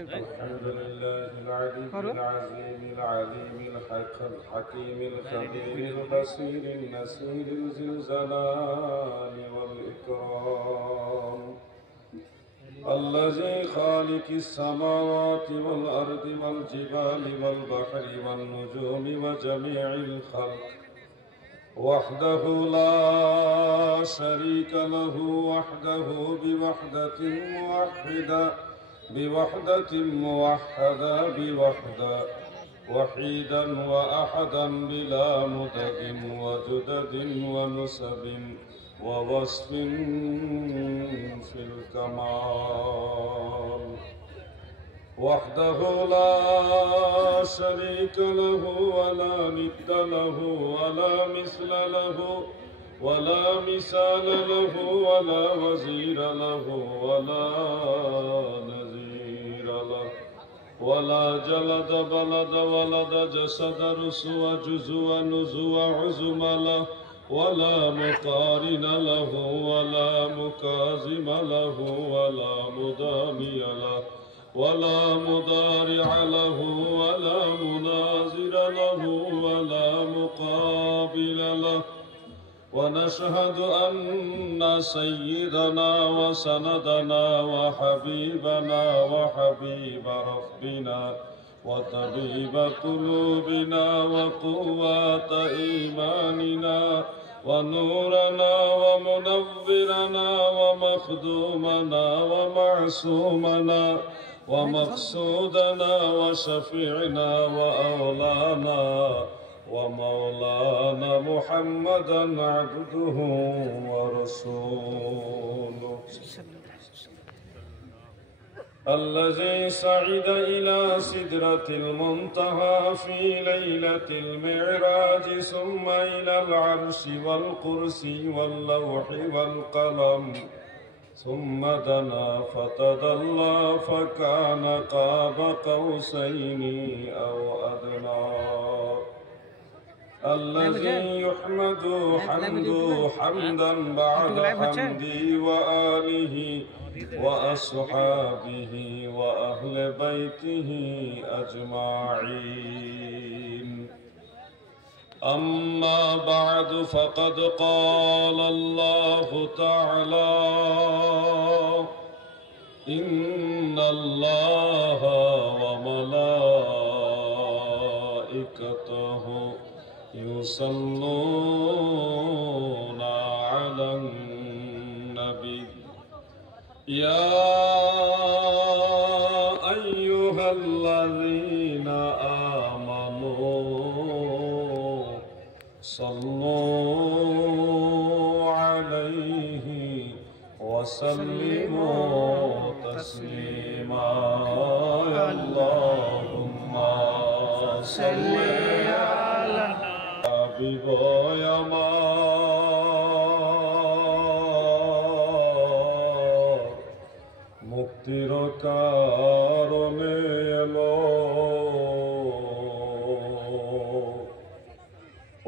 الحمد لله العظيم العليم الحكيم الخبير البصير النصير ذي الجلال والإكرام الذي خالق السماوات والأرض والجبال والبحر والنجوم وجميع الخلق وحده لا شريك له وحده بوحدة موحدة وحيدا وأحدا بلا مدد وجدد ونسب ووصف في الكمال وحده لا شريك له ولا ند له ولا مثل له ولا مثال له ولا وزير له ولا نذير له ولا جلد بلد ولد جسد رسو جزو نزو عزم له ولا مقارن له ولا مكازم له ولا مدامي له ولا مضارع له ولا مناظر له ولا مقابل له ونشهد أن سيدنا وسندنا وحبيبنا وحبيب ربنا وطبيب قلوبنا وقوة إيماننا ونورنا ومنورنا ومخدومنا ومعصومنا ومقصودنا وشفيعنا وأولانا ومولانا محمدا عبده ورسوله الذي صعد إلى سدرة المنتهى في ليلة المعراج ثم إلى العرش والكرسي واللوح والقلم ثم دنا فتدلى فكان قاب قوسين أو أدنى الذي يحمد حمدا بعد حمدي وآله وأصحابه وأهل بيته أجمعين أما بعد فقد قال الله تعالى إن الله وملائكته يصلون على النبي يا أيها الذين آمنوا صلوا عليه وسلموا تسليما اللهم صل على حبيبي মুক্তির কারণে এলো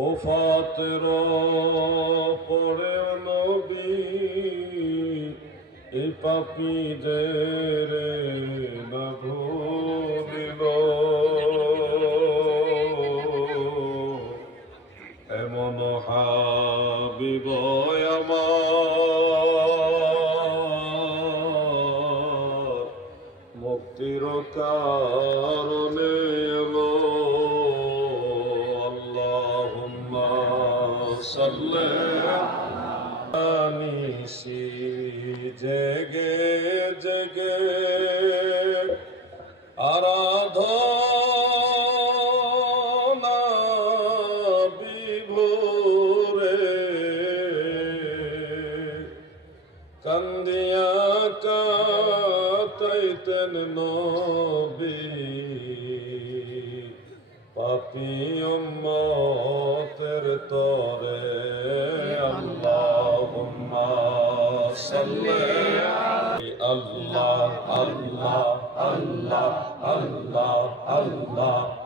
ওফাতের পরে নবী এই পাপীদের না ভুলিল এমন হাবিব আমার মুক্তির কারণে এলো আল্লাহুম্মা সাল্লি নিশি জেগে জেগে আরাধনা বিভোরে কান্দিয়া কাটাইতেন নবী পাপী উম্মতের তরে আল্লাহুম্মা সাল্লি আল্লাহ আল্লাহ আল্লাহ আল্লাহ আল্লাহ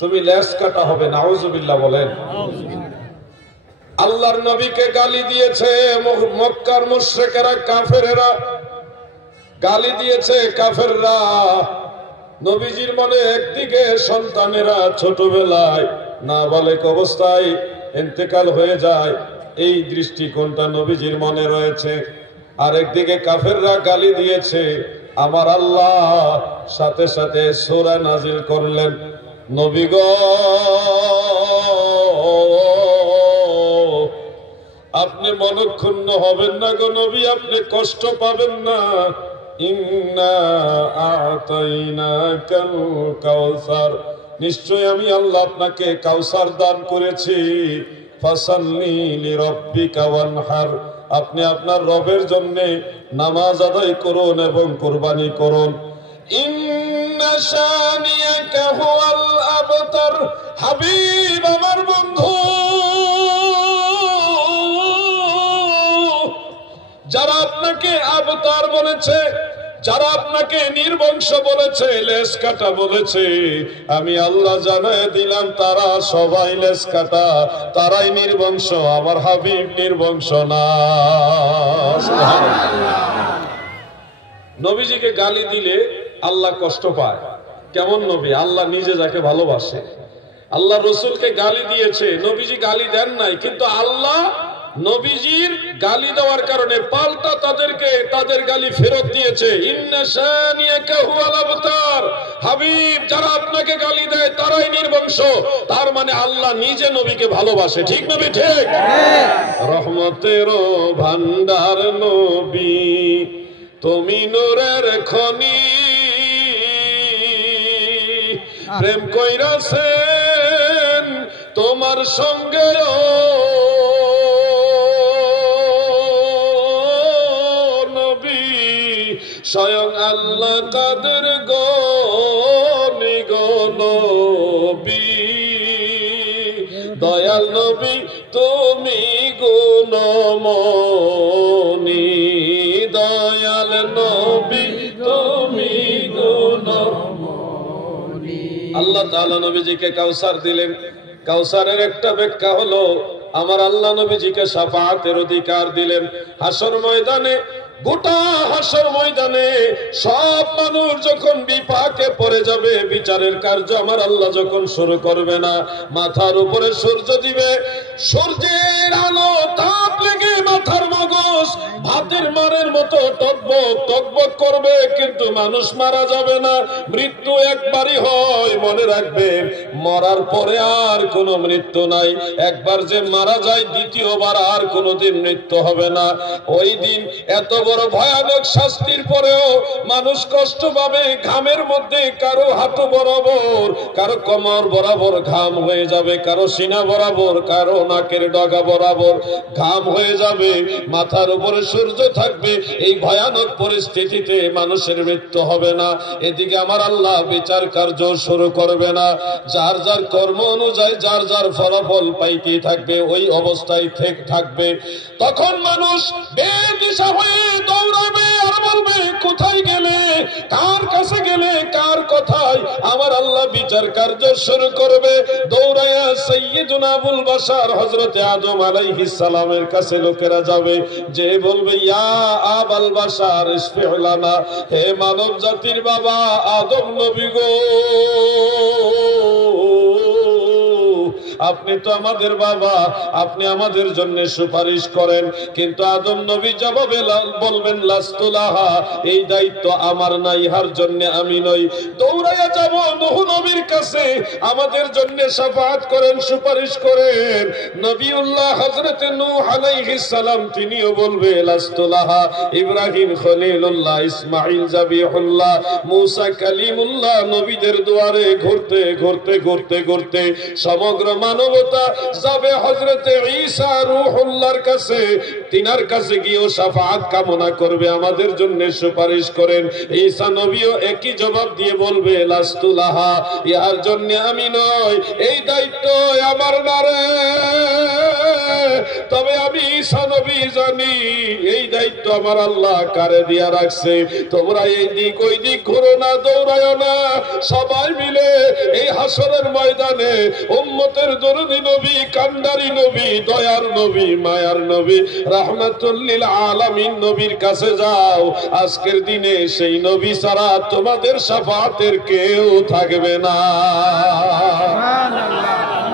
তুমি লেজ কাটা হবে, নাউজুবিল্লাহ বলেন। আল্লাহর নবীকে গালি দিয়েছে মক্কার মুশরিকেরা, কাফেরেরা গালি দিয়েছে, কাফেররা। নবীজির মনে একদিকে সন্তানেরা ছোটবেলায় নাবালেগ অবস্থায় ইন্তেকাল হয়ে যায়, এই দৃষ্টিকোণটা নবীজির মনে রয়েছে। আর একদিকে কাফেররা গালি দিয়েছে। আমার আল্লাহ সাথে সাথে সূরা নাজিল করলেন, নবী গো আপনি মনক্ষুণ্ণ হবেন না গো নবী, আপনি কষ্ট পাবেন না। ইন্না আ'তাইনাকাল কাউসার, নিশ্চয় আমি আল্লাহ আপনাকে কাউসার দান করেছি। ফাসাল্লি লিরাব্বিকা ওয়ানহার, আপনি আপনার রবের জন্য নামাজ আদায় করুন এবং কুরবানি করুন। ইন্না শানিয়াকা হুয়াল আবতার, হাবিব আমার বন্ধু, যারা আপনাকে আবতার বলেছে, যারা আপনাকে নির্বংশ বলেছে, লেজ কাটা বলেছে, আমি আল্লাহ জানায় দিলাম তারা সবাই লেজ কাটা, তারাই নির্বংশ, আমার হাবিব নির্বংশ না। নবীজিকে গালি দিলে আল্লাহ কষ্ট পায়। কেমন নবী? আল্লাহ নিজে যাকে ভালোবাসে। আল্লাহ রসুলকে গালি দিয়েছে, নবীজি গালি দেন নাই, কিন্তু আল্লাহ নবীজির গালি দেওয়ার কারণে পাল্টা তাদেরকে তাদের গালি ফেরত দিয়েছে। ইন্না শানিয়াকা হুয়াল আবতার, হাবিব যারা আপনাকে গালি দেয় তারাই নির্বংশ। তার মানে আল্লাহ নিজে নবীকে ভালোবাসে। ঠিক নবী? ঠিক। রহমতের ভান্ডার নবী, তুমি নূরের খনি, প্রেম কইরাছেন তোমার সঙ্গে স্বয়ং আল্লাহ কাদের গনি গো নবী, দয়াল নবী তুমি গুণমণি, দয়াল নবী তুমি গুণমণি। আল্লাহ তাআলা নবীজিকে কাউসার দিলেন। কাউসারের একটা ব্যাখ্যা হলো, আমার আল্লাহ নবীজিকে শাফাআতের অধিকার দিলেন। হাসর ময়দানে, গোটা হাসর ময়দানে সব মানুষ যখন বিপাকে পড়ে যাবে, বিচারের কার্য আমার আল্লাহ যখন শুরু করবে না, মাথার উপরে সূর্য দিবে, সূর্যের আলো তাপ লেগে মাথার মগজ ভাতের মারের মতো টকবক টকবক করবে, কিন্তু মানুষ মারা যাবে না। মৃত্যু একবারই হয়, মনে রাখবেন, মরার পরে আর কোনো মৃত্যু নাই। একবার যে মারা যায়, দ্বিতীয়বার আর কোনোদিন মৃত্যু হবে না। ওই দিন এত বড় ভয়ানক শাস্তির পরেও মানুষ কষ্ট পাবে। ঘামের মধ্যে কারো হাঁটু বরাবর, কারো কোমর বরাবর ঘাম হয়ে যাবে, কারো সিনা বরাবর, কারো নাকের ডগা বরাবর ঘাম হয়ে যাবে, মাথার উপরে সূর্য থাকবে। এই ভয়ানক পরিস্থিতিতে মানুষের মৃত্যু হবে না। এদিকে আমার আল্লাহ বিচার কার্য শুরু করবে না। যার যার কর্ম অনুযায়ী যার যার ফলাফল পাইতে থাকবে, ওই অবস্থায় থাকবে। তখন মানুষ বেদিশা হয়ে দৌড়াবে আর বলবে, কোথায় গেলে, কার কাছে গেলে, কার কথায় আমার আল্লাহ বিচার কার্য শুরু করবে। দৌড়াইয়া সাইয়্যিদুনা আবুল বাশার হযরতে আদম আলাইহিস সালামের কাছে লোকেরা যাবে, যে বলবে, ইয়া আবাল বাশার ইশফিউ লানা, হে মানব জাতির বাবা আদম নবী গো, আপনি তো আমাদের বাবা, আপনি আমাদের জন্য সুপারিশ করেন। কিন্তু আদম নবী জবাবে বলবেন, লাস্তুলাহা, এই দায়িত্ব আমার না, ইহার জন্য আমি নই। দৌড়াইয়া যাব নূহ নবীর কাছে, আমাদের জন্য শাফাআত করেন, সুপারিশ করেন। নবিউল্লাহ হযরত নূহ আলাইহিস সালাম তিনিও বলবে, লাস্তুলাহা। ইব্রাহিম খলিলুল্লাহ, ইসমাঈল জাবিহুল্লাহ, মূসা কালিমুল্লাহ নবীদের দুয়ারে ঘুরতে ঘুরতে ঘুরতে ঘুরতে সমগ্র মানবতা যাবে হযরতে ঈসা রূহুল্লাহর কাছে, তিনার কাছে গিয়েও শাফাআত কামনা করবে, আমাদের জন্য সুপারিশ করেন। ঈসা নবীও একই জবাব দিয়ে বলবে লাস্তু লাহা, ইহার জন্য আমি নই, এই দায়িত্ব আমার না রে। তবে আমি ঈসা নবী জানি এই দায়িত্ব আমার আল্লাহ কারে দিয়া রাখছে। তোমরা এই দিক ওই দিক ঘুরো না, দৌড়ায়ো না, সবাই মিলে এই হাসরের ময়দানে উম্মতের দরদি নবী, কান্ডারি নবী, দয়ার নবী, মায়ার নবী, রাহমাতুল লিল আলামিন নবীর কাছে যাও। আজকের দিনে সেই নবী ছাড়া তোমাদের শাফাআতের কেউ থাকবে না।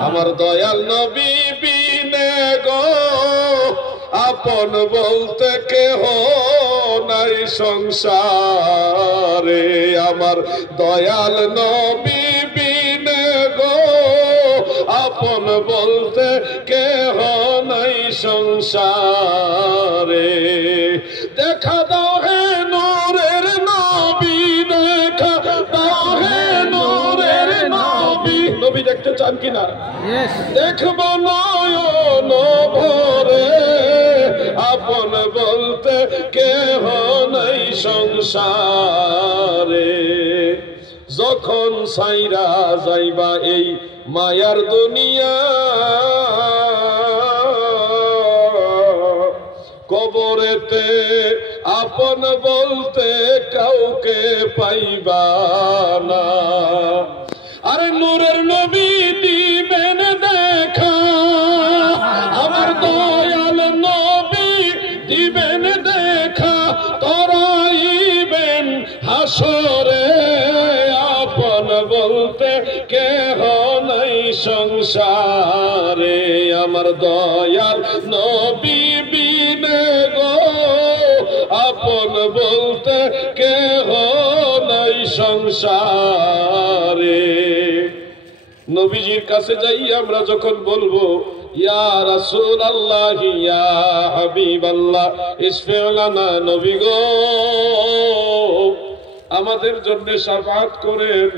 আমার দয়াল নবী বিনে গো আপন বলতে কেহ নাই সংসারে, আমার দয়াল নবী বিনে গো আপন বলতে কেহ নাই সংসারে। দেখা দাও হে নূরের নবী, দেখা দাও হে নূরের নবী। নবী দেখতে চান কিনা? দেখব নয়ন ভরে, আপন বলতে কেহ নাই সংসারে। যখন সাইরা যাইবা এই মায়ার দুনিয়া, কবরেতে আপন বলতে কাউকে পাইবা না। আরে নূরের নবী দিবেন দেখা, আমার দয়াল নবী দিবেন দেখা, তরাইবেন হাসরে, আপন বলতে কেহ নাই সংসারে। আমার দয়াল নবী বিনে গো আপন বলতে কেহ নাই সংসারে। নবীজির কাছে যাই আমরা যখন বলবো ইয়া রাসূলুল্লাহ ইয়া হাবিবাল্লাহ ইশফিউ লানা, নবী গো আমাদের জন্য শাফাআত করেন।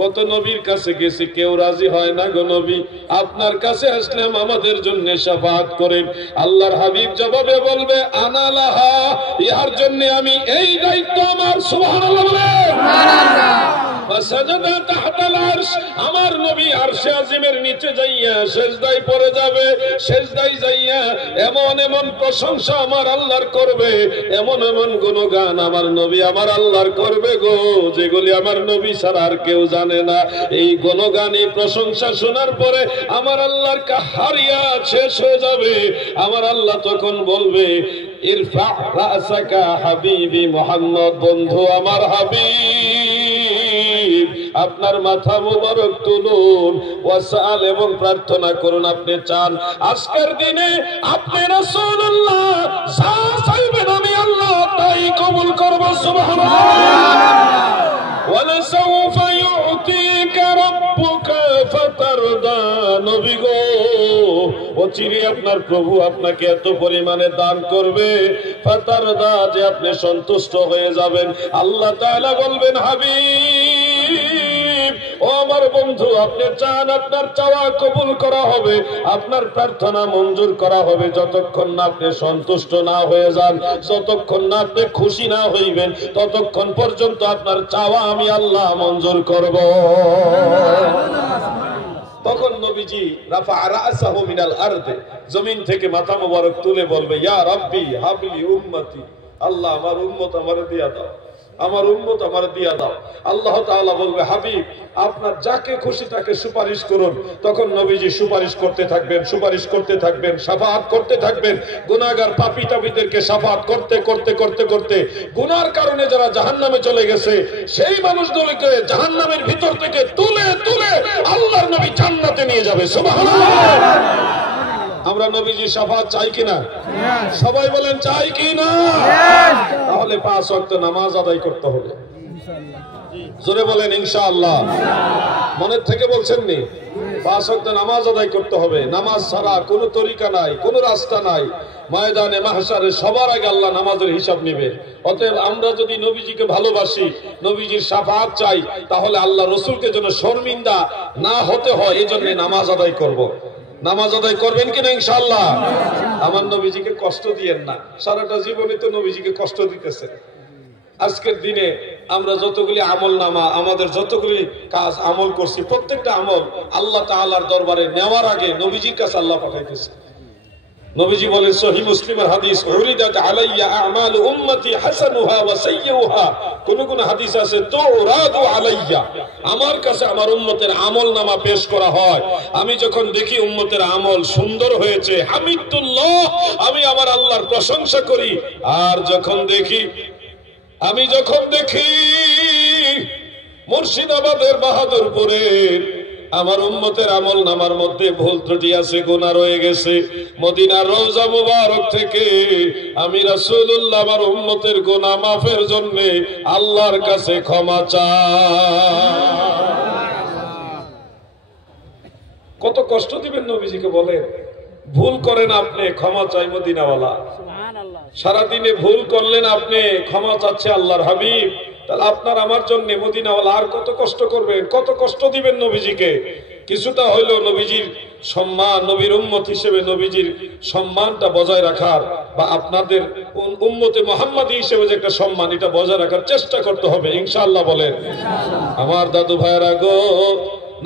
কত নবীর কাছে গেছি, কেউ রাজি হয় না গো নবী, আপনার কাছে আসলাম, আমাদের জন্য শাফাআত করেন। আল্লাহর হাবিব জবাবে বলবে আনা লাহা, ইহার জন্য আমি, এই দায়িত্ব আমার। সুবহানাল্লাহ বলেন। ফাসাজাদা তাহতাল আরশ, আমার নবী আরশে আজিমের নিচে যাইয়া সিজদায় পড়ে যাবে। সিজদায় যাইয়া এমন এমন প্রশংসা আমার আল্লাহর করবে, এমন এমন গুণগান আমার নবী আমার আল্লাহর করবে গো, যেগুলি আমার নবী ছাড়া আর কেউ জানে না। এই গুণগান, এই প্রশংসা শোনার পরে আমার আল্লাহর কাহারিয়া শেষ হয়ে যাবে। আমার আল্লাহ তখন বলবে ইরফা রাসাকা হাবিবি মুহাম্মদ, বন্ধু আমার হাবিব আপনার মাথা মুবারক তুলুন, ওয়াসাল এবং প্রার্থনা করুন। আপনি চান আজকের দিনে আপনি রাসূলুল্লাহ যা চাইবেন আমি আল্লাহ তাই কবুল করব। সুবহানাল্লাহ। ওয়ালাসাউফা ইউতিকা রাব্বুকা ফাতারদা, নবী গো অচিরে আপনার প্রভু আপনাকে এত পরিমাণে দান করবে, ফাতারদা, যে আপনি সন্তুষ্ট হয়ে যাবেন। আল্লাহ তাআলা বলবেন হাবিব ও আমার বন্ধু, আপনি চান আপনার চাওয়া কবুল করা হবে, আপনার প্রার্থনা মঞ্জুর করা হবে, যতক্ষণ না আপনি সন্তুষ্ট না হয়ে যান, যতক্ষণ না আপনি খুশি না হইবেন, ততক্ষণ পর্যন্ত আপনার চাওয়া আমি আল্লাহ মঞ্জুর করব। তখন নবীজি রাফা রাসাহু মিনাল আরদ, জমিন থেকে মাথা মোবারক তুলে বলবে ইয়া রাব্বি হাবলি উম্মতি, আল্লাহ আমার উম্মত আমারে দিয়া দাও, আমার উম্মত আমার দিয়া দাও। আল্লাহ তাআলা বলবে হাবিব আপনার যাকে খুশি তাকে সুপারিশ করুন। তখন নবীজি সুপারিশ করতে থাকবেন, সুপারিশ করতে থাকবেন, শাফাআত করতে থাকবেন। গুনাহগার পাপী তাপীদেরকে শাফাআত করতে করতে করতে করতে গুনার কারণে যারা জাহান্নামে চলে গেছে সেই মানুষগুলোকে জাহান্নামের ভিতর থেকে তুলে তুলে আল্লাহর নবী জান্নাতে নিয়ে যাবে। সুবহানাল্লাহ। আমরা নবীজি শাফাআত চাই কিনা? সবাই বলেন চাই কিনা? তাহলে 5 ওয়াক্ত নামাজ আদায় করতে হবে। জোরে বলেন ইনশাআল্লাহ। মনের থেকে বলছেন নি? পাঁচ ওয়াক্ত নামাজ আদায় করতে হবে। নামাজ ছাড়া কোনো তরিকা নাই, কোনো রাস্তা নাই। ময়দানে মাহশারে সবার আগে আল্লাহ নামাজের হিসাব নেবে। অতএব আমরা যদি নবীজিকে ভালোবাসি, নবীজির শাফাআত চাই, তাহলে আল্লাহ রসুলকে যেন শর্মিন্দা না হতে হয়, এই জন্য নামাজ আদায় করব। নামাজ আদায় করবেন কিনা ইনশাআল্লাহ? আমার নবীজিকে কষ্ট দিয়েন না। সারাটা জীবনে তো নবীজিকে কষ্ট দিতেছে। আজকের দিনে আমরা যতগুলি আমল নামা, আমাদের যতগুলি কাজ আমল করছি, প্রত্যেকটা আমল আল্লাহ তাআলার দরবারে নেওয়ার আগে নবীজির কাছে আল্লাহ পাঠাইতেছে। নবীজি বলেন সহিহ মুসলিমের হাদিস, উরিদাত আলাইয়া আমালু উম্মতি হাসানুহা ওয়া সাইয়্যুহা। কোন কোন হাদিস আছে তুরাদু আলাইয়া, আমার কাছে আমার উম্মতের আমল নামা পেশ করা হয়। আমি যখন দেখি উম্মতের আমল সুন্দর হয়েছে, হামিদুল্লাহ, আমি আমার আল্লাহর প্রশংসা করি। আর আমি যখন দেখি মুর্শিদাবাদের বাহাদুরপুরের আমার উম্মতের আমল নামার মধ্যে ভুল ত্রুটি আছে, গুনাহ রয়ে গেছে, মদিনার রওজা মুবারক থেকে আমি রাসূলুল্লাহ আমার উম্মতের গুনাহ মাফের জন্য আল্লাহর কাছে ক্ষমা চাই। কত কষ্ট দিবেন নবীজিকে বলেন? ভুল করেন আপনি, ক্ষমা চাই মদিনাওয়ালা। সারাদিনে ভুল করলেন আপনি, ক্ষমা চাচ্ছে আল্লাহর হাবিব। তাহলে আপনার আমার জন্য মদিনাওয়ালা আর কত কষ্ট করবেন, কত কষ্ট দিবেন নবীজিকে? কিছুটা হইল নবীজির সম্মান, নবীর উম্মত হিসেবে নবীজির সম্মানটা বজায় রাখার, বা আপনাদের উম্মতে মুহাম্মাদী হিসেবে যে একটা সম্মান, এটা বজায় রাখার চেষ্টা করতে হবে ইনশাআল্লাহ। বলেন আমার দাদু ভাইরা গো,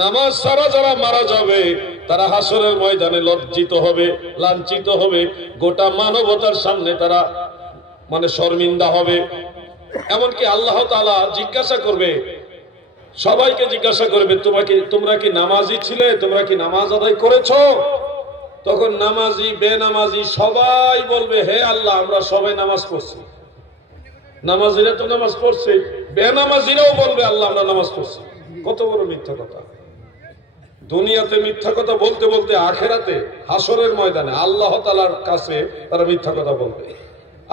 নামাজ ছাড়া যারা মারা যাবে তারা হাসরের ময়দানে লজ্জিত হবে, লাঞ্ছিত হবে, গোটা মানবতার সামনে তারা শর্মিন্দা হবে। এমনকি আল্লাহ তাআলা জিজ্ঞাসা করবে, সবাইকে জিজ্ঞাসা করবে, তোমরা কি নামাজি ছিলে? তোমরা কি নামাজ আদায় করেছো? তখন নামাজি বেনামাজি সবাই বলবে, হে আল্লাহ, আমরা সবাই নামাজ পড়ছি। নামাজিরা তো নামাজ পড়ছে, বেনামাজিরাও বলবে, আল্লাহ, আমরা নামাজ পড়ছি। কত বড় মিথ্যা কথা! দুনিয়াতে মিথ্যা কথা বলতে বলতে আখেরাতে হাসরের ময়দানে আল্লাহ তাআলার কাছে তারা মিথ্যা কথা বলবে।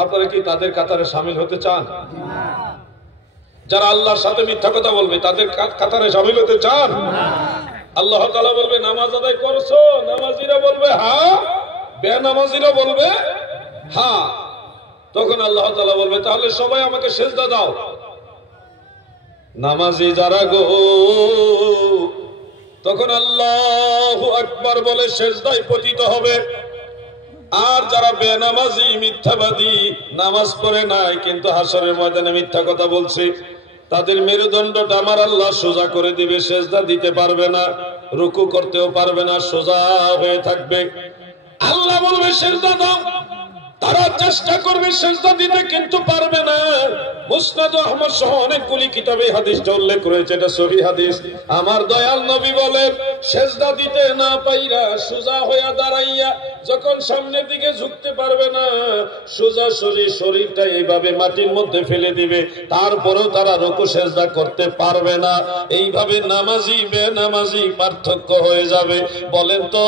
আপনারা কি তাদের কাতারে শামিল হতে চান? যারা আল্লাহর সাথে মিথ্যা কথা বলবে তাদের কাতারে শামিল হতে চান? আল্লাহ তাআলা বলবে, নামাজ আদায় করছো? নামাজিরা বলবে হ্যাঁ, বেনামাজিরা বলবে হ্যাঁ। তখন আল্লাহ তাআলা বলবে, তাহলে সবাই আমাকে সিজদা দাও। নামাজি যারা গো, তখন আল্লাহু আকবার বলে সিজদায় পতিত হবে। আর যারা বেনামাজি, মিথ্যাবাদী, নামাজ পড়ে নাই কিন্তু হাসরের ময়দানে মিথ্যা কথা বলছে, তাদের মেরুদণ্ডটা আমার আল্লাহ সোজা করে দিবে। সিজদা দিতে পারবে না, রুকু করতেও পারবে না, সোজা হয়ে থাকবে। আল্লাহ বলবে সিজদা দাও, তারা চেষ্টা করবে সিজদা দিতে কিন্তু পারবে না। মুসনাদ আহমদ সহ অনেকগুলি কিতাবে হাদিসটা উল্লেখ রয়েছে, এটা সহিহ হাদিস। আমার দয়াল নবী বলেন, সিজদা দিতে না পাইরা সোজা হয়ে দাঁড়াইয়া যখন সামনের দিকে ঝুঁকতে পারবে না, সোজা শরীরটা এইভাবে মাটির মধ্যে ফেলে দিবে, তারপরেও তারা রুকু সিজদা করতে পারবে না। এইভাবে নামাজি বেনামাজি পার্থক্য হয়ে যাবে। বলেন তো,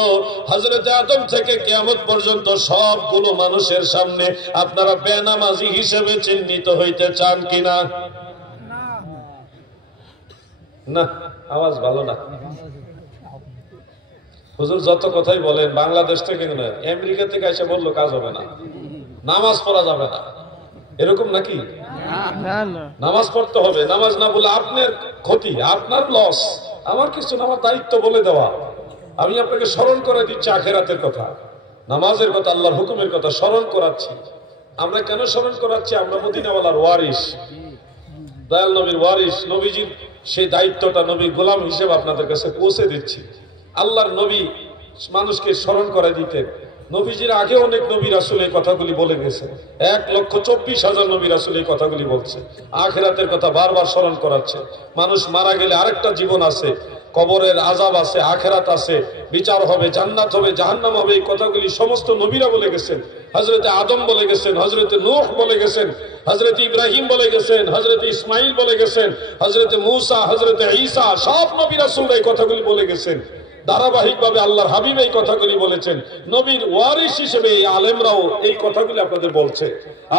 হযরত আদম থেকে কিয়ামত পর্যন্ত সবগুলো মানুষের সামনে আপনারা বেনামাজি হিসেবে চিহ্নিত হইতে চান কিনা? না, আওয়াজ ভালো না। হুজুর যত কথাই বলেন, বাংলাদেশ থেকে নয়, আমেরিকা থেকে এসে বললো কাজ হবে না, নামাজ পড়া যাবে না, এরকম নাকি? নামাজ পড়তে হবে। নামাজ না বলে আপনার ক্ষতি, আপনার লস। আমার কিছু না, আমার দায়িত্ব বলে দেওয়া। আমি আপনাকে স্মরণ করে দিচ্ছি আখেরাতের কথা, নামাজের কথা, আল্লাহর হুকুমের কথা স্মরণ করাচ্ছি। আমরা কেন স্মরণ করাচ্ছি? আমরা মদিনাওয়ালার ওয়ারিস, দয়াল নবীর ওয়ারিস। নবীজির সেই দায়িত্বটা নবীর গোলাম হিসেবে আপনাদের কাছে পৌঁছে দিচ্ছি। আল্লাহর নবী মানুষকে স্মরণ করে দিতেন। নবীজির আগে অনেক নবী রাসূল এই কথাগুলি বলে গেছে। 1,24,000 নবী রাসূল এই কথাগুলি বলছে। আখিরাতের কথা বারবার স্মরণ করাচ্ছে। মানুষ মারা গেলে আরেকটা জীবন আছে, কবরের আযাব আছে, আখিরাত আছে, বিচার হবে, জান্নাত হবে, জাহান্নাম হবে। এই কথাগুলি সমস্ত নবীরা বলে গেছেন। হযরত আদম বলে গেছেন, হযরত নূহ বলে গেছেন, হযরত ইব্রাহিম বলে গেছেন, হযরত ইসমাইল বলে গেছেন, হযরত মূসা, হযরত ঈসা, সব নবী রাসূলরা এই কথাগুলি বলে গেছেন। ধারাবাহিকভাবে আল্লাহর হাবিব এই কথাগুলি বলেছেন, নবীর ওয়ারিস হিসেবে এই আলেমরাও এই কথাগুলি আপনাদের বলছে।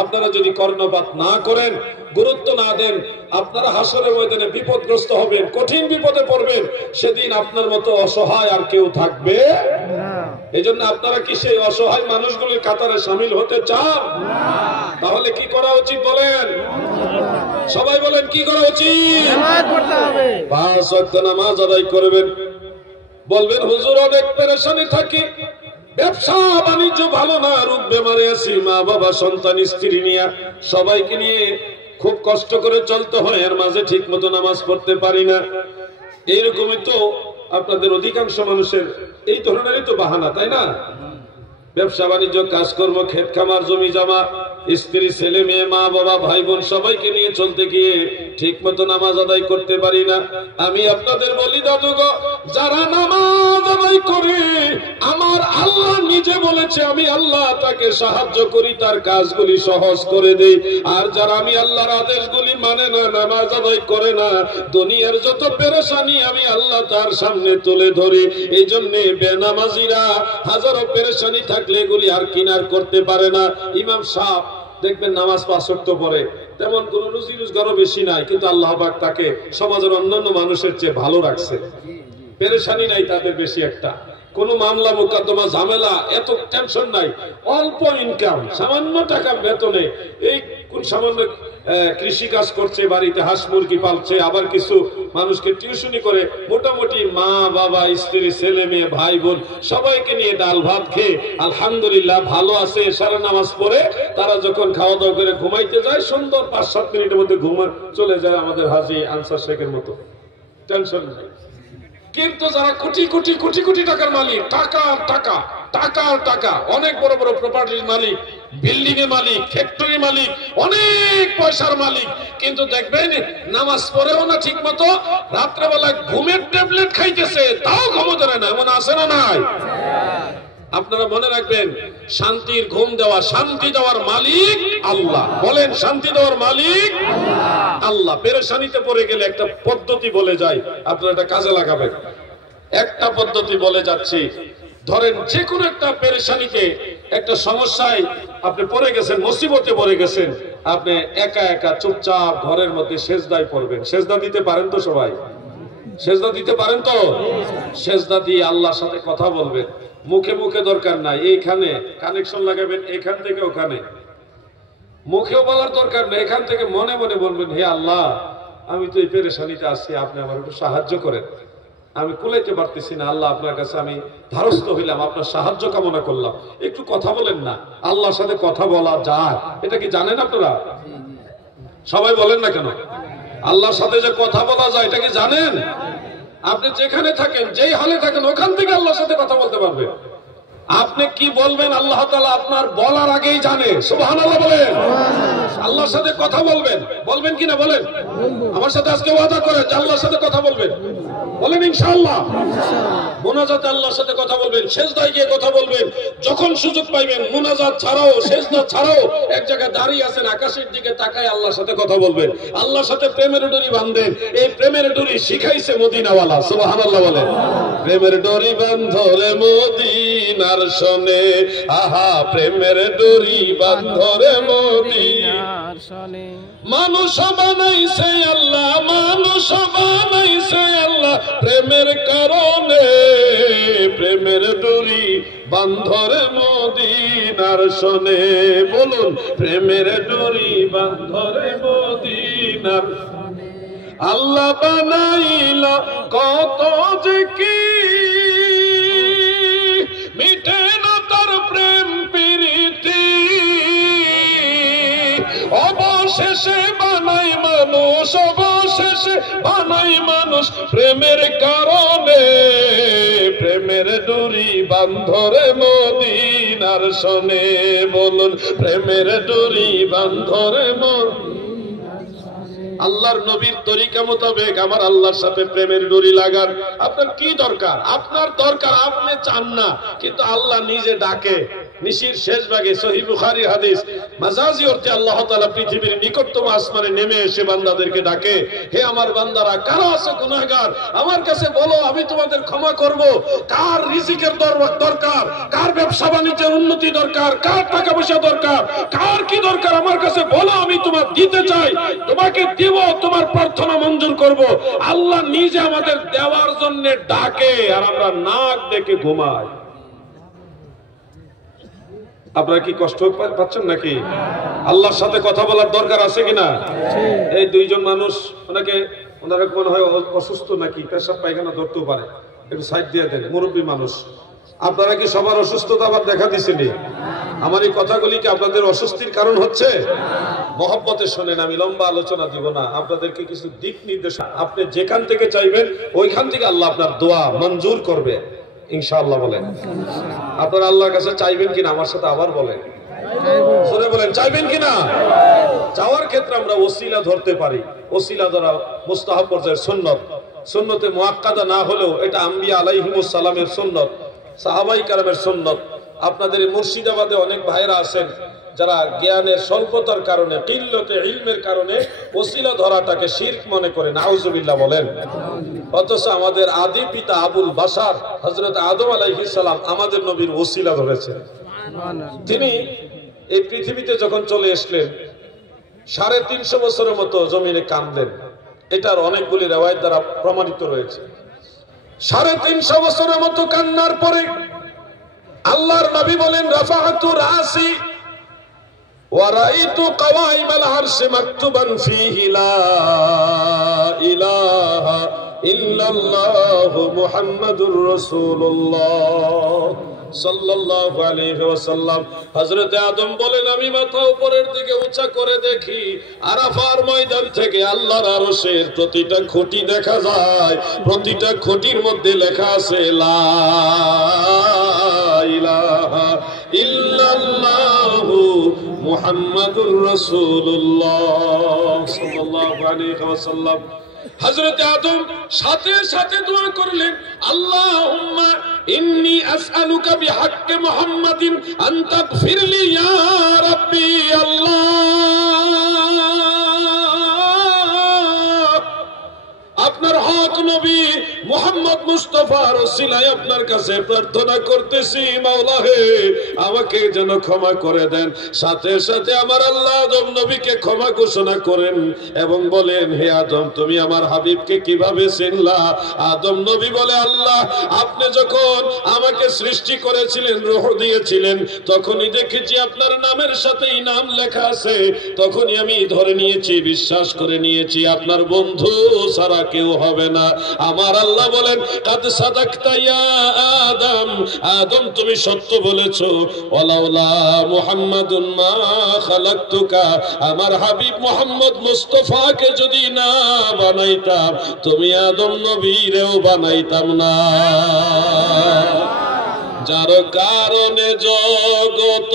আপনারা যদি কর্ণপাত না করেন, গুরুত্ব না দেন, আপনারা হাসরের ময়দানে বিপদগ্রস্ত হবেন, কঠিন বিপদে পড়বেন। সেদিন আপনার মতো অসহায় আর কেউ থাকবে না। এজন্য আপনারা কি সেই অসহায় মানুষগুলির কাতারে শামিল হতে চান? তাহলে কি করা উচিত বলেন? সবাই বলেন কি করা উচিত? নামাজ পড়তে হবে, 5 ওয়াক্ত নামাজ আদায় করবেন। বলবেন হুজুর অনেক পেরেশানি থাকি, ব্যবসা বাণিজ্য ভালো না, রোগ বেমারে আছি, মা বাবা সন্তান স্ত্রী নিয়ে সবাইকে নিয়ে খুব কষ্ট করে চলতে হয়, এর মাঝে ঠিক মতো নামাজ পড়তে পারি না। এইরকমই তো আপনাদের অধিকাংশ মানুষের এই ধরনেরই তো বাহানা, তাই না? ব্যবসা বাণিজ্য, কাজকর্ম, ক্ষেত খামার, জমি জমা, স্ত্রী, ছেলে মেয়ে, মা বাবা, ভাই বোন সবাইকে নিয়ে চলতে গিয়ে ঠিক মতো নামাজ আদায় করতে পারি না। আমি আপনাদের বলি দাদুগো, যারা নামাজ আদায় করে আমার আল্লাহ নিজে বলেছে আমি আল্লাহ তাকে সাহায্য করি, তার কাজগুলি সহজ করে দেই। আর যারা আমি আল্লাহর আদেশগুলি মানে না, নামাজ আদায় করে না, দুনিয়ার যত পেরেশানি আমি আল্লাহ তার সামনে তুলে ধরি। এই জন্য বেনামাজিরা হাজারো পেরেশানি থাকলে এগুলি আর কিনার করতে পারে না। ইমাম সাহেব দেখবেন নামাজ 5 ওয়াক্ত পড়ে, তেমন কোন রুজি রোজগারও বেশি নাই, কিন্তু আল্লাহ পাক তাকে সমাজের অন্যান্য মানুষের চেয়ে ভালো রাখছে। পেরেশানি নাই তাদের বেশি একটা, কোন মামলা মোকদ্দমা ঝামেলা, এত টেনশন নাই, অল্প ইনকাম, সামান্য টাকা বেতনে এই কোন সামান্য কৃষি কাজ করছে, বাড়িতে হাঁস মুরগি পালছে, আবার কিছু মানুষকে টিউশনি করে, মোটামুটি মা বাবা, স্ত্রী, ছেলে মেয়ে, ভাই বোন সবাইকে নিয়ে ডাল ভাত খেয়ে আলহামদুলিল্লাহ ভালো আছে। সারা নামাজ পড়ে তারা যখন খাওয়া দাওয়া করে ঘুমাইতে যায়, সুন্দর 5-7 মিনিটের মধ্যে ঘুমা চলে যায় আমাদের হাজী আনসার শেখের মতো, টেনশন নাই। কিন্তু যারা কোটি কোটি কোটি কোটি টাকার মালিক, টাকার টাকা, টাকার টাকা, অনেক বড় বড় প্রপার্টির মালিক, বিল্ডিং এর মালিক, ফ্যাক্টরি মালিক, অনেক পয়সার মালিক, কিন্তু দেখবেন নামাজ পড়েও না ঠিক মতো, রাত্রেবেলা ঘুমের ট্যাবলেট খাইতেছে, তাও ঘুম ধরে না, এমন আছে না নাই? আপনারা মনে রাখবেন, শান্তির ঘুম দেওয়া, শান্তি দেওয়ার মালিক আল্লাহ। বলেন, শান্তি দেওয়ার মালিক আল্লাহ। পেরেশানিতে পড়ে গেলে একটা পদ্ধতি বলে যায়, আপনারা এটা কাজে লাগাবেন। একটা পদ্ধতি বলে যাচ্ছি, ধরেন যে কোনো একটা পেরেশানিতে, একটা সমস্যায় আপনি পড়ে গেছেন, মুসিবতে পড়ে গেছেন, আপনি একা একা চুপচাপ ঘরের মধ্যে সেজদায় পড়বেন। সেজদা দিতে পারেন তো সবাই? সেজদা দিতে পারেন তো? সেজদা দিয়ে আল্লাহর সাথে কথা বলবেন। মুখে মুখে দরকার নাই, এইখানে কানেকশন লাগাবেন, এখান থেকে ওখানে। মুখেও বলার দরকার নেই, এখান থেকে মনে মনে বলবেন, হে আল্লাহ, আমি তো এই পেরেশানিতে আছি, আপনি আমার একটু সাহায্য করেন, আমি কুলাইতে পারতেছি না, আল্লাহ আপনার কাছে আমি ধারস্থ হইলাম, আপনার সাহায্য কামনা করলাম, একটু কথা বলেন না। আল্লাহর সাথে কথা বলা যায়, এটা কি জানেন আপনারা? সবাই বলেন না কেন? আল্লাহর সাথে যে কথা বলা যায়, এটা কি জানেন? আপনি যেখানে থাকেন, যেই হালে থাকেন, ওখান থেকে আল্লাহর সাথে কথা বলতে পারবেন। আপনি কি বলবেন আল্লাহ তাআলা আপনার বলার আগেই জানে। সুবহানাল্লাহ বলেন। আল্লাহর সাথে কথা বলবেন, বলবেন কিনা বলেন? আমার সাথে আজকে ওয়াদা করেন যে আল্লাহর সাথে কথা বলবেন, বলেন ইনশাআল্লাহ। মুনাজাতে আল্লাহর সাথে কথা বলবেন, সেজদায় গিয়ে কথা বলবেন, যখন সুযোগ পাইবেন, মুনাজাত ছাড়াও, সেজদা ছাড়াও এক জায়গায় দাঁড়িয়ে আছেন, আকাশের দিকে তাকায় আল্লাহর সাথে কথা বলবেন। আল্লাহর সাথে প্রেমের ডোরি বাঁধেন, এই প্রেমের ডোরি শিখাইছে মদিনাওয়ালা। সুবহানাল্লাহ বলেন। প্রেমের ডোরি বাঁধরে মদিনার শোনে, আহা প্রেমের ডোরি বাঁধরে মদিনার শোনে। মানুষ বানাইছে আল্লাহ, মানুষ বানাইছে আল্লাহ প্রেমের কারণে, প্রেমের ডোরি বাঁধরে মদিনার শোনে। বলুন, প্রেমের ডোরি বাঁধরে মদিনার শোনে। আল্লাহ বানাইল কত যে কি, মিটে না তার প্রেম প্রীতি, অবশেষে বানাই মানুষ, অবশেষে বানাই মানুষ প্রেমের কারণে, প্রেমের ডোরি বাঁধরে মদিনার শোনে। বলুন, প্রেমের ডোরি বাঁধরে মদিনার শোনে। আল্লাহর নবীর তরিকা মোতাবেক আমার আল্লাহর সাথে প্রেমের ডোরি লাগান। আপনার কি দরকার? আপনার দরকার, আপনি চান না, কিন্তু আল্লাহ নিজে ডাকে, নিশির শেষ ভাগে সহিহ বুখারীর হাদিস, মাজাজি অর্থে আল্লাহ তাআলা পৃথিবীর নিকটতম আসমানে নেমে এসে বান্দাদেরকে ডাকে, হে আমার বান্দারা, কারা আছে গুনাহগার আমার কাছে বলো, আমি তোমাদের ক্ষমা করব। কার রিজিকের দরকার, কার ব্যবসা বাণিজ্যের উন্নতি দরকার, কার টাকা পয়সা দরকার, কার কি দরকার আমার কাছে বলো, আমি তোমার দিতে চাই, তোমাকে দেব, তোমার প্রার্থনা মঞ্জুর করব। আল্লাহ নিজে আমাদের দেওয়ার জন্য ডাকে আর আমরা নাক ডেকে ঘুমাই। আপনারা কি কষ্ট পাচ্ছেন নাকি? আল্লাহর সাথে কথা বলার দরকার আছে কিনা? এই দুইজন মানুষ, ওনারা মনে হয় অসুস্থ নাকি, পেশাব পায়খানা ধরতেও পারে, একটু সাইড দিয়ে দেন, মুরব্বী মানুষ। আপনারা কি সবার অসুস্থতা আবার দেখা দিচ্ছেন? আমার এই কথাগুলি কি আপনাদের অস্বস্তির কারণ হচ্ছে? মহব্বতে শোনেন, আমি লম্বা আলোচনা দিব না, আপনাদেরকে কিছু দিক নির্দেশ, আপনি যেখান থেকে চাইবেন ওইখান থেকে আল্লাহ আপনার দোয়া মঞ্জুর করবে ইনশাআল্লাহ। বলেন আপনারা আল্লাহর কাছে চাইবেন কিনা? আমার সাথে আবার বলেন, জোরে বলেন, চাইবেন কিনা? চাওয়ার ক্ষেত্রে আমরা ওসিলা ধরতে পারি, ওসিলা ধরা মুস্তাহাব পর্যায়ের সুন্নত, সুন্নতে মুআক্কাদা না হলেও এটা আম্বিয়া আলাইহিমুস সালামের সুন্নত, সাহাবায়ে কেরামের সুন্নত। আপনাদের মুর্শিদাবাদে অনেক ভাইরা আছেন যারা জ্ঞানের স্বল্পতার কারণে, কিল্লতে ইলমের কারণে ওসিলা ধরাটাকে শিরক মনে করে, নাউজুবিল্লাহ বলেন। অথচ আমাদের আদি পিতা আবুল বাশার হযরত আদম আলাইহিস সালাম আমাদের নবীর ওসিলা ধরেছেন। তিনি এই পৃথিবীতে যখন চলে আসলেন 350 বছরের মতো জমিনে কাঁদলেন, এটার অনেকগুলি রিওয়ায়াত দ্বারা প্রমাণিত রয়েছে। 350 বছরের মতো কান্নার পরে আল্লাহর নবী বলেন, রাফাআতু রাসি ওয়া রাআইতু কাওয়াইমাল আরশি মাকতুবান ফীহি লা ইলাহা ইল্লাল্লাহু মুহাম্মাদুর রাসূলুল্লাহ সাল্লাল্লাহু আলাইহি ওয়াসাল্লাম। হযরত আদম বলেন, আমি মাথা উপরের দিকে উঁচা করে দেখি, আরাফার ময়দান থেকে আল্লাহর আরশের প্রতিটা খুঁটি দেখা যায়, প্রতিটা খুঁটির মধ্যে লেখা আছে লা ইলাহা ইল্লাল্লাহু মুহাম্মাদুর রাসূলুল্লাহ সাল্লাল্লাহু আলাইহি ওয়াসাল্লাম। হযরত আদম সাথে সাথে দোয়া করলেন, আল্লাহুম্মা ইন্নী আসআলুকা বিহাক্কি মুহাম্মাদিন আন তাগফিরলি ইয়া রাব্বি আল্লাহ। আপনার হক নবী মুহাম্মদ মুস্তাফার ওসিলায় আপনার কাছে প্রার্থনা করতেছি, মাওলা হে আমাকে যেন ক্ষমা করে দেন। সাথে সাথে আমার আল্লাহ আদম নবীকে ক্ষমা ঘোষণা করেন এবং বলেন, হে আদম, তুমি আমার হাবিবকে কিভাবে চিনলা? আদম নবী বলে, আল্লাহ আপনি যখন আমাকে সৃষ্টি করেছিলেন, রূহ দিয়েছিলেন, তখনই দেখেছি আপনার নামের সাথেই নাম লেখা আছে, তখনই আমি ধরে নিয়েছি, বিশ্বাস করে নিয়েছি আপনার বন্ধু ছাড়া কেউ হবে না। আমার আল্লাহ বলেন, কাদ সাদাকতা ইয়া আদম, আদম তুমি সত্য বলেছো, ওয়ালাউলা মুহাম্মাদুন মা খালাকতুকা, আমার হাবিব মুহাম্মদ মুস্তাফাকে যদি না বানাইতাম, তুমি আদম নবীরেও বানাইতাম না। যার কারণে জগত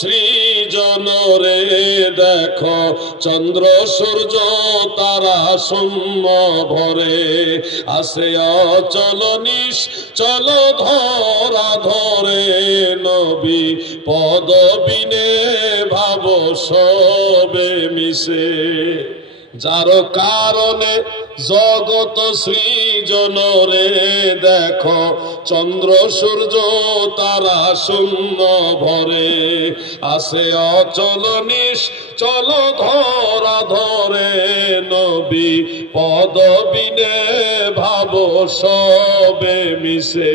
সৃজন রে দেখো, চন্দ্র সূর্য তারা শূন্য ভরে, আসে অচল নিশ্চল ধরা ধরে, নবী পদবিনে ভাব সবে মিশে। যার কারণে জগত সৃজন রে দেখো, চন্দ্র সূর্য তারা শূন্য ভরে, আসে অচল নিশ্চল ধরা ধরে, নবী পদবিনে ভাব সবে মিশে।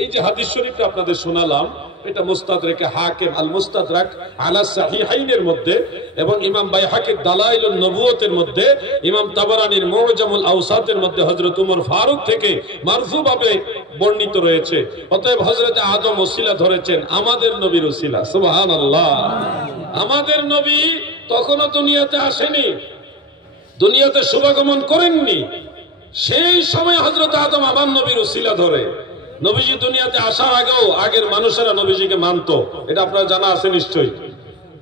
এই যে হাদিস শরীফটা আপনাদের শোনালাম, এটা মুস্তাদরাকে হাকিম আল মুস্তাদরাক আলা সাহিহাইনের মধ্যে এবং ইমাম বাইহাকির দালাইলুন নবুওয়াতের মধ্যে, ইমাম তাবারানির মুআজামুল আওসাতের মধ্যে হযরত ওমর ফারুক থেকে মারফুভাবে বর্ণিত রয়েছে। অতএব হযরত আদম ওসিলা ধরেছেন আমাদের নবীর ওসিলা। সুবহানাল্লাহ। আমাদের নবী তখনও দুনিয়াতে আসেনি, দুনিয়াতে শুভাগমন করেননি, সেই সময় হযরত আদম আমার নবীর ওসিলা ধরে। নবীজি দুনিয়াতে আসার আগেও আগের মানুষেরা নবীজিকে মানতো, এটা আপনারা জানা আছে নিশ্চয়ই।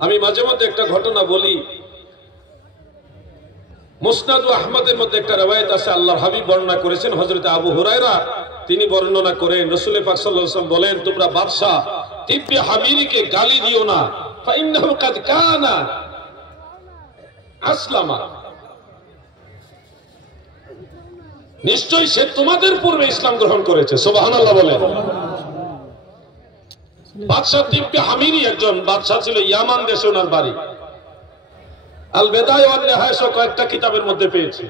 আমি মাঝে মধ্যে একটা ঘটনা বলি। মুসনাদ আহমদের মধ্যে একটা রিওয়ায়াত আছে, আল্লাহর হাবিব বর্ণনা করেছেন, হযরত আবু হুরায়রা তিনি বর্ণনা করেন, রাসূল পাক সাল্লাল্লাহু আলাইহি ওয়াসাল্লাম বলেন, তোমরা বাদশা তিব্বে হামিরিকে গালি দিও না, ফাইন্নাহু কাদ কানা আসলামা, নিশ্চয়ই সে তোমাদের পূর্বে ইসলাম গ্রহণ করেছে। সুবহানাল্লাহ বলেন। বাদশা তিব্বে হামিরি একজন বাদশা ছিল, ইয়ামান দেশে ওনার বাড়ি। আল বেদায় ওয়ান নিহায়া কয়েকটা কিতাবের মধ্যে পেয়েছি।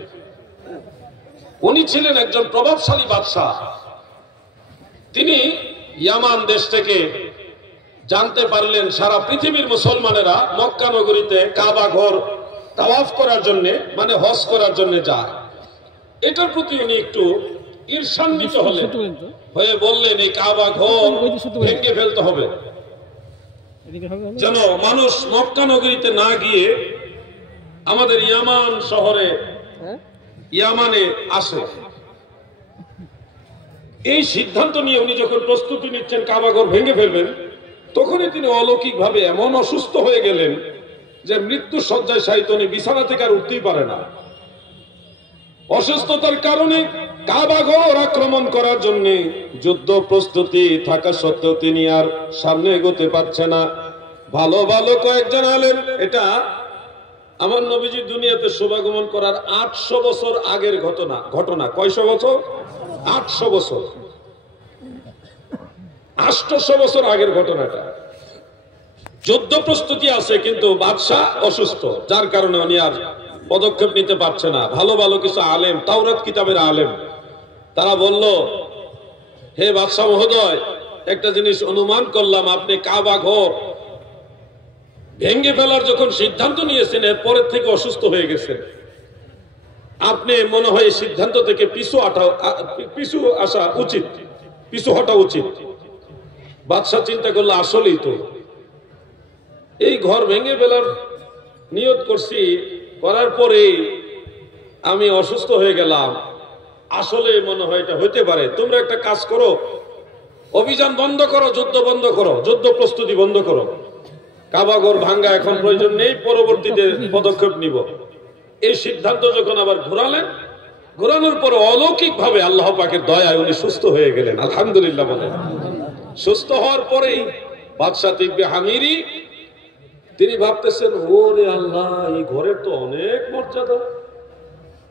উনি ছিলেন একজন প্রভাবশালী বাদশা। তিনি ইয়ামান দেশ থেকে জানতে পারলেন সারা পৃথিবীর মুসলমানেরা মক্কা নগরীতে কাবা ঘর তাওয়াফ করার জন্য, মানে হজ করার জন্য যায়। এটার প্রতি উনি একটু ঈর্ষান্বিত হয়ে বললেন এই কাবা ঘর ভেঙে ফেলতে হবে, যেন মানুষ মক্কা নগরীতে না গিয়ে আমাদের ইয়ামান শহরে, ইয়ামানে আসে। এই সিদ্ধান্ত নিয়ে উনি যখন প্রস্তুতি নিচ্ছেন কাবা ঘর ভেঙে ফেলবেন, তখনই তিনি অলৌকিকভাবে এমন অসুস্থ হয়ে গেলেন যে মৃত্যু শয্যায় শায়িত, উনি বিছানা থেকে আর উঠতেই পারে না। অসুস্থতার কারণে কাবা ঘর আক্রমণ করার জন্য যুদ্ধ প্রস্তুতি থাকা সত্ত্বেও তিনি আর সামনে এগোতে পারছে না। ভালো ভালো কয়েকজন আলেম, এটা আমার নবীজি দুনিয়াতে শুভাগমন করার 800 বছর আগের ঘটনা। কয়শো বছর? 800 বছর, 800 বছর আগের ঘটনাটা। যুদ্ধ প্রস্তুতি আছে, কিন্তু বাদশা অসুস্থ, যার কারণে উনি আর পদক্ষেপ নিতে পারছে না। ভালো ভালো কিছু আলেম, তাওরাত কিতাবের আলেম, তারা বলল, হে বাদশা মহোদয়, একটা জিনিস অনুমান করলাম, আপনি কাবা ঘর ভেঙে ফেলার যখন সিদ্ধান্ত নিয়েছেন, এরপরের থেকে অসুস্থ হয়ে গেছেন। আপনি মনে হয় সিদ্ধান্ত থেকে পিছু আসা উচিত, পিছু হটা উচিত। বাদশা চিন্তা করলো, আসলেই তো এই ঘর ভেঙে ফেলার নিয়ত করছি, করার পরে আমি অসুস্থ হয়ে গেলাম, আসলে মনে হয় এটা হইতে পারে। তোমরা একটা কাজ করো, অভিযান বন্ধ করো, যুদ্ধ বন্ধ করো, যুদ্ধ প্রস্তুতি বন্ধ করো, কাবা ঘর ভাঙ্গা এখন প্রয়োজন নেই, পরবর্তীতে পদক্ষেপ নিব। এই সিদ্ধান্ত যখন আবার ঘোরানোর পরে অলৌকিক ভাবে আল্লাহ পাকের দয়ায় উনি সুস্থ হয়ে গেলেন। আলহামদুলিল্লাহ বলেন। সুস্থ হওয়ার পরেই বাদশা তিব্বে হামিরি তিনি ভাবতেছেন, ওরে আল্লাহ, এই ঘরের তো অনেক মর্যাদা,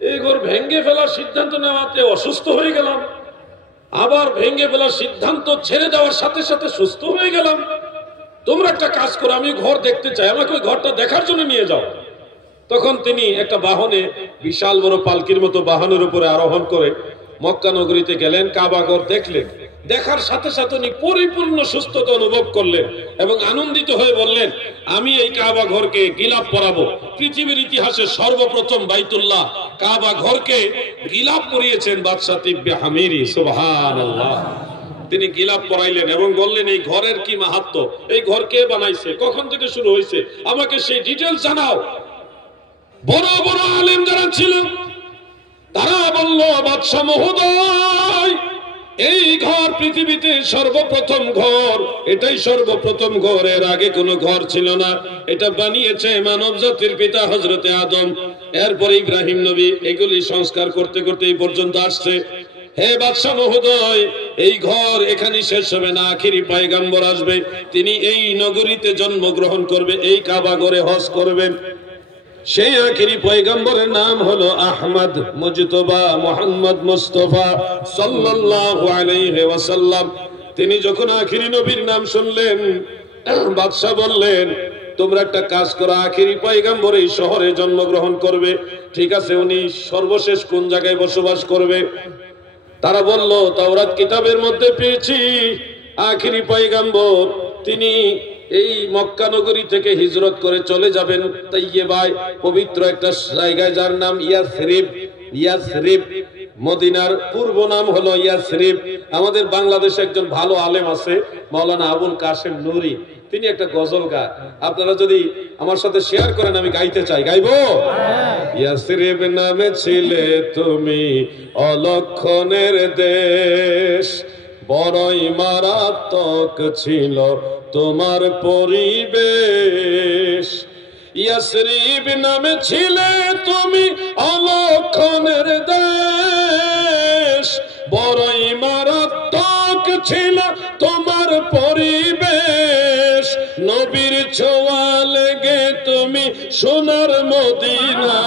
এই ঘর ভেঙ্গে ফেলার সিদ্ধান্ত নেওয়াতে অসুস্থ হয়ে গেলাম, আবার ভেঙ্গে ফেলার সিদ্ধান্ত ছেড়ে দেওয়ার সাথে সাথে সুস্থ হয়ে গেলাম। তোমরা একটা কাজ করো, আমি ঘর দেখতে চাই, আমাকে ওই ঘরটা দেখার জন্য নিয়ে যাও। তখন তিনি একটা বাহনে, বিশাল বড় পালকির মতো বাহনের উপরে আরোহণ করে মক্কা নগরীতে গেলেন, কাবা ঘর দেখলেন। দেখার সাথে সাথে উনি পরিপূর্ণ সুস্থতা অনুভব করলেন এবং আনন্দিত হয়ে বললেন, আমি এই কাবা ঘরকে গিলাপ পরাবো। পৃথিবীর ইতিহাসে সর্বপ্রথম বাইতুল্লাহ কাবা ঘরকে গিলাপ পরিয়েছেন বাদশা তিব্বে হামিরি। সুবহানাল্লাহ। তিনি গিলাপ পরাইলেন এবং বললেন, এই ঘরের কি মাহাত্ম্য, এই ঘর কে বানাইছে, কখন থেকে শুরু হয়েছে, আমাকে সেই ডিটেইলস জানাও। বড় বড় আলেম যারা ছিল তারা বলল, বাদশা মহোদয়, এই ঘর পৃথিবীতে সর্বপ্রথম ঘর, এটাই সর্বপ্রথম ঘর, এর আগে কোনো ঘর ছিল না। এটা বানিয়েছে মানব জাতির পিতা হযরতে আদম, এরপর ইব্রাহিম নবী, এগুলি সংস্কার করতে করতে এই পর্যন্ত আসছে। হে বাদশা মহোদয়, এই ঘর এখানে শেষ হবে না, আখিরি পয়গম্বর আসবে, তিনি এই নগরীতে জন্মগ্রহণ করবে, এই কাবা ঘরে হজ করবেন। সেই আখিরি পয়গম্বরের নাম হলো আহমদ মুজতবা মুহাম্মদ মুস্তাফা সাল্লাল্লাহু আলাইহি ওয়াসাল্লাম। তিনি যখন আখিরি নবীর নাম শুনলেন, বাদশা বললেন, তোমরা একটা কাজ করো, আখিরি পয়গম্বর এই শহরে জন্মগ্রহণ করবে, ঠিক আছে, উনি সর্বশেষ কোন জায়গায় বসবাস করবে? তারা বলল, তাওরাত কিতাবের মধ্যে পেয়েছি আখিরি পয়গম্বর তিনি এই মক্কা নগরী থেকে হিজরত করে চলে যাবেন তাইয়্যিবায়, পবিত্র একটা জায়গায় যার নাম ইয়াসরিব। ইয়াসরিব মদিনার পূর্ব নাম হলো ইয়াসরিব। আমাদের বাংলাদেশে একজন ভালো আলেম আছে, মাওলানা আবুল কাশেম নুরি, তিনি একটা গজল গায়, আপনারা যদি আমার সাথে শেয়ার করেন আমি গাইতে চাই, গাইবো? ইয়াসরিব নামে ছিলে তুমি অলক্ষণের দেশ, বড়ই মারাত্মক ছিল তোমার পরিবেশ। ইয়াসরিব নামে ছিলে তুমি অলক্ষণের দেশ, বড়ই মারাত্মক ছিল তোমার পরিবেশ। মদিনা,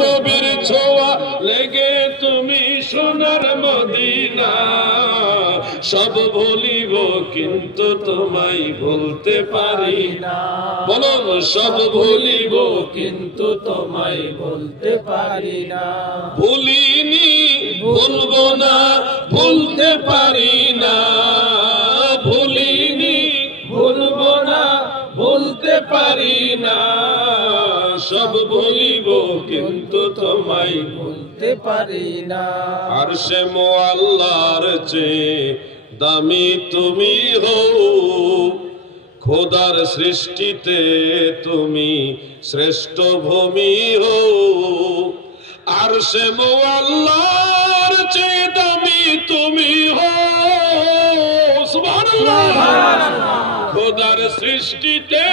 নবীর ছোঁয়া লেগে তুমি সোনার মদিনা। সব ভুলিব কিন্তু তোমায় ভুলতে পারি না। বলুন, সব ভুলিব কিন্তু তোমায় বলতে পারি না। ভুলিনি, ভুলবো না, ভুলতে পারি না। ভুলিনি, ভুলবো না, ভুলতে পারি না। সব ভুলিব কিন্তু তোমায় বলতে পারি না। আরশে মুআল্লার চেয়ে দামি তুমি হও, খোদার সৃষ্টিতে তুমি শ্রেষ্ঠ ভূমি হও। আরশে মুআল্লার চেয়ে দামি তুমি হও, সুবহানাল্লাহ। খোদার সৃষ্টিতে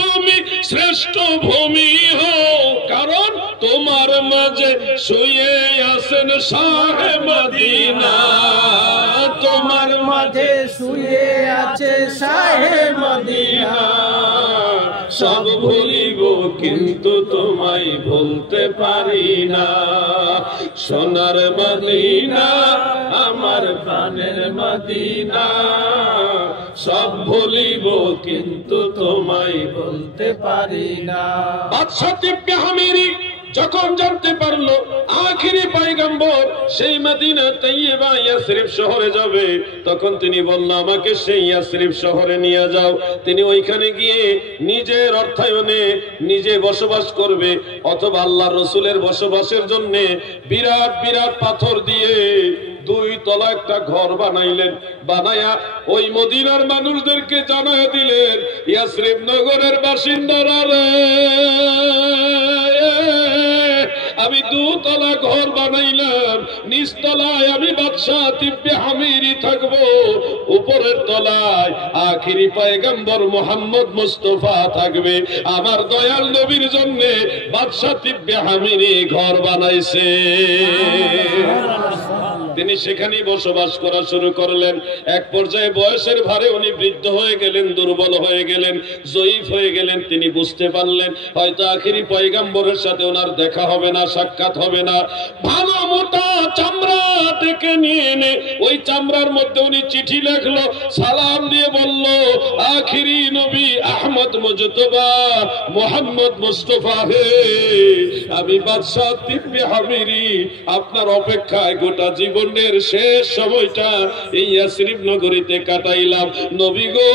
তুমি শ্রেষ্ঠ ভূমি হও, কারণ তোমার মাঝে শুয়ে আছেন শাহে মদিনা। তোমার মাঝে শুয়ে আছে শাহে মদিনা। সব ভুলিব কিন্তু তোমায় ভুলতে পারি না। সোনার মদিনা, আমার প্রাণের মদিনা। সব ভুলিব কিন্তু তোমায় বলতে পারি না। বাদশা তিব্বে হামিরি যখন জানতে পারলো আখিরি পয়গম্বর সেই মদিনা তাইয়্যিবা ইয়াসরিব শহরে যাবে, তখন তিনি বলল, আমাকে সেই ইয়াসরিব শহরে নিয়ে যাও। তিনি ওইখানে গিয়ে নিজের অর্থায়নে নিজে বসবাস করবে, অথবা আল্লাহর রাসূলের বসবাসের জন্য বিরাট বিরাট পাথর দিয়ে 2 তলা একটা ঘর বানাইলেন। বানায়া ওই মদিনার মানুষদেরকে জানায় দিলেন, ইয়াসরিব নগরের বাসিন্দারা রে, আমি 2 তলা ঘর বানাইলাম। নিচতলায় আমি বাদশা তিব্বে হামিরি থাকবো, উপরের তলায় আখিরি পয়গম্বর মুহাম্মদ মুস্তাফা থাকবে। আমার দয়াল নবীর জন্য বাদশা তিব্বে হামিরি ঘর বানাইছে। তিনি সেখানেই বসবাস করা শুরু করলেন। এক পর্যায়ে বয়সের ভারে উনি বৃদ্ধ হয়ে গেলেন, দুর্বল হয়ে গেলেন, জয়ীফ হয়ে গেলেন। তিনি বুঝতে পারলেন হয়তো আখিরি পয়গম্বরের সাথে ওনার দেখা হবে না, সাক্ষাৎ হবে না। ভালো মোটা চামড়া থেকে নিয়ে এনে ওই চামড়ার মধ্যে উনি চিঠি লেখলো, সালাম দিয়ে বলল, আখিরি নবী আহমদ মুজতবা মুহাম্মদ মুস্তাফা হে, আমি বাদশা তিব্বে হামিরি আপনার অপেক্ষায় গোটা জীবনের শেষ সময়টা এই ইয়াসরিব নগরীতে কাটাইলাম। নবী গো,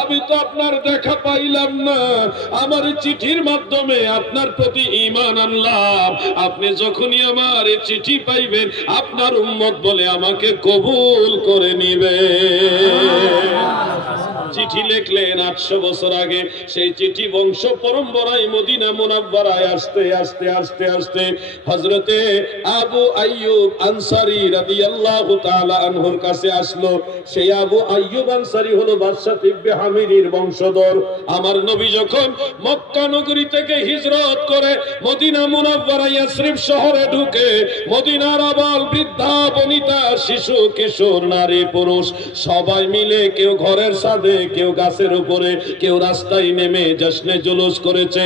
আমি তো আপনার দেখা পাইলাম না, আমার চিঠির মাধ্যমে আপনার প্রতি ঈমান আনলাম। আপনি যখনই আমার এই চিঠি পাইবেন, আপনার উম্মত বলে আমাকে কবুল করে নিবেন। চিঠি লিখলেন 800 বছর আগে। সেই চিঠি বংশ পরম্পরায় মদিনা মুনাওয়ারায় আসতে আসতে আসতে আসতে হযরতে আবু আইয়ুব আনসারী রাদিয়াল্লাহু তাআলা আনহুর কাছে আসলো। সেই আবু আইয়ুব আনসারী হলো বাদশা তিব্বে হামিরির বংশধর। আমার নবী যখন মক্কা নগরী থেকে হিজরত করে মদিনা মুনাওয়ারা ইয়াসরিব শহরে ঢুকে, মদিনার আবাল বৃদ্ধা বনিতা শিশু কিশোর নারী পুরুষ সবাই মিলে কেউ ঘরের ছাদে, কেউ গাছের উপরে, কেউ রাস্তায় নেমে জশ্নে জুলুস করেছে,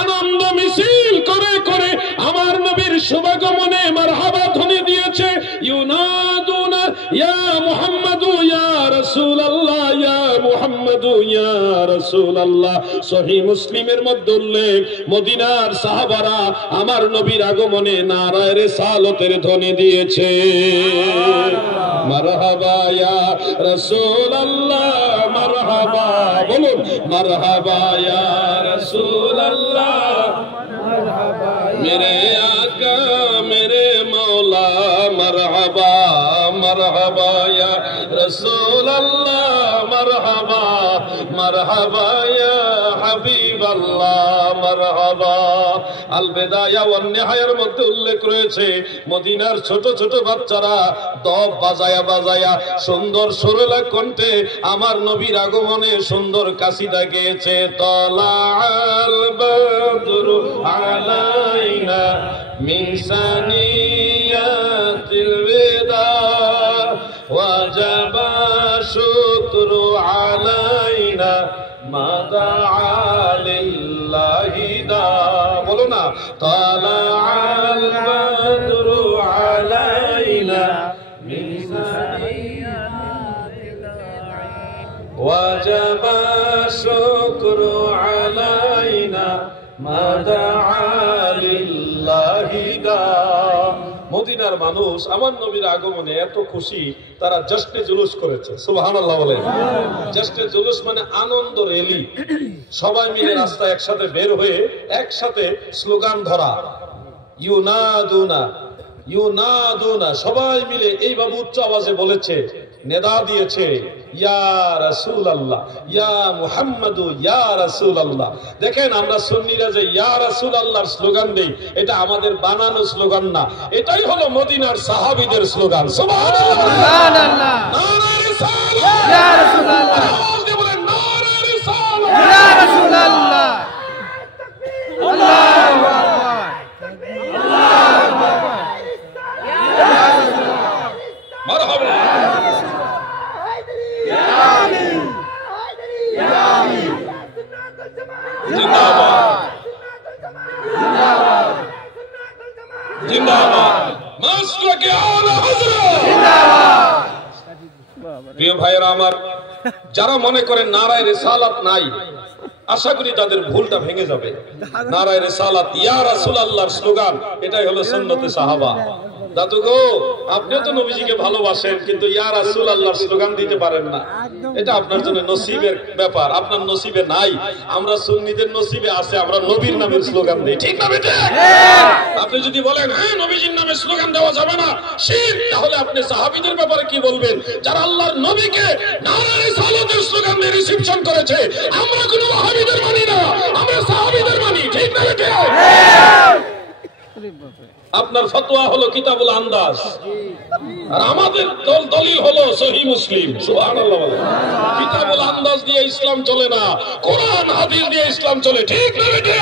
আনন্দ মিছিল করে করে আমার নবীর শুভাগমনে মারহাবা ধ্বনি দিয়েছে। ইউনাদুনা ইয়া মুহাম্মাদু ইয়া রাসূলুল্লাহ, ইয়া মুহাম্মাদু ইয়া রাসূলুল্লাহ। সহিহ মুসলিমের মধ্যে উল্লেখ, মদিনার সাহাবারা আমার নবীর আগমনে নারায়ে রিসালাতের ধ্বনি দিয়েছে। মারহাবা ইয়া রাসূলুল্লাহ, মারহাবা, বলুন মারহাবা ইয়া রাসূলুল্লাহ, মারহাবা मेरे आका मेरे मौला मरहबा मरहबा या रसूल अल्लाह मरहबा मरहबा या हबीब अल्लाह मरहबा। আল বিদায়া ওয়ান নিহায়ার মধ্যে উল্লেখ রয়েছে মদিনার ছোট ছোট বাচ্চারা দব বাজায়া বাজায়া সুন্দর সুরেলা কণ্ঠে আমার নবীর আগমনে সুন্দর কাসিদা গেয়েছে। তলাআল বদরু আলাইনা মিন সানিয়াতিল বিদা ওয়াজাবা শুকরু আলাইনা মা দাআ লিল্লাহি দা বলো না তালাআল বাদরু আলাইনা মিন وجب الشكر علينا ما دعا لله دا মদিনার মানুষ আমার নবীর আগমনে এত খুশি তারা জশ্নে জুলুস করেছে সুবহানাল্লাহ বলে জশ্নে জুলুস মানে আনন্দ র্যালি সবাই মিলে রাস্তায় একসাথে বের হয়ে একসাথে স্লোগান ধরা ইউনাদুনা ইউনাদুনা সবাই মিলে এইভাবে উচ্চ আওয়াজে বলেছে নেদা দিয়েছে ইয়া রাসূলুল্লাহ ইয়া মুহাম্মাদু ইয়া রাসূলুল্লাহ দেখেন আমরা সুন্নিরা যে ইয়া রাসূলুল্লাহর স্লোগান দেই এটা আমাদের বানানো স্লোগান না এটাই হলো মদিনার সাহাবীদের স্লোগান সুবহানাল্লাহ সুবহানাল্লাহ নারে রিসালাত ইয়া রাসূলুল্লাহ আওয়াজ দিয়ে বলেন নারে রিসালাত ইয়া রাসূলুল্লাহ আল্লাহু আকবার আল্লাহু আকবার মারহাবা প্রিয় ভাইয়েরা আমার যারা মনে করেন নারায়ে রিসালাত নাই আশা করি তাদের ভুলটা ভেঙে যাবে নারায়ে রিসালাত ইয়া রাসূলুল্লাহর স্লোগান এটাই হলো সুন্নতে সাহাবা দাদু গো আপনিও তো নবীজিকে ভালোবাসেন কিন্তু ইয়া রাসূলুল্লাহর স্লোগান দিতে পারেন না এটা আপনার জন্য নসিবের ব্যাপার আপনার নসিবে নাই আমরা সুন্নিদের নসিবে আছে আমরা নবীর নামের স্লোগান দেই ঠিক না বেটা আপনি যদি বলেন হ্যাঁ নবীজির নামে স্লোগান দেওয়া যাবে না শিরক তাহলে আপনি সাহাবীদের ব্যাপারে কি বলবেন যারা আল্লাহর নবীকে নারায়ে রিসালাতের স্লোগান দিয়ে রিসিপশন করেছে আমরা কোনো ওয়াহাবীদের মানি না আমরা সাহাবীদের মানি ঠিক না বেটা আপনার ফতোয়া হলো কিতাবুল আন্দাজ আর আমাদের দলিল হলো সহিহ মুসলিম সুবহানাল্লাহ বলে কিতাবুল আন্দাজ দিয়ে ইসলাম চলে না কোরআন হাদিস দিয়ে ইসলাম চলে ঠিক না বেটা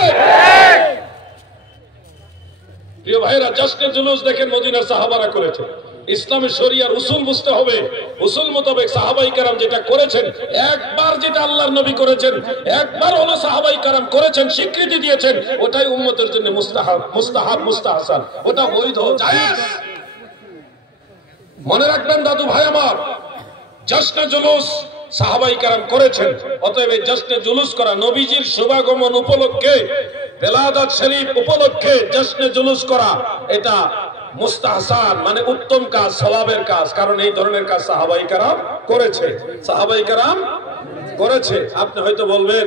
প্রিয় ভাইরা জশ্নে জুলুস দেখেন মদিনার সাহাবারা করেছে ইসলামের শরিয়ার উসুল বুঝতে হবে উসুল মোতাবেক সাহাবাই কেরাম যেটা করেছেন একবার যেটা আল্লাহর নবী করেছেন একবার হলো সাহাবাই কেরাম করেছেন স্বীকৃতি দিয়েছেন ওটাই উম্মতের জন্য মুস্তাহাব মুস্তাহাব মুস্তাহসান ওটা বৈধ জায়েজ মনে রাখবেন দাদু ভাই আমার জশ্নে জুলুস সাহাবাই কেরাম করেছেন অতএব এই জশ্নে জুলুস করা নবীজির শুভাগমন উপলক্ষে বেলাদাত শরীফ উপলক্ষে জশ্নে জুলুস করা এটা মুস্তাহসান মানে উত্তম কাজ সওয়াবের কাজ কারণ এই ধরনের কাজ সাহাবাই কেরাম করেছে সাহাবাই কেরাম করেছে আপনি হয়তো বলবেন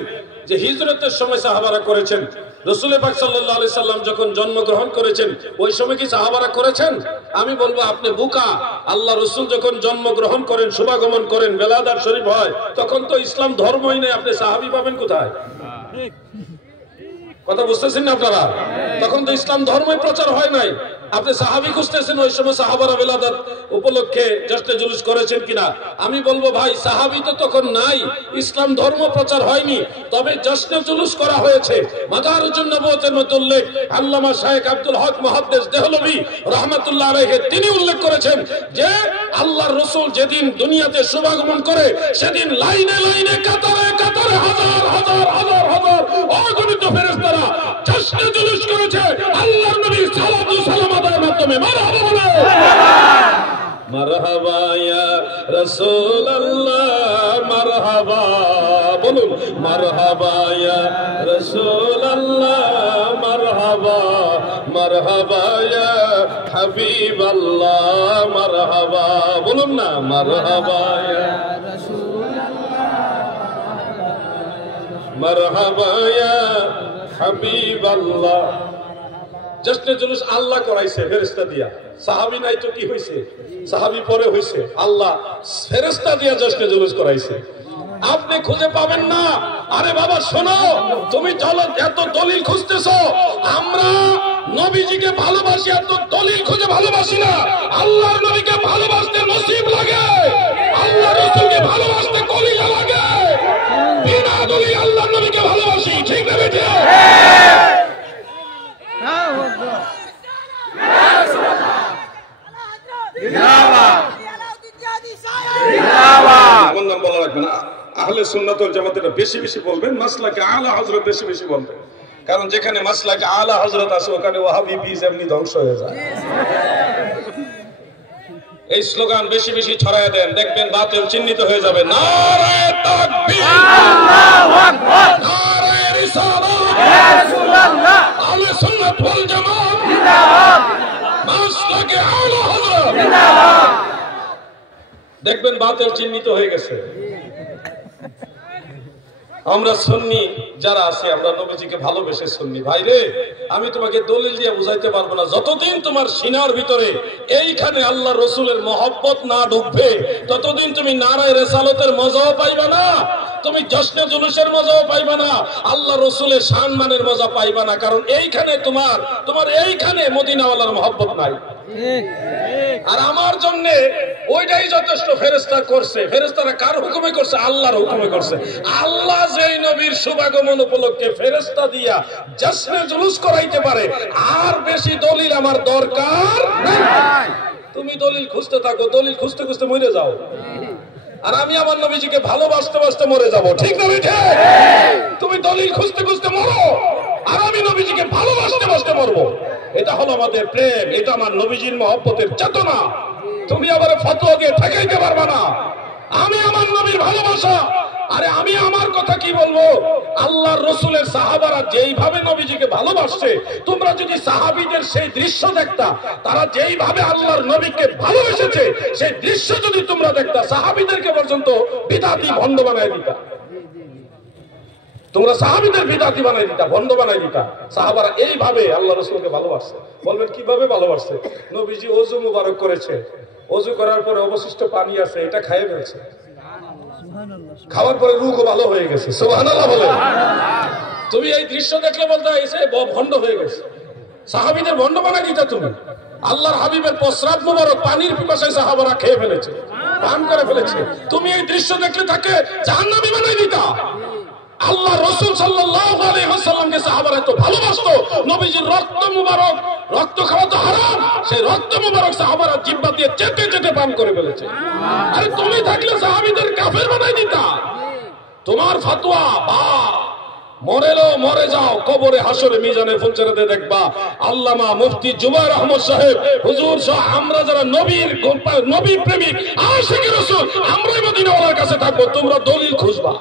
যে হিজরতের সময় সাহাবারা করেছেন রাসূল পাক সাল্লাল্লাহু আলাইহি সাল্লাম যখন জন্মগ্রহণ করেছেন ওই সময় কি সাহাবারা করেছেন আমি বলবো আপনি বোকা আল্লাহ রাসূল যখন জন্মগ্রহণ করেন শুভাগমন করেন বেলাদাত শরীফ হয় তখন তো ইসলাম ধর্মই নেই আপনি সাহাবী পাবেন কোথায় কথা বুঝতেছেন না আপনারা তখন তো ইসলাম ধর্মই প্রচার হয় নাই আপনি সাহাবী খুঁজতেছেন ওই সময় সাহাবারা বেলাদাত উপলক্ষে জশ্নে জুলুস করেছেন কিনা আমি বলবো ভাই সাহাবী তো তখন নাই ইসলাম ধর্ম প্রচার হয়নি তবে জশ্নে জুলুস করা হয়েছে মাদারুজুন নবুওয়াতের মধ্যে উল্লেখ আল্লামা শাইখ আব্দুল হক মুহাদ্দিস দেহলভী রাহমাতুল্লাহ আলাইহি তিনি উল্লেখ করেছেন যে আল্লাহর রাসূল যেদিন দুনিয়াতে শুভাগমন করে সেদিন লাইনে লাইনে কাতারে কাতারে হাজার হাজার হাজার হাজার অগণিত ফেরেশতারা জশ্নে জুলুস করেছে আল্লাহর নবীর সালাত ও সালাম আদায়ের মাধ্যমে মারহাবা বলে মারহাবা ইয়া রাসূলুল্লাহ মারহাবা বলুন মারহাবা ইয়া রাসূলুল্লাহ মারহাবা মারহাবা ইয়া হাবিবাল্লাহ মারহাবা বলুন না মারহাবা ইয়া মারহাবা ইয়া হাবিবাল্লাহ জশ্নে জুলুস আল্লাহ করাইছে ফেরেশতা দিয়া সাহাবী নাই তো কি হইছে সাহাবী পরে হইছে আল্লাহ ফেরেশতা দিয়া জশ্নে জুলুস করাইছে আপনি খুঁজে পাবেন না আরে বাবা শোনো তুমি চলো এত দলিল খুঁজতেছো আমরা নবীজিকে ভালোবাসি এত দলিল খুঁজে ভালোবাসি না আল্লাহর নবীকে ভালোবাসতে নসিব লাগে আল্লাহর রাসূলকে ভালোবাসতে কলিজা লাগে বিনা দলিল আল্লাহর নবীকে ভালোবাসি ঠিক না বেটা আমার নাম বলা রাখবেন আহলে সুন্নাত ওয়াল জামাতের বেশি বেশি বলবেন, মাসলাকে আলা হযরত বেশি বেশি বলবেন, কারণ যেখানে মাসলাকে আলা হযরত আছে ওখানে ওয়াহাবি পীর এমনি ধ্বংস হয়ে যায়। এই স্লোগান বেশি বেশি ছড়ায় দেন, দেখবেন বাতিল চিহ্নিত হয়ে যাবে। নারায়ে তাকবীর, আল্লাহু আকবার, নারায়ে রিসালাত, ইয়া রাসূলুল্লাহ, আহলে সুন্নাত ওয়াল জামাত জিন্দাবাদ, মাসলাকে আলা হযরত জিন্দাবাদ। দেখবেন বাতিল চিহ্নিত হয়ে গেছে। আমরা সুন্নি যারা আছি, আমরা নবীজিকে ভালোবেসে সুন্নি। ভাই রে, আমি তোমাকে দলিল দিয়ে বুঝাইতে পারবো না। যতদিন তোমার সিনার ভিতরে এইখানে আল্লাহ রসুলের মহব্বত না ঢুকবে, ততদিন তুমি নারায়ে রিসালাতের মজাও পাইবা না, তুমি জশ্নে জুলুসের মজাও পাইবা না, আল্লাহ রসুলের সম্মানের মজা পাইবা না। কারণ এইখানে তোমার এইখানে মদিনাওয়ালার মহব্বত নাই। আর আমার জন্য ওইটাই যথেষ্ট। ফেরেশতা করছে, ফেরেশতারা কার হুকুমে করছে? আল্লাহর হুকুমে করছে। আল্লাহ যেই নবীর শুভাগমন উপলক্ষে ফেরেশতা দিয়া জশ্নে জুলুস করাইতে পারে, আর বেশি দলিল আমার দরকার নাই। তুমি দলিল খুঁজতে থাকো, দলিল খুঁজতে খুঁজতে মরে যাও, আর আমি আমার নবীজিকে ভালোবাসতে বাসতে মরে যাব। ঠিক না ঠিক? তুমি দলিল খুঁজতে খুঁজতে মরো, আর আমি নবীজিকে ভালোবাসতে বাসতে মরবো। এটা হলো আমাদের প্রেম, এটা আমার নবীজির মহব্বতের চেতনা। তুমি আবার ফতোয়া দিয়ে ঠেকাইতে পারবা না। আমি আমার নবীর ভালোবাসা, আরে আমি আমার কথা কি বলবো? আল্লাহর রসুলের সাহাবারা যেইভাবে নবীজিকে ভালোবাসছে, তোমরা যদি সাহাবীদের সেই দৃশ্য দেখতা, তারা যেইভাবে আল্লাহর নবীকে ভালোবেসেছে, সেই দৃশ্য যদি তোমরা দেখতা, সাহাবীদেরকে পর্যন্ত বিদআতি ভণ্ড বানায় দিতা। তোমরা সাহাবীদের বিদআতি বানাই দিতা, ভণ্ড বানাই দিতা। সাহাবারা এইভাবে আল্লাহ রাসূলকে ভালোবাসে। বলবেন কিভাবে ভালোবাসে? নবীজি ওযু মুবারক করেছে, ওযু করার পরে অবশিষ্ট পানি আছে, এটা খেয়ে ফেলছে, খাওয়ার পরে রূহও ভালো হয়ে গেছে। সুবহানাল্লাহ বলে। তুমি এই দৃশ্য দেখলে বলতে এসে ভণ্ড হয়ে গেছে। সাহাবীদের ভণ্ড বানাই দিতা তুমি। আল্লাহর হাবিবের প্রস্রাব মুবারক পানির পিপাসায় সাহাবারা খেয়ে ফেলেছে, পান করে ফেলেছে। তুমি এই দৃশ্য দেখলে তাকে জাহান্নামী বানাই দিতা। আল্লাহ রাসূল সাল্লাল্লাহু আলাইহি ওয়াসাল্লামকে সাহাবারা এত ভালোবাসতো, নবীজির রক্ত মুবারক, রক্ত খাওয়া তো হারাম, সেই রক্ত মুবারক সাহাবারা জিহ্বা দিয়ে চেটে চেটে পান করে ফেলেছে। আরে তুমি থাকলে সাহাবীদের কাফের বানাই দিতা। তোমার ফতোয়া বা মরেলো মরে যাও, কবরে হাসরে মিজানে ফুলচেরাতে দেখবা আল্লামা মুফতি জুবায়ের আহমদ সাহেব হুজুর সহ আমরা যারা নবী প্রেমিক আশিক রাসূল, আমরাই মদিনাওয়ালার কাছে থাকবো, তোমরা দলিল খুঁজবা।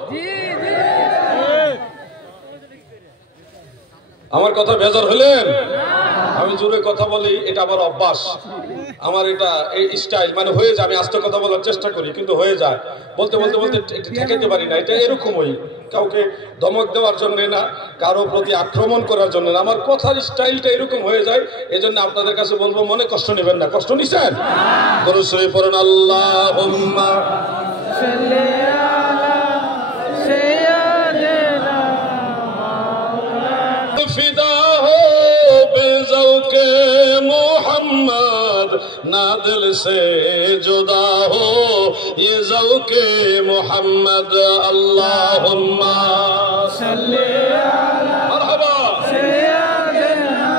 আমার কথা বেজার হলেন? আমি জোরে কথা বলি, এটা আমার অভ্যাস, আমার এটা এই স্টাইল, মানে হয়ে যায়। আমি আস্তে কথা বলার চেষ্টা করি, কিন্তু হয়ে যায়। বলতে বলতে বলতে ঠেকাইতে পারি না। এটা এরকমই, কাউকে ধমক দেওয়ার জন্য না, কারো প্রতি আক্রমণ করার জন্য না, আমার কথার স্টাইলটা এরকম হয়ে যায়। এই জন্য আপনাদের কাছে বলবো, মনে কষ্ট নেবেন না। কষ্ট নিছেন? দরুদ শরীফ পড়েন। আল্লাহুম্মা সাল্লি আলা সাইয়্যিদিনা फिदा हो बेज़ौक़े मोहम्मद, ना दिल से जुदा हो ये ज़ौक़े मोहम्मद। अल्लाहुम्मा सल्ली अला मरहबा सय्यिदिना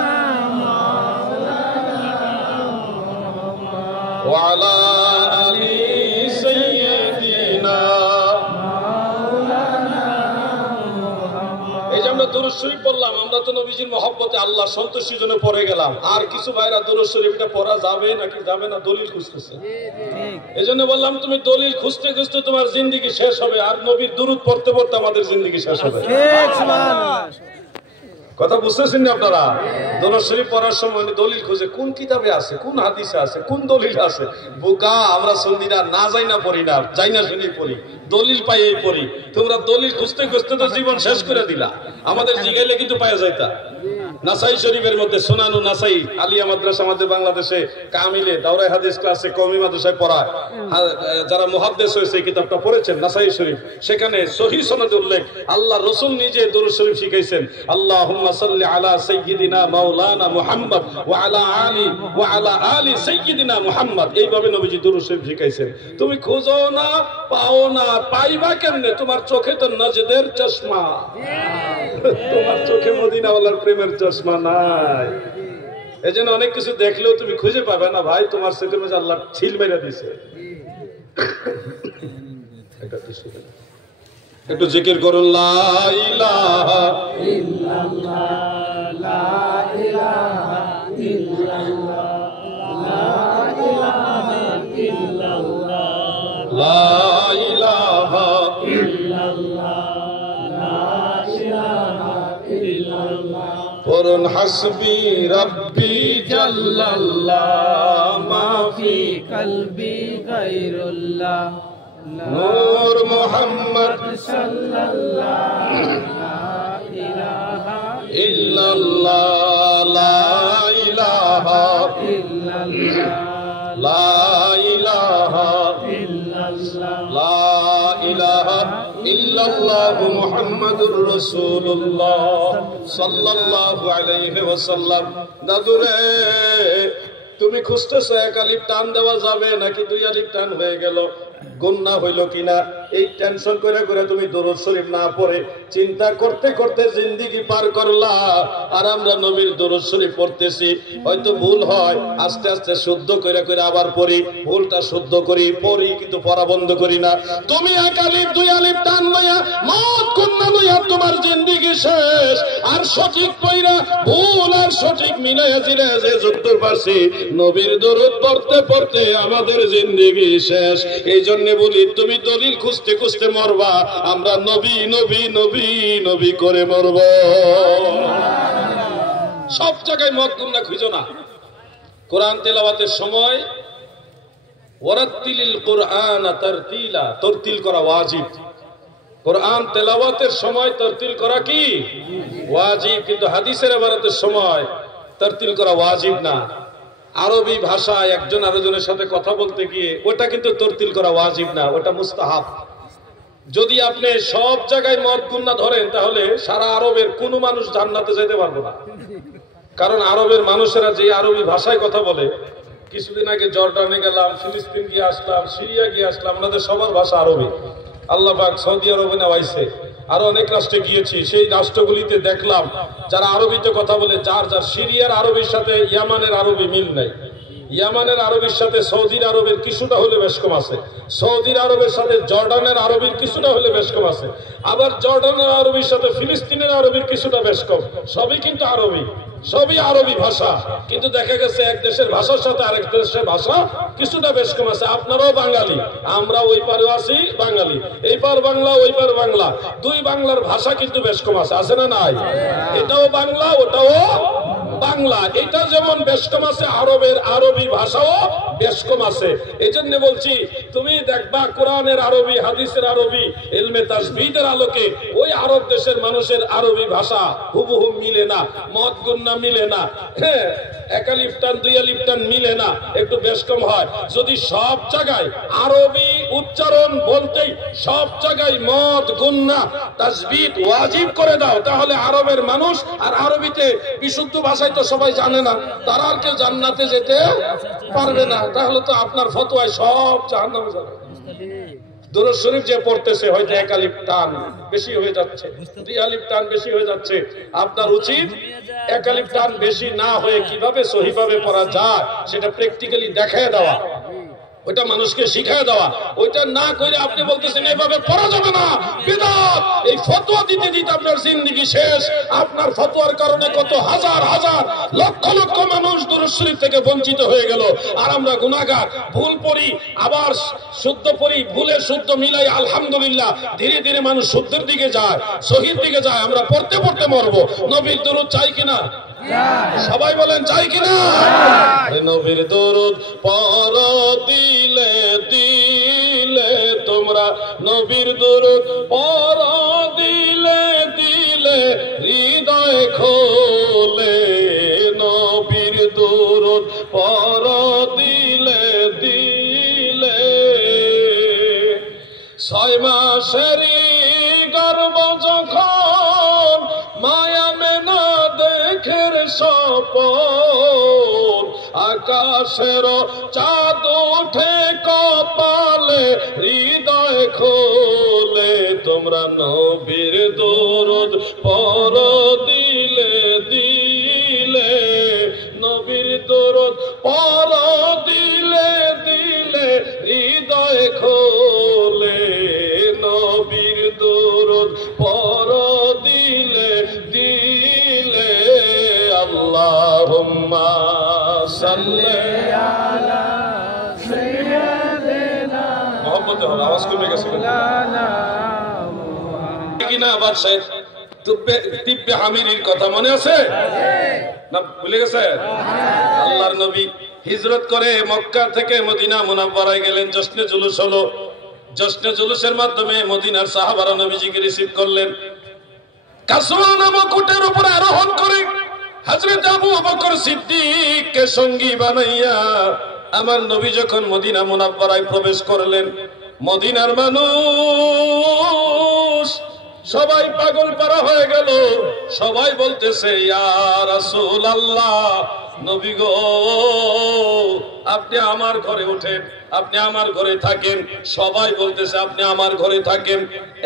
व अला आलि सय्यिदिना। দুরূদ শরীফ পড়লাম, আমরা তো নবীজির মহব্বতে আল্লাহ সন্তুষ্টির জন্য পড়ে গেলাম। আর কিছু ভাইরা দুরূদ শরীফটা পড়া যাবে নাকি যাবে না দলিল খুঁজতেছে। এই জন্য বললাম, তুমি দলিল খুঁজতে খুঁজতে তোমার জিন্দেগি শেষ হবে, আর নবীর দুরূদ পড়তে পড়তে আমাদের জিন্দেগি শেষ হবে। কথা বুঝতেছেন না আপনারা? দুরূদ শরীফ পড়ার সময় দলিল খুঁজে, কোন কিতাবে আছে, কোন হাদিসে আছে, কোন দলিল আছে। বোকা আমরা সুন্নিরা, না যাই না পড়ি না, যাই না শুনি পড়ি, দলিল পাইয়েই পড়ি। তোমরা দলিল খুঁজতে খুঁজতে তো জীবন শেষ করে দিলা। আমাদের জিগাইলে কিন্তু পাওয়া যাইতা। নাসাই শরীফের মধ্যে সুনানু নাসাই, আলিয়া মাদ্রাসা আমাদের বাংলাদেশে কামিলে দাওরায়ে হাদিস ক্লাসে কওমি মাদ্রাসায় পড়ায়। যারা মুহাদ্দিস হয়েছে এই কিতাবটা পড়েছেন নাসাই শরীফ, সেখানে সহিহ সনদে উল্লেখ, আল্লাহ রাসূল নিজে দুরূদ শরীফ শিখাইছেন। আল্লাহুম্মা সাল্লি আলা সাইয়্যিদিনা মাওলানা মুহাম্মদ ওয়া আলা আলি সাইয়্যিদিনা মুহাম্মদ। এইভাবে নবীজি দুরূদ শরীফ শিখাইছেন। তুমি খোঁজো না, পাও না, পাইবা কেমনে? তোমার চোখে তো নজদের চশমা, তোমার চোখে মদিনাওয়ালার প্রেমের চশমা নাই। এই জন্য অনেক কিছু দেখলেও তুমি খুঁজে পাবে না। ভাই, তোমার সেটের মধ্যে আল্লাহ ছিল মেরে দিছে। একটু জিকির করুন, লা ইলাহা ইল্লাল্লাহ লা ইলাহা ইল্লাল্লাহ লা ইলাহা ইল্লাল্লাহ লা ইলাহা ইল্লাল্লাহ লা ইলাহা ইল্লাল্লাহ পড়ুন, হাসবি রাব্বি জাল্লাল্লাহ মা ফি কলবি গায়রুল্লাহ নূর মুহাম্মদ সাল্লাল্লাহ লা ইলাহা ইল্লাল্লাহ লা ইলাহা ইল্লাল্লাহ লা ইলাহা ইল্লাল্লাহ লা ইলাহা ইল্লাল্লাহ মুহাম্মাদুর রাসূলুল্লাহ সাল্লাল্লাহু আলাইহি ওয়াসাল্লাম। দাদুরে, তুমি খুঁজতেছো এক আলিফ টান দেওয়া যাবে নাকি দুই আলিফ টান হয়ে গেল, গুনাহ হইল কিনা, এই টেনশন করে করে তুমি দরুদ শরীফ না পড়ে চিন্তা করতে করতে জিন্দেগি পার করলা। আর আমরা নবীর দরুদ শরীফ পড়তেছি, হয়তো ভুল হয়, আস্তে আস্তে শুদ্ধ করে করে আবার পড়ি, ভুলটা শুদ্ধ করি, পড়ি, কিন্তু পড়া বন্ধ করি না। তুমি এক আলিফ দুই আলিফ টান লইয়া মত গুনাহ লইয়া তোমার জিন্দেগি শেষ। আর সঠিক পয়রা ভুল আর সঠিক মিলাইয়া জিরে যে যুক্তর পারছি, নবীর দরুদ পড়তে পড়তে আমাদের জিন্দেগি শেষ। এই জন্য বলি, তুমি দলিল খুঁজতে খুঁজতে মরবা, আমরা নবী নবী নবী নবী করে মরব। সব জায়গায় মত গুনাহ খুঁজো না। কোরআন তেলাওয়াতের সময় ওয়ারাত্তিলিল কুরআন তারতিলা, তরতিল করা ওয়াজিব। কোরআন তেলাওয়াতের সময় তরতিল করা কি ওয়াজিব, কিন্তু হাদিসের ইবারতের সময় তরতিল করা ওয়াজিব না। আরবি ভাষায় একজন আরেকজনের সাথে কথা বলতে গিয়ে ওটা কিন্তু তরতিল করা ওয়াজিব না, ওটা মুস্তাহাব। যদি আপনি সব জায়গায় মত গুনাহ ধরেন, তাহলে সারা আরবের কোনো মানুষ জান্নাতে যেতে পারবে না। কারণ আরবের মানুষেরা যে আরবি ভাষায় কথা বলে, কিছুদিন আগে জর্ডানে গেলাম, ফিলিস্তিন গিয়ে আসলাম, সিরিয়া গিয়ে আসলাম, আমাদের সবার ভাষা আরবি। আল্লাহ পাক সৌদি আরবে নেওয়াইছে, আরো অনেক রাষ্ট্রে গিয়েছি, সেই রাষ্ট্রগুলিতে দেখলাম যারা আরবিতে কথা বলে, যার যার সিরিয়ার আরবির সাথে ইয়ামানের আরবি মিল নাই। ইয়ামানের আরবির সাথে সৌদির আরবের কিছুটা হলে বেশ কম আছে, সৌদির আরবের সাথে জর্ডানের আরবির কিছুটা হলে বেশ কম আছে, আবার জর্ডানের আরবির সাথে ফিলিস্তিনের আরবির কিছুটা বেশ কম। সবই কিন্তু আরবি, সবই আরবি ভাষা, কিন্তু দেখা গেছে এক দেশের ভাষার সাথে আরেক দেশের ভাষা কিছুটা বেশ কম আছে। আপনারাও বাঙালি, আমরা ওই পারে আছি বাঙালি, এই পার বাংলা ওই পার বাংলা, দুই বাংলার ভাষা কিন্তু বেশ কম আছে, আছে না নাই? এটাও বাংলা ওটাও বাংলা, এটা যেমন বেশ কম আছে, আরবের আরবি ভাষাও বেশ কম আছে। এই জন্য বলছি, তুমি দেখবা কোরআনের আরবি, হাদিসের আরবি, ইলমে তাসবিহের আলোকে ওই আরব দেশের মানুষের আরবি ভাষা হুবহু মিলে না, মত গুনাহ মিলে না, হ্যাঁ, এক আলিফ টান দুই আলিফ টান মিলে না, একটু বেশ কম হয়। যদি সব জায়গায় আরবি উচ্চারণ বলতেই সব জায়গায় মত গুনাহ তাসবিহ ওয়াজিব করে দাও, তাহলে আরবের মানুষ আর আরবিতে বিশুদ্ধ ভাষায় তো সবাই জানে না, তারা আর কেউ জান্নাতে যেতে পারবে না। তাহলে তো আপনার ফতোয়ায় সব জাহান্নামে যাবে। দরুদ শরীফ যে পড়তেছে, হয়তো এক আলিফ টান বেশি হয়ে যাচ্ছে, দুই আলিফ টান বেশি হয়ে যাচ্ছে, আপনার উচিত এক আলিফ টান বেশি না হয়ে কিভাবে সহিভাবে পড়া যায় সেটা প্র্যাকটিক্যালি দেখায় দেওয়া, ওইটা মানুষকে শিখায় দেওয়া। ওইটা না করে আপনি বলতেছেন এভাবে পড়া যাবে না, বিদআত, এই ফতোয়া দিতে দিতে আপনার জিন্দেগি শেষ। আপনার ফতোয়ার কারণে কত হাজার হাজার লক্ষ লক্ষ মানুষ দরুদ শরীফ থেকে বঞ্চিত হয়ে গেল। আর আমরা গুনাহগার, ভুল পড়ি আবার শুদ্ধ পড়ি, ভুলে শুদ্ধ মিলাই, আলহামদুলিল্লাহ ধীরে ধীরে মানুষ শুদ্ধের দিকে যায়, সহির দিকে যায়। আমরা পড়তে পড়তে মরবো। নবীর দরুদ চাই কিনা? সবাই বলেন চাই কিনা? নবীর দরুদ পড় দিলে দিলে তোমরা, নবীর দরুদ পড় দিলে দিলে হৃদয় খোলে, নবীর দরুদ পড় দিলে দিলে। 6 মাসেরই গর্ভ যখন মায়া মেনা দেখের স্বপন, আকাশের চাঁদ ওঠে কপালে, হৃদয় খোলে, তোমরা নবীর দরুদ পড় দিলে দিলে, নবীর দরুদ পড় দিলে দিলে হৃদয় খোলে, নবীর দরুদ আল্লাহুম্মা সাল্লি আলা সাইয়্যিদিনা মুহাম্মদ আওয়াজ কমে গেছে কিনা বাদশাহ তিব্বে হামিরির কথা মনে আছে না ভুলে গেছে আল্লাহর নবী হিজরত করে মক্কা থেকে মদিনা মুনাওয়ারায় গেলেন জশ্নে জুলুস হলো জশ্নে জুলুসের মাধ্যমে মদিনার সাহাবারা নবীজিকে রিসিভ করলেন কাসওয়া নামক উটের উপর আরোহণ করে হযরত আবু বকর সিদ্দিককে সঙ্গী বানাইয়া আমার নবী যখন মদিনা মুনাওয়ারায় প্রবেশ করলেন মদিনার মানুষ সবাই পাগল পারা হয়ে গেল সবাই বলতেছে ইয়া রাসূলুল্লাহ নবী গো আপনি আমার ঘরে ওঠেন আপনি আমার ঘরে থাকেন সবাই বলতেছে আপনি আমার ঘরে থাকেন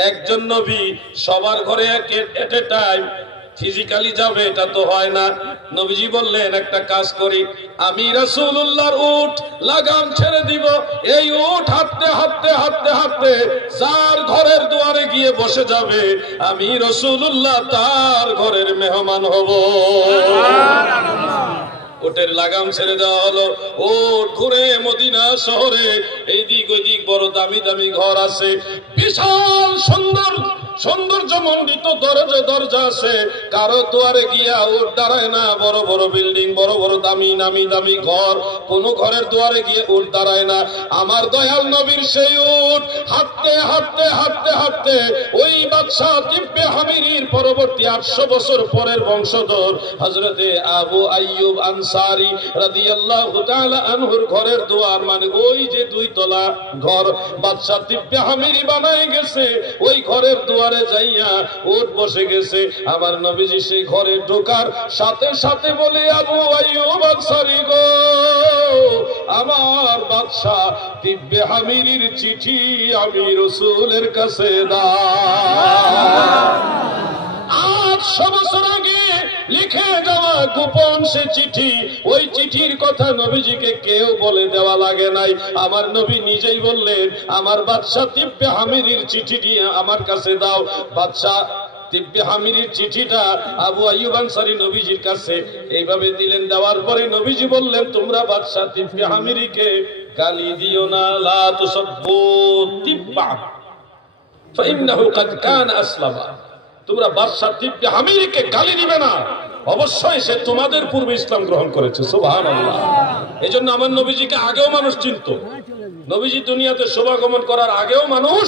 একজন নবী সবার ঘরে এট এ টাইম ফিজিক্যালি যাবে এটা তো হয় না নবীজি বললেন একটা কাজ করি আমি রাসূলুল্লাহর উট লাগাম ছেড়ে দিব এই উট হাঁটতে হাঁটতে হাঁটতে হাঁটতে যার ঘরের দুয়ারে গিয়ে বসে যাবে আমি রাসূলুল্লাহ তার ঘরের মেহমান হব উটের লাগাম ছেড়ে দেওয়া হলো উট ঘুরে মদিনা শহরে এই দিক ওই দিক বড় দামি দামি ঘর আছে বিশাল সৌন্দর্যমণ্ডিত দরজা আছে কারো দুয়ারে গিয়া উট দাঁড়ায় না বড় বড় বিল্ডিং বড় বড় দামি নামি দামি ঘর কোন ঘরের দুয়ারে গিয়ে উট দাঁড়ায় না আমার দয়াল নবীর সেই উট হাঁটতে হাঁটতে হাঁটতে হাঁটতে ওই বাদশা তিব্বে হামিরির পরবর্তী 800 বছর পরের বংশধর হযরতে আবু আইয়ুব আনসারী রাদিয়াল্লাহু তাআলা আনহুর ঘরের দুয়ার মানে ওই যে 2 তলা ঘর বাদশা তিব্বে হামিরি বানায় গেছে ওই ঘরের দুয়ারে যাইয়া উট বসে গেছে আমার নবীজি সেই ঘরে ঢোকার সাথে সাথে বলে আবু আইয়ুব আনসারী গো আমার বাদশা তিব্বে হামিরির চিঠি আমি রাসূলের কাছে দাও 800 বছর আগে লিখে যাওয়া গোপন সে চিঠি ওই চিঠির কথা নবীজিকে কেউ বলে দেওয়া লাগে নাই আমার নবী নিজেই বললেন আমার বাদশা তিব্বে হামিরির চিঠিটি আমার কাছে দাও বাদশা তিব্বে হামিরির চিঠিটা আবু আইয়ুব আনসারী নবীজির কাছে এইভাবে দিলেন দেওয়ার পরে নবীজি বললেন তোমরা বাদশা তিব্বে হামিরিকে গালি দিও না লা তুসাব্বু তিব্বা ফাইন্নাহু ক্বাদ কানা আসলামা তোমরা বাদশা তিব্বে হামিরিকে গালি দিবে না অবশ্যই সে তোমাদের পূর্বে ইসলাম গ্রহণ করেছে সুবহানাল্লাহ এজন্য আমার নবীজিকে আগেও মানুষ চিনতো নবীজি দুনিয়াতে শুভাগমন করার আগেও মানুষ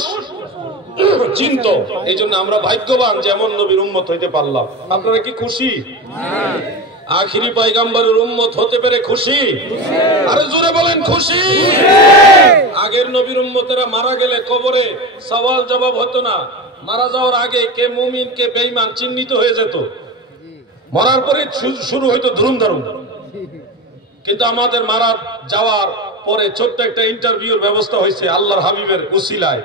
চিনতো এইজন্য আমরা ভাগ্যবান যে এমন নবীর উম্মত হইতে পারলাম আপনারা কি খুশি আখিরি পয়গম্বরের উম্মত হতে পেরে খুশি আরে জোরে বলেন খুশি আগের নবীর উম্মতেরা মারা গেলে কবরে সওয়াল জবাব হতো না মারা যাওয়ার আগে কে মুমিন কে বেঈমান চিহ্নিত হয়ে যেত মরার পরে শুরু হইতো ধুমধাম কিন্তু আমাদের মারা যাওয়ার পরে ছোট্ট একটা ইন্টারভিউর ব্যবস্থা হয়েছে আল্লাহর হাবিবের উসিলায়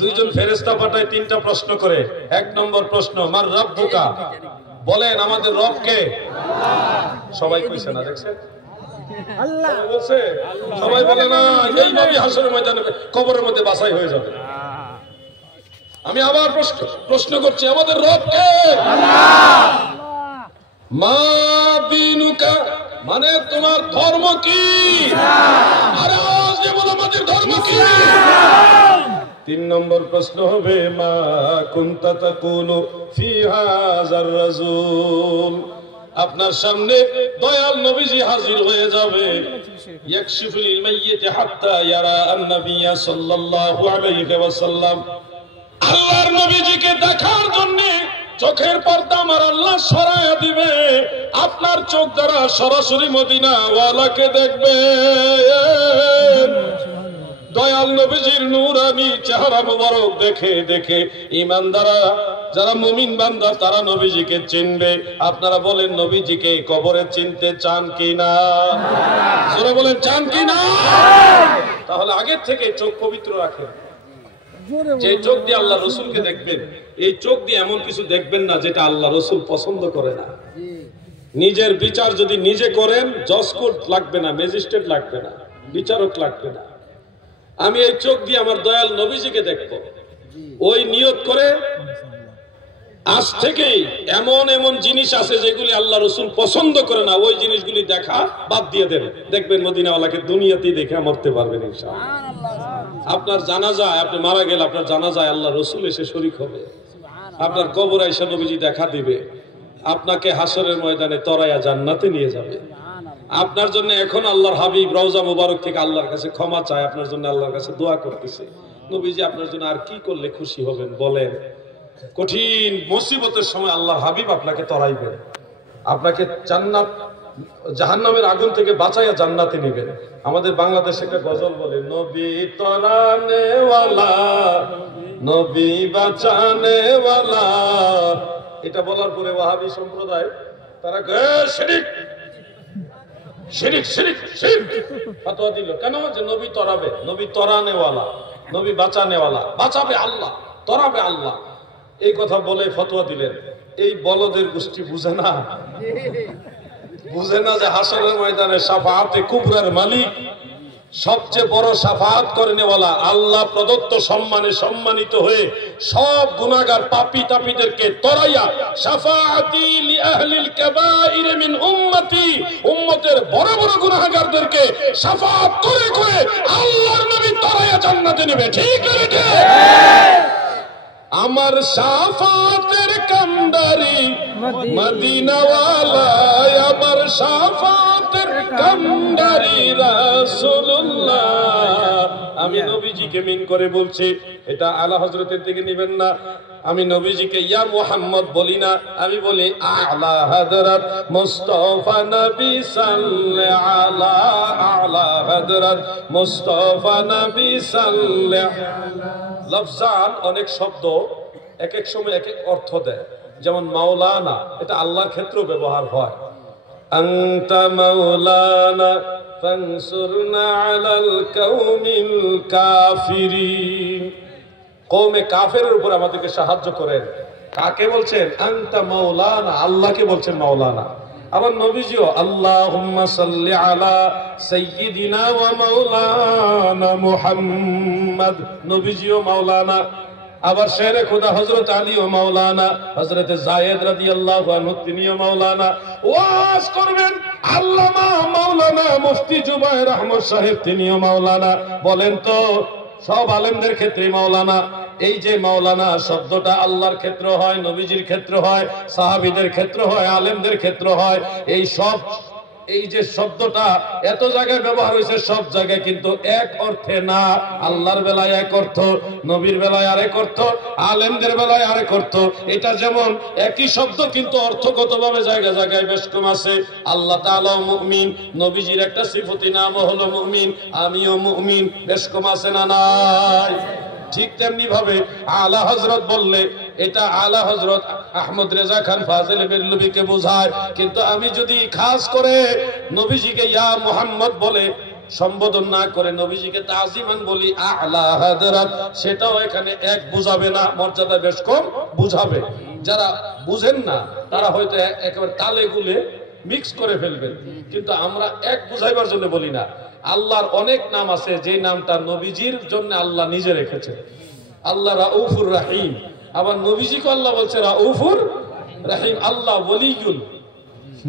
দুইজন ফেরেশতা পাঠায় 3টা প্রশ্ন করে 1 নম্বর প্রশ্ন মার রাব্বুকা বলেন আমাদের রব কে সবাই কইছে না দেখছেন আল্লাহ বলছে সবাই বলে না এইভাবে হাসরের ময়দানে কবরের মধ্যে বাছাই হয়ে যাবে আমি আবার প্রশ্ন করছি আমাদের রব কে আল্লাহ মা দিনুকা মানে তোমার ধর্ম কি আরে আজ বলো আমাদের ধর্ম কি 3 নম্বর প্রশ্ন হবে মা কুনতা তাকুলু ফি হাযার রাসূল আপনার সামনে দয়াল নবীজি হাজির হয়ে যাবে ইয়াকশিফুল মাইয়িত হাত্তা ইয়ারা আন-নবিয়্য সাল্লাল্লাহু আলাইহি ওয়াসাল্লাম আল্লাহর নবীজিকে দেখার জন্য চোখের পর্দা আমার আল্লাহ সরায়া দিবে আপনার চোখ দ্বারা সরাসরি মদিনা ওয়ালাকে দেখবে দয়াল নবীজির নূরানি চেহারা মোবারক দেখে দেখে ঈমানদাররা যারা মুমিন বান্দা তারা নবীজিকে চিনবে আপনারা বলেন নবীজিকে কবরে চিনতে চান কি না জোরে বলেন চান কি না তাহলে আগের থেকে চোখ পবিত্র রাখেন যে চোখ দিয়ে আল্লাহ রসুলকে দেখবেন এই চোখ দিয়ে এমন কিছু দেখবেন না যেটা আল্লাহ রসুল পছন্দ করে না নিজের বিচার যদি নিজে করেন জজ কোর্ট লাগবে না ম্যাজিস্ট্রেট লাগবে না বিচারক লাগবে না আমি এই চোখ দিয়ে আমার দয়াল নবীজিকে দেখব ওই নিয়ত করে আজ থেকেই এমন এমন জিনিস আছে যেগুলি আল্লাহ রসুল পছন্দ করে না, ওই জিনিসগুলি দেখা বাদ দিয়ে দেন, দেখবেন মদিনাওয়ালাকে দুনিয়াতেই দেখে মরতে পারবেন ইনশাআল্লাহ। আপনার জানাজায়, আপনি মারা গেলে আপনার জানাজায় আল্লাহ রসুল এসে শরীক হবে, আপনার কবরে এসে নবীজি দেখা দিবে, আপনাকে হাসরের ময়দানে তরাইয়া জান্নাতে নিয়ে যাবে। আপনার জন্য এখন আল্লাহর হাবিব রওজা মুবারক থেকে আল্লাহর কাছে ক্ষমা চায়, আপনার জন্য আল্লাহর কাছে দোয়া করতেছে। নবীজি আপনার জন্য আর কি করলে খুশি হবেন বলেন? কঠিন মুসিবতের সময় আল্লাহর হাবিব আপনাকে তরাইবেন, আপনাকে জান্নাত জাহান্নামের আগুন থেকে বাঁচাইয়া জান্নাতে নেবেন। আমাদের বাংলাদেশে একটা গজল বলে, নবী তরানে ওয়ালা, নবী বাঁচানে ওয়ালা। এটা বলার পরে ওয়াহাবি সম্প্রদায় তারা শিরিক শিরিক শিরিক শিরিক ফতোয়া দিল। কেন? যে নবী তরাবে, নবী তরানেওয়ালা, নবী বাঁচানেওয়ালা, বাঁচাবে আল্লাহ, তরাবে আল্লাহ, এই কথা বলে ফতোয়া দিলেন। এই বলদের গোষ্ঠী বুঝে না, বুঝে না যে হাসরের ময়দানে শাফাআতে কুবরার মালিক, সবচেয়ে বড় শাফাআত করেনেওয়ালা, আল্লাহ প্রদত্ত সম্মানে সম্মানিত হয়ে সব গুনাহগার পাপী তাপীদেরকে তরাইয়া শাফাআতি লি আহলিল কাবাইর মিন উম্মতি, উম্মতের বড় বড় গুনাহগারদেরকে শাফাআত করে করে আল্লাহর নবী তরাইয়া জান্নাতে নেবে। ঠিক আছে? আমার শাফাআতের কান্ডারি মদিনাওয়ালা, আমার শাফাআতের কান্ডারি রাসূলুল্লাহ। আমি নবীজিকে মিন করে বলছি, এটা আলা হযরতের থেকে নেবেন না। আমি নবীজিকে ইয়া মুহাম্মদ বলি না, আমি বলি আলা হযরত মুস্তাফা নবী সাল্লাল্লাহু আলা, আলা হযরত মুস্তাফা নবী সাল্লাল্লাহু। লফজান অনেক শব্দ এক এক সময় এক এক অর্থ দেয়। যেমন মাওলানা, এটা আল্লাহর ক্ষেত্রে ব্যবহার হয়। আনতা মাওলানা ফানসুরনা আলাল কওমিল কাফিরিন, কওমে কাফেরের উপর আমাদেরকে সাহায্য করেন। কাকে বলছেন? আনতা মাওলানা, আল্লাহকে বলছেন মাওলানা। আবার নবীজিও আল্লাহুম্মা সাল্লি আলা সাইয়্যিদিনা ওয়া মাওলানা মুহাম্মদ, নবীজিও মাওলানা। আবার শেরে খোদা হযরত আলী ও মাওলানা, হযরত যায়েদ রাদিয়াল্লাহু আনহু তিনিও মাওলানা। ওয়াজ করবেন আল্লামা মাওলানা মুফতি জুবায়ের আহমদ সাহেব, তিনিও মাওলানা। বলেন তো সব আলেমদের ক্ষেত্রে মাওলানা। এই যে মাওলানা শব্দটা আল্লাহর ক্ষেত্র হয়, নবীজির ক্ষেত্র হয়, সাহাবীদের ক্ষেত্র হয়, আলেমদের ক্ষেত্র হয়। এই সব, এই যে শব্দটা এত জায়গায় ব্যবহার হয়েছে, সব জায়গায় কিন্তু এক অর্থে না। আল্লাহর বেলায় এক অর্থ, নবীর বেলায় আরেক অর্থ, আলেমদের বেলায় আরেক অর্থ। এটা যেমন একই শব্দ কিন্তু অর্থগতভাবে জায়গায় জায়গায় বেশ কম আছে। আল্লাহ তাআলা মুমিন, নবীজির একটা সিফতি নাম হলো মুমিন, আমিও মুমিন, বেশ কম আছে না নাই? ঠিক তেমনি ভাবে আলা হযরত বললে এটা আলা হযরত আহমদ রেজা খান ফাজিল বেরলভীকে বোঝায়। কিন্তু আমি যদি খাস করে নবীজিকে ইয়া মুহাম্মদ বলে সম্বোধন না করে নবীজিকে তাজিমান বলি আলা হযরত, সেটাও এখানে এক বুঝাবে না, মর্যাদা বেশ কম বুঝাবে। যারা বুঝেন না তারা হয়তো একেবারে তালে গুলে মিক্স করে ফেলবেন, কিন্তু আমরা এক বুঝাইবার জন্য বলি না। আল্লাহর অনেক নাম আছে যে নামটা নবীজির জন্য আল্লাহ নিজে রেখেছেন। আল্লাহ রাউফুর রাহিম, আবার নবীজিকে আল্লাহ বলছে রাউফুর রাহিম। আল্লাহ ওলিয়ুল,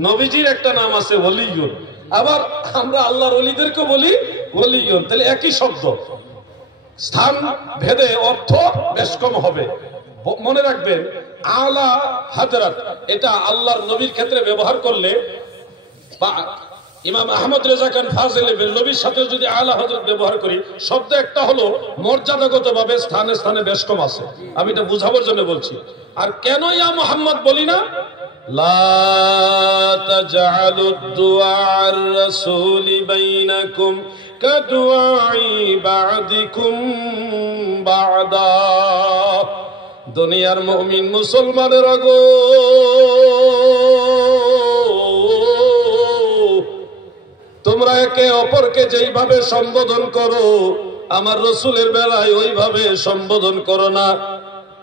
নবীজির একটা নাম আছে ওলিয়ুল, আবার আমরা আল্লাহর ওলিদেরকে বলি ওলিয়ুল। তাহলে একই শব্দ, স্থান ভেদে অর্থ বেশ কম হবে। মনে রাখবেন আলা হযরত এটা আল্লাহর নবীর ক্ষেত্রে ব্যবহার করলে, বা ইমাম আহমদ রেজা খান ফাজিল নবীর সাথে যদি আলা হযরত ব্যবহার করি, শব্দ একটা হলো মর্যাদাগতভাবে স্থানে স্থানে বেশ কম আছে। আমি এটা বুঝাবার জন্য বলছি। আর কেন ইয়া মুহাম্মদ বলি না? লা তাজআলু দুআ আর রাসূল বাইনাকুম কাদুআই বা'দিকুম বা'দা। দুনিয়ার মুমিন মুসলমানের আগো, তোমরা একে অপরকে যেইভাবে সম্বোধন করো আমার রাসূলের বেলায় ওইভাবে সম্বোধন করো না।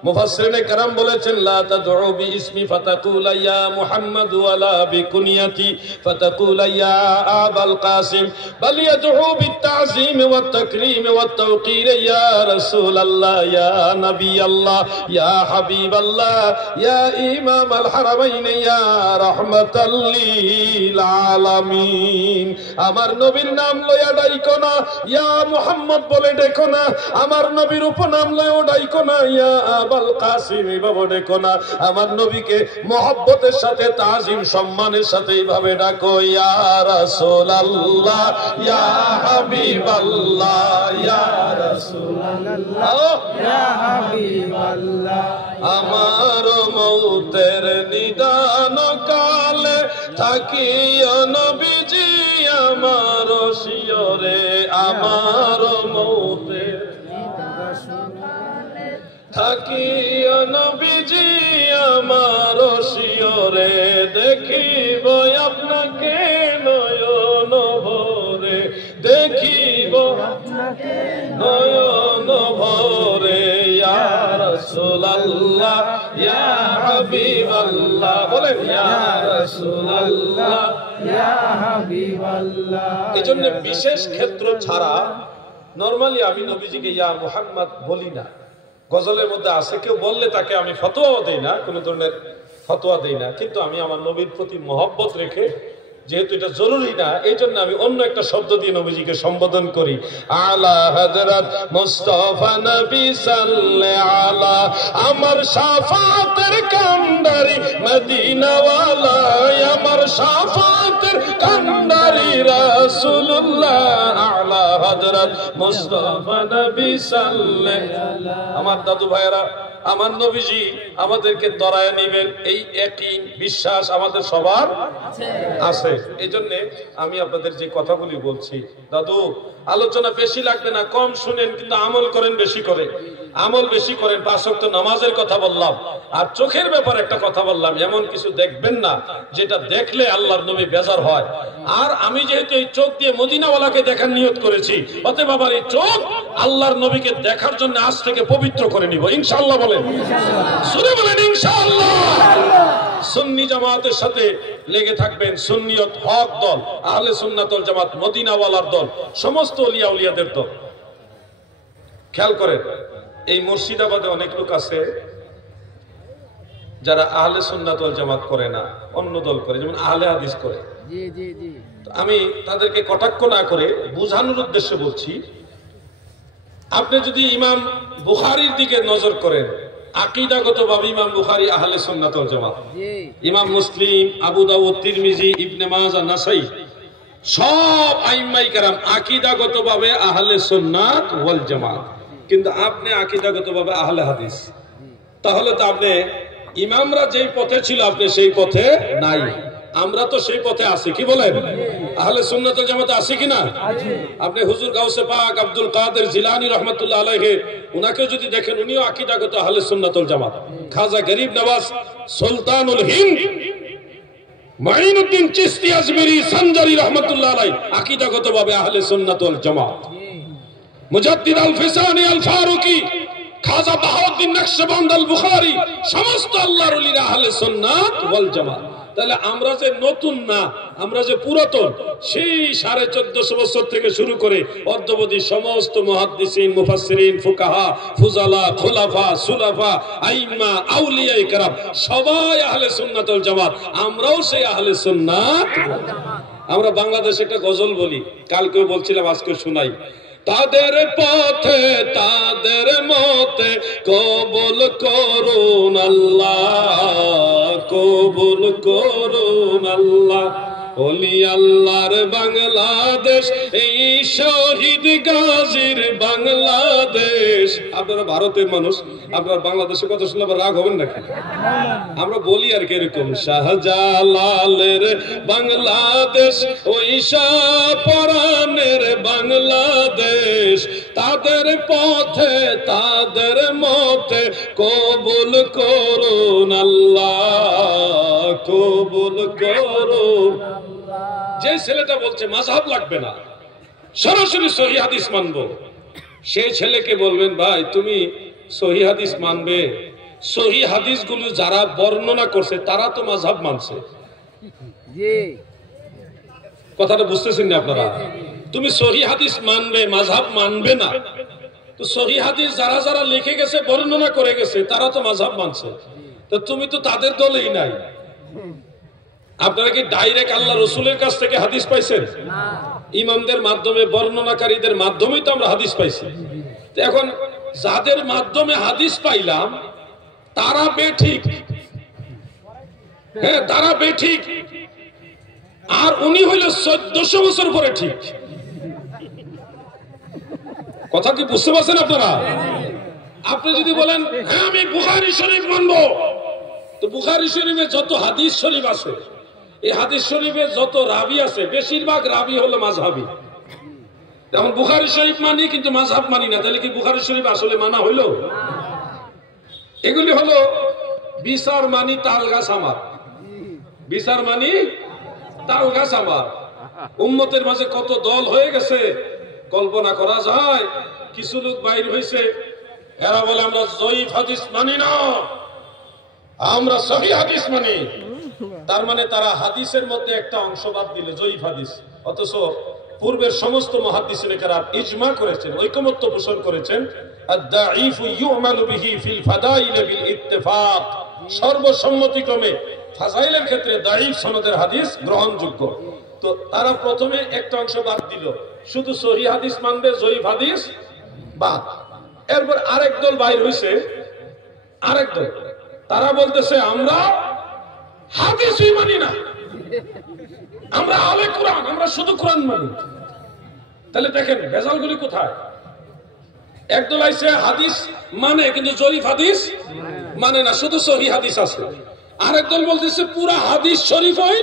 মুফাসসিরিনে কেরাম বলেছেন লা তাদউ বিইসমি ফাতাকুল ইয়া মুহাম্মদ ওয়ালা বিকুনিয়াতি ফাতাকুল ইয়া আবাল কাসিম বাল ইয়াদউ বিত্তাযীম ওয়াত তাকরীম ওয়াত তাওকীর ইয়া রাসূলুল্লাহ ইয়া নবিয়াল্লাহ ইয়া হাবিবাল্লাহ ইয়া ইমামাল হারামাইন ইয়া রাহমাতাল লিল আলামিন। আমার নবীর নাম লইয়া ডাইকো না ইয়া মুহাম্মদ বলে ডেকো না, আমার নবীর উপনাম লইয়া ডাইকো না ইয়া আবাল কাসিম এইভাবে ডেকো না, আমার নবীকে মহব্বতের সাথে তাজিম সম্মানের সাথে এইভাবে ডাকো ইয়া রাসূলুল্লাহ ইয়া হাবিবাল্লাহ ইয়া রাসূলুল্লাহ ইয়া হাবিবাল্লাহ। আমার মৌতের নিদান কালে থাকিও নবীজি আমার শিয়রে, আমার মৌতের থাকিও নবীজি আমার শিয়রে, দেখিব আপনাকে নয়ন ভরে, দেখিব আপনাকে নয়ন ভরে ইয়া রাসূলুল্লাহ ইয়া হাবিবাল্লাহ। বলেন ইয়া রাসূলুল্লাহ ইয়া হাবিবাল্লাহ। এজন্য বিশেষ ক্ষেত্র ছাড়া নরমালি আমি নবীজিকে ইয়া মুহাম্মদ বলি না। গজলের মধ্যে আছে কেউ বললে তাকে আমি ফতোয়াও দেই না, কোনো ধরনের ফতোয়া দেই না, কিন্তু আমি আমার নবীর প্রতি মহব্বত রেখে যেহেতু এটা জরুরি না এই জন্য আমি অন্য একটা শব্দ দিয়ে নবীজিকে সম্বোধন করি। আলা হযরত মুস্তাফা নবী সাল্লাল্লাহু আলা, আমার শাফাতের কান্ডারি মদিনাওয়ালা, আমার শাফাতের কান্ডারি রাসূলুল্লাহ আলা হযরত মুস্তাফা নবী সাল্লাল্লাহু। আমার দাদু ভাইয়েরা, আমার নবীজি আমাদেরকে তরায় নিবেন এই ইয়াকিন বিশ্বাস আমাদের সবার আছে। এই জন্য আমি আপনাদের যে কথাগুলি বলছি, দাদু আলোচনা বেশি লাগবে না, কম শুনেন কিন্তু আমল করেন বেশি করে, আমল বেশি করেন। 5 ওয়াক্ত নামাজের কথা বললাম, আর চোখের ব্যাপারে একটা কথা বললাম, এমন কিছু দেখবেন না যেটা দেখলে আল্লাহর নবী বেজার হয়। আর আমি যেহেতু এই চোখ দিয়ে মদিনাওয়ালাকে দেখার নিয়ত করেছি, অতএব আবার এই চোখ আল্লাহর নবীকে দেখার জন্য আজ থেকে পবিত্র করে নিব ইনশাআল্লাহ। বলেন সুরে বলেন ইনশাআল্লাহ। সুন্নি জামাতের সাথে লেগে থাকবেন, সুন্নিয়ত হক দল, আহলে সুন্নাত ওয়াল জামাত, মদিনাওয়ালার দল, সমস্ত ওলিয়া উলিয়াদের দল। খেয়াল করেন, এই মুর্শিদাবাদে অনেক লোক আছে যারা আহলে সুন্নাত ওয়াল জামাত করে না, অন্য দল করে, যেমন আহলে হাদিস করে। আমি তাদেরকে কটাক্ষ না করে বুঝানোর উদ্দেশ্যে বলছি, আপনি যদি ইমাম বুখারীর দিকে নজর করেন, আকীদাগতভাবে ইমাম বুখারী আহলে সুন্নাত ওয়াল জামাত, ইমাম মুসলিম, আবু দাউদ, তিরমিজি, ইবনে মাজাহ, নাসাই, সব আইম্মায়ে কেরাম আকীদাগতভাবে আহলে সুন্নাত ওয়াল জামাত। কিন্তু আপনি আকীদাগতভাবে আহলে হাদিস, তাহলে তো আপনি ইমামরা যেই পথে ছিল আপনি সেই পথে নাই। আমরা তো সেই পথে আছি, কি বলেন? আহলে সুন্নাত ওয়াল জামাতে আছি কিনা? আপনি হুজুর গাউসে পাক আব্দুল কাদের জিলানী রাহমাতুল্লাহ আলাইহি উনাকে যদি দেখেন, উনিও আকীদাগত আহলে সুন্নাত ওয়াল জামাত। খাজা গরিব নওয়াজ সুলতানুল হিন্দ মাইনুদ্দিন চিশতি আজমেরি সঞ্জারি রাহমাতুল্লাহ আলাইহি আকীদাগতভাবে আহলে সুন্নাত ওয়াল জামাত। মুজাদ্দিদ আল ফিসানি আল ফারুকি, খাজা বাহাউদ্দিন নকশবন্দ আল বুখারী, সমস্ত আল্লাহর ওলিরা আহলে সুন্নাত ওয়াল জামাত। তাহলে আমরা যে নতুন না, আমরা যে পুরাতন, সেই 1450 বছর থেকে শুরু করে অদ্যাবধি সমস্ত মুহাদ্দিসিন, মুফাসসিরিন, ফুকাহা, ফুজালা, খুলাফা, সুলাফা, আইম্মা, আউলিয়ায়ে কেরাম সবাই আহলে সুন্নাত ওয়াল জামাত। আমরাও সেই আহলে সুন্নাত। আমরা বাংলাদেশে একটা গজল বলি, কালকেও বলছিলাম, আজকে শোনাই। তাদের পথে তাদের মতে কবুল করুন আল্লাহ, কবুল করুন আল্লাহ। ওলি আল্লাহর বাংলাদেশ, এই শহীদ গাজীর বাংলাদেশ। আপনারা ভারতের মানুষ, আপনারা বাংলাদেশের কথা শুনলে আবার রাগ হবেন নাকি? আমরা বলি আর কি এরকম, শাহজালালের বাংলাদেশ, ওই শাহপরানের বাংলাদেশ। তাদের পথে তাদের মতে কবুল করুন আল্লাহ, কবুল করুন। যে ছেলেটা বলছে মাযহাব লাগবে না, সরাসরি সহিহ হাদিস মানবো, সেই ছেলেকে বলবেন, ভাই তুমি সহিহ হাদিস মানবে সহি হাদিসগুলো যারা বর্ণনা করছে তারা তো মাযহাব মানছে। কথাটা বুঝতেছেন না আপনারা? তুমি সহি হাদিস মানবে, মাযহাব মানবে না, তো সহি হাদিস যারা যারা লিখে গেছে, বর্ণনা করে গেছে, তারা তো মাযহাব মানছে। তো তুমি তো তাদের দলেই নাই। আপনারা কি ডাইরেক্ট আল্লাহ রসুলের কাছ থেকে হাদিস পাইছেন? ইমামদের মাধ্যমে, বর্ণনাকারীদের মাধ্যমেই তো আমরা হাদিস পাইছি। তো এখন যাদের মাধ্যমে হাদিস পাইলাম তারা বেঠিক, হ্যাঁ তারা বেঠিক, আর উনি হইল 1400 বছর পরে ঠিক। কথা কি বুঝতে পারছেন আপনারা? আপনি যদি বলেন হ্যাঁ আমি বুখারী শরীফ মানবো, তো বুখারী শরীফে যত হাদিস শরীফ আছে, এই হাদিস শরীফে যত রাবি আছে, বেশিরভাগ রাবি হলো মাযহাবী। এখন বুখারী শরীফ মানি কিন্তু মাযহাব মানি না, তাহলে কি বুখারী শরীফ আসলে মানা হইলো? এগুলি হলো বিচার মানি তাল গাছ আমার, বিচার মানি তাল গাছ আমার। উম্মতের মাঝে কত দল হয়ে গেছে কল্পনা করা যায়। কিছু লোক বাইর হয়েছে, এরা বলে আমরা জয়ীফ হাদিস মানি না, আমরা সহিহ হাদিস মানি। তার মানে তারা হাদিসের মধ্যে একটা অংশ বাদ দিলে জয়ীফ হাদিস। অথচ পূর্বের সমস্ত মুহাদ্দিসিনে কেরাম ইজমা করেছেন, ঐকমত্য পোষণ করেছেন, আদ-দাঈফু ইউমালু বিহি ফিল ফাদাইল বিল ইত্তেফাক, সর্বসম্মতিক্রমে ফাজাইলের ক্ষেত্রে দাঈফ সনদের হাদিস গ্রহণযোগ্য। তো তারা প্রথমে একটা অংশ বাদ দিল, শুধু সহিহ হাদিস মানবে, জয়ীফ হাদিস বাদ। এরপর আরেক দল বাইর হইছে, আরেক দল, তারা বলতেছে আমরা হাদিসই মানি না, আমরা আলে কোরআন, আমরা শুধু কোরআন মানি। তাহলে দেখেন ভেজালগুলি কোথায়? একদল আইছে হাদিস মানে কিন্তু জয়ীফ হাদিস মানে না, শুধু সহিহ হাদিস আছে। আরেক দল বলতেছে পুরা হাদিস শরীফই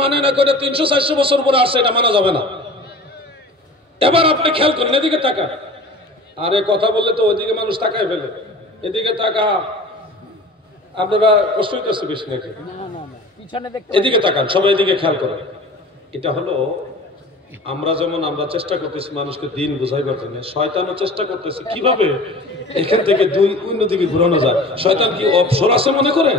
মানে না, করে 300-400 বছর পরে আসছে, এটা মানা যাবে না। এবার আপনি খেয়াল করেন, এদিকে তাকা। আরে কথা বললে তো ওইদিকে মানুষ তাকায় ফেলে, এদিকে তাকা। আপনারা কষ্ট হইতেছে বেশি নাকি? এদিকে তাকান, সবাই এদিকে খেয়াল করেন। এটা হলো আমরা যেমন আমরা চেষ্টা করতেছি মানুষকে দিন বুঝাইবার জন্য, শয়তানও চেষ্টা করতেছে কিভাবে এখান থেকে দুই অন্যদিকে ঘুরানো যায়। শয়তান কি অবসর আছে মনে করেন?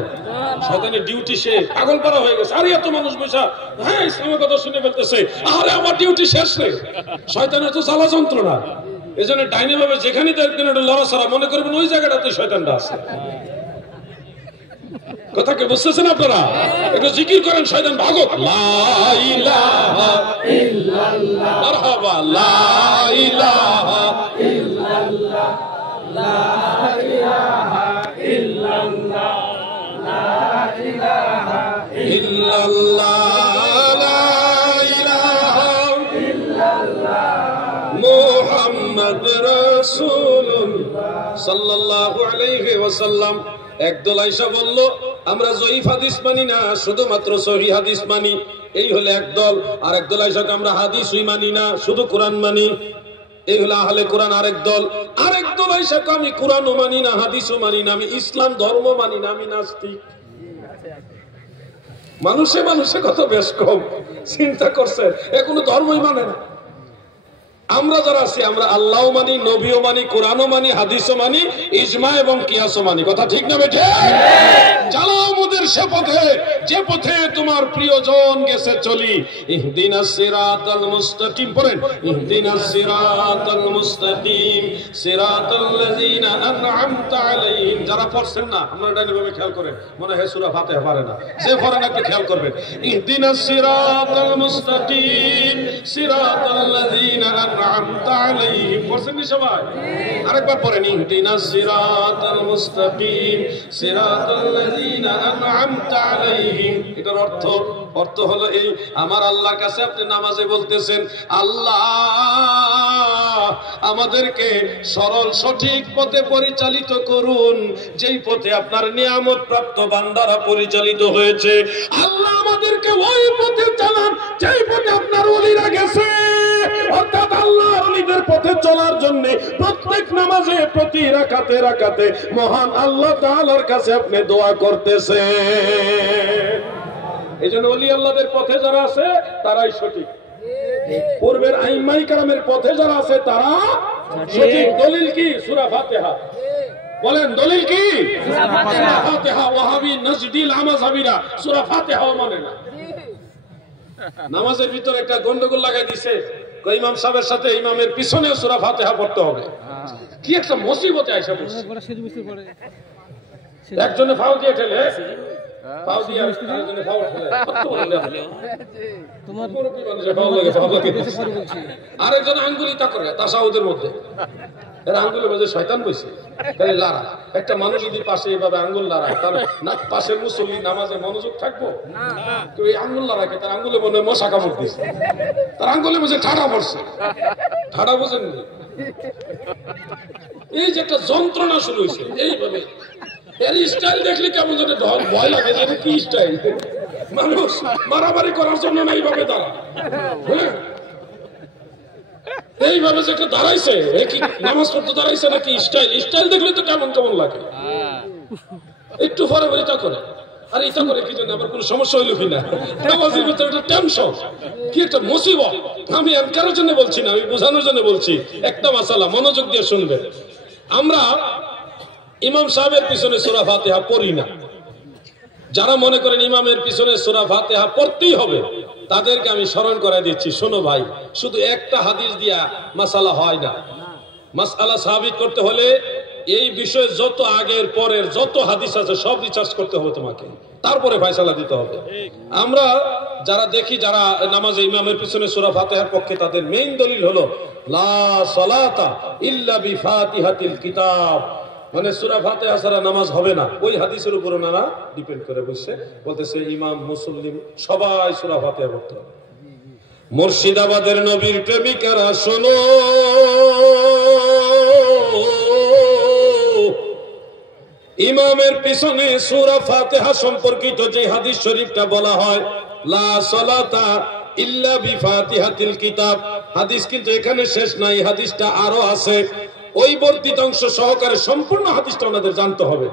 শয়তানের ডিউটি সে পাগল পারা হয়ে গেছে। আরে এত মানুষ বসা হ্যাঁ ইসলামের কথা শুনে ফেলতেছে, আরে আমার ডিউটি শেষ রে। শয়তানের তো জ্বালা যন্ত্রণা, এই জন্য ডাইনে ভাবে যেখানে দেখবেন ওটা লড়াছড়া, মনে করবেন ওই জায়গাটাতে শয়তানটা আছে। কথা কি বুঝতেছেন আপনারা? একটু জিকির করেন, শয়তান ভাগত। লা ইলাহা ইল্লাল্লাহ, মারহাবা। লা ইলাহা ইল্লাল্লাহ, লা ইলাহা ইল্লাল্লাহ, লা ইলাহা ইল্লাল্লাহ, লা ইলাহা ইল্লাল্লাহ, মুহাম্মদ রাসূলুল্লাহ সাল্লাল্লাহু আলাইহি ওয়াসাল্লাম। একদল আয়েশা বলল আমরা জয়ীফ হাদিস মানি না, শুধুমাত্র সহিহ হাদিস মানি। এই হলো একদল। আর একদল আয়েশাকে আমরা হাদিসই মানি না, শুধু কোরআন মানি। এই হলো আহলে কোরআন আরেক দল। আরেক দল আয়েশাকে আমি কোরআনও মানি না, হাদিসও মানি না, আমি ইসলাম ধর্ম মানি না, আমি নাস্তিক। মানুষে মানুষে কত বেশ কম চিন্তা করছেন, এখনো ধর্মই মানে না। আমরা যারা আছি আমরা আল্লাহও মানি, নবীও মানি, কোরআনও মানি, হাদিসও মানি, ইজমা এবং কিয়াসও মানি। কথা ঠিক না বেঠে? চালাও আমাদের সে পথে, যে পথে তোমার প্রিয়জন গেছে চলি। ইহদিনাস সিরাতাল মুস্তাকিম, পড়েন ইহদিনাস সিরাতাল মুস্তাকিম সিরাতাল লাযিনা আন'আমতা আলাইহিম। যারা পড়ছেন না আপনারা ডাইনে ভাবে খেয়াল করেন, মনে হয় সূরা ফাতিহা পারে না, যে পড়েন একটু খেয়াল করবেন। ইহদিনাস সিরাতাল মুস্তাকিম সিরাতাল লাযিনা আন'আমতা আলাইহিম। পড়ছেন নি সবাই? আরেকবার পড়েন ইহদিনাস সিরাতাল মুস্তাকিম সিরাতাল লাযিনা আন'আমতা আলাইহিম। এটার অর্থ হলো এই, আমার আল্লাহর কাছে আপনি নামাজে বলতেছেন আল্লাহ আমাদেরকে সরল সঠিক পথে পরিচালিত করুন, যেই পথে আপনার নিয়ামত প্রাপ্ত বান্দারা পরিচালিত হয়েছে। আল্লাহ আমাদেরকে ওই পথে চালান যেই পথে আপনার ওলিরা গেছে। অর্থাৎ আল্লাহ ওলিদের পথে চলার জন্য প্রত্যেক নামাজে প্রতি রাকাতে রাকাতে মহান আল্লাহ তাআলার কাছে আপনি দোয়া করতেছেন। এই জন্য ওলি আল্লাহদের পথে যারা আছে তারাই সঠিক, পূর্বের আইম্মায়ে কেরামের পথে যারা আছে তারা সঠিক। দলিল কি? সূরা ফাতিহা। বলেন দলিল কি? সূরা ফাতিহা। ওয়াহাবি নজদি লামাযহাবিরা সূরা ফাতিহা মানে না। নামাজের ভিতরে একটা গন্ডগোল লাগাই দিছে, ইমাম সাহেবের সাথে ইমামের পিছনেও সূরা ফাতিহা পড়তে হবে। কি একটা মুসিবতে আইসা পড়ছে। একজনে ফাউ দিয়ে ঠেলে, ফাউ দিয়ে আরেকজনে ফাউ ঠেলে, তোমার পুরোপুরি মানুষের ফাউ লাগে, ফাউ লাগে। আরেকজন আঙ্গুলিতা করে তাসাউদের মধ্যে, এর আঙ্গুলের মধ্যে শয়তান বসে তাহলে লারা। একটা মানুষ যদি পাশে এভাবে আঙ্গুল লাড়ায়, তার না পাশের মুসল্লি নামাজে মনোযোগ থাকবো? তো এই আঙ্গুল লাড়াকে তার আঙ্গুলে মনে মশা কামড় দিচ্ছে, তার আঙ্গুলের মধ্যে ঠাডা পড়ছে। ঠাডা বোঝেন? এই যে একটা যন্ত্রণা শুরু হয়েছে এইভাবে। এর স্টাইল দেখলে কেমন যেন ভয় লাগে, যে কি স্টাইল। মানুষ মারামারি করার জন্য না এইভাবে দাঁড়া, এইভাবে যে একটা দাঁড়াইছে, কি নামাজ পড়তে দাঁড়াইছে নাকি স্টাইল? স্টাইল দেখলে তো কেমন কেমন লাগে। একটু পরে এটা করে, আর এটা করে কি জন্য? আবার কোনো সমস্যা হইল কিনা? নামাজের ভিতরে একটা টেনশন, কি একটা মুসিবত। আমি কারোর জন্য বলছি না, আমি বোঝানোর জন্য বলছি। একটা মাসালা মনোযোগ দিয়ে শুনবেন। আমরা ইমাম সাহেবের পিছনে সূরা ফাতিহা পড়ি না। যারা মনে করেন ইমামের পিছনে সূরা ফাতিহা পড়তেই হবে, তাদেরকে আমি স্মরণ করাই দিচ্ছি, শোনো ভাই, শুধু একটা হাদিস দিয়া মাসালা হয় না। মাসআলা সাবিত করতে হলে এই বিষয়ে যত আগের পরের যত হাদিস আছে সব রিসার্চ করতে হবে তোমাকে, তারপরে ফয়সালা দিতে হবে। আমরা যারা দেখি যারা নামাজে ইমামের পিছনে সূরা ফাতিহার পক্ষে, তাদের মেইন দলিল হলো লা সালাতা ইল্লা বিফাতিহাতিল কিতাব, মানে সূরা ফাতিহা ছাড়া নামাজ হবে না। ওই হাদিসের উপর ওনারা ডিপেন্ড করে বসে বলতেছে ইমাম মুসল্লি সবাই সূরা ফাতিহা পড়তে হবে। মুর্শিদাবাদের নবীর প্রেমিকারা শোনো, ইমামের পিছনে সূরা ফাতিহা সম্পর্কিত যে হাদিস শরীফটা বলা হয় লা সালাতা ইল্লা বিফাতিহাতিল কিতাব, হাদিস কিন্তু এখানে শেষ নাই, হাদিসটা আরো আছে। ওই বর্ধিত অংশ সহকারে সম্পূর্ণ হাদিসটা আমাদের জানতে হবে।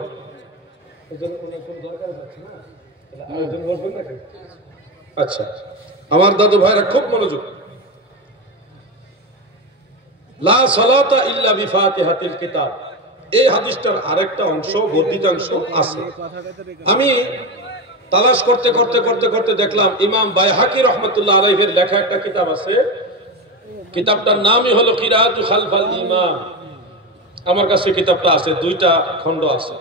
আচ্ছা, আমার দাদু ভাইরা খুব মনোযোগ। লা সালাতা ইল্লা বিফাতিহাতিল কিতাব, এই হাদিসটার আরেকটা অংশ বর্ধিত অংশ আছে। আমি তালাশ করতে করতে করতে করতে দেখলাম ইমাম বাইহাকি রহমাতুল্লাহ আলাইহির লেখা একটা কিতাব আছে। কিতাবটার নামই হলো কিরাআতু খালফাল ইমাম। আমার কাছে কিতাবটা আছে, দুইটা খণ্ড আছে।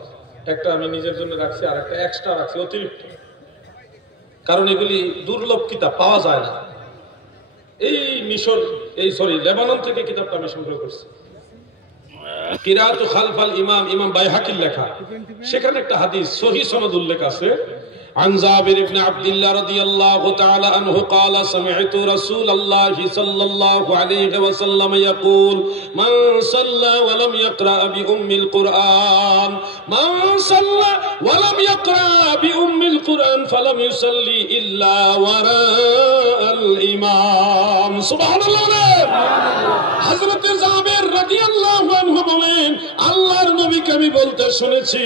একটা আমি নিজের জন্য রাখছি, আর একটা এক্সট্রা রাখছি অতিরিক্ত, কারণ এগুলি দুর্লভ কিতাব, পাওয়া যায় না। এই মিশর লেবানন থেকে কিতাবটা আমি সংগ্রহ করছি। কিরাআতু খালফাল ইমাম, ইমাম বাইহাকির লেখা। সেখানে একটা হাদিস সহিহ সনদ উল্লেখ আছে। عن جابر بن عبد الله رضي الله تعالى عنه قال سمعت رسول الله صلى الله عليه وسلم يقول من صلى ولم يقرأ بأم القرآن من صلى ولم يقرأ بأم القرآن فلم يصلي إلا وراء الإمام سبحان الله। হযরত জাবের রাদিয়াল্লাহু আনহু বলেন, আল্লাহর নবীকে আমি বলতে শুনেছি,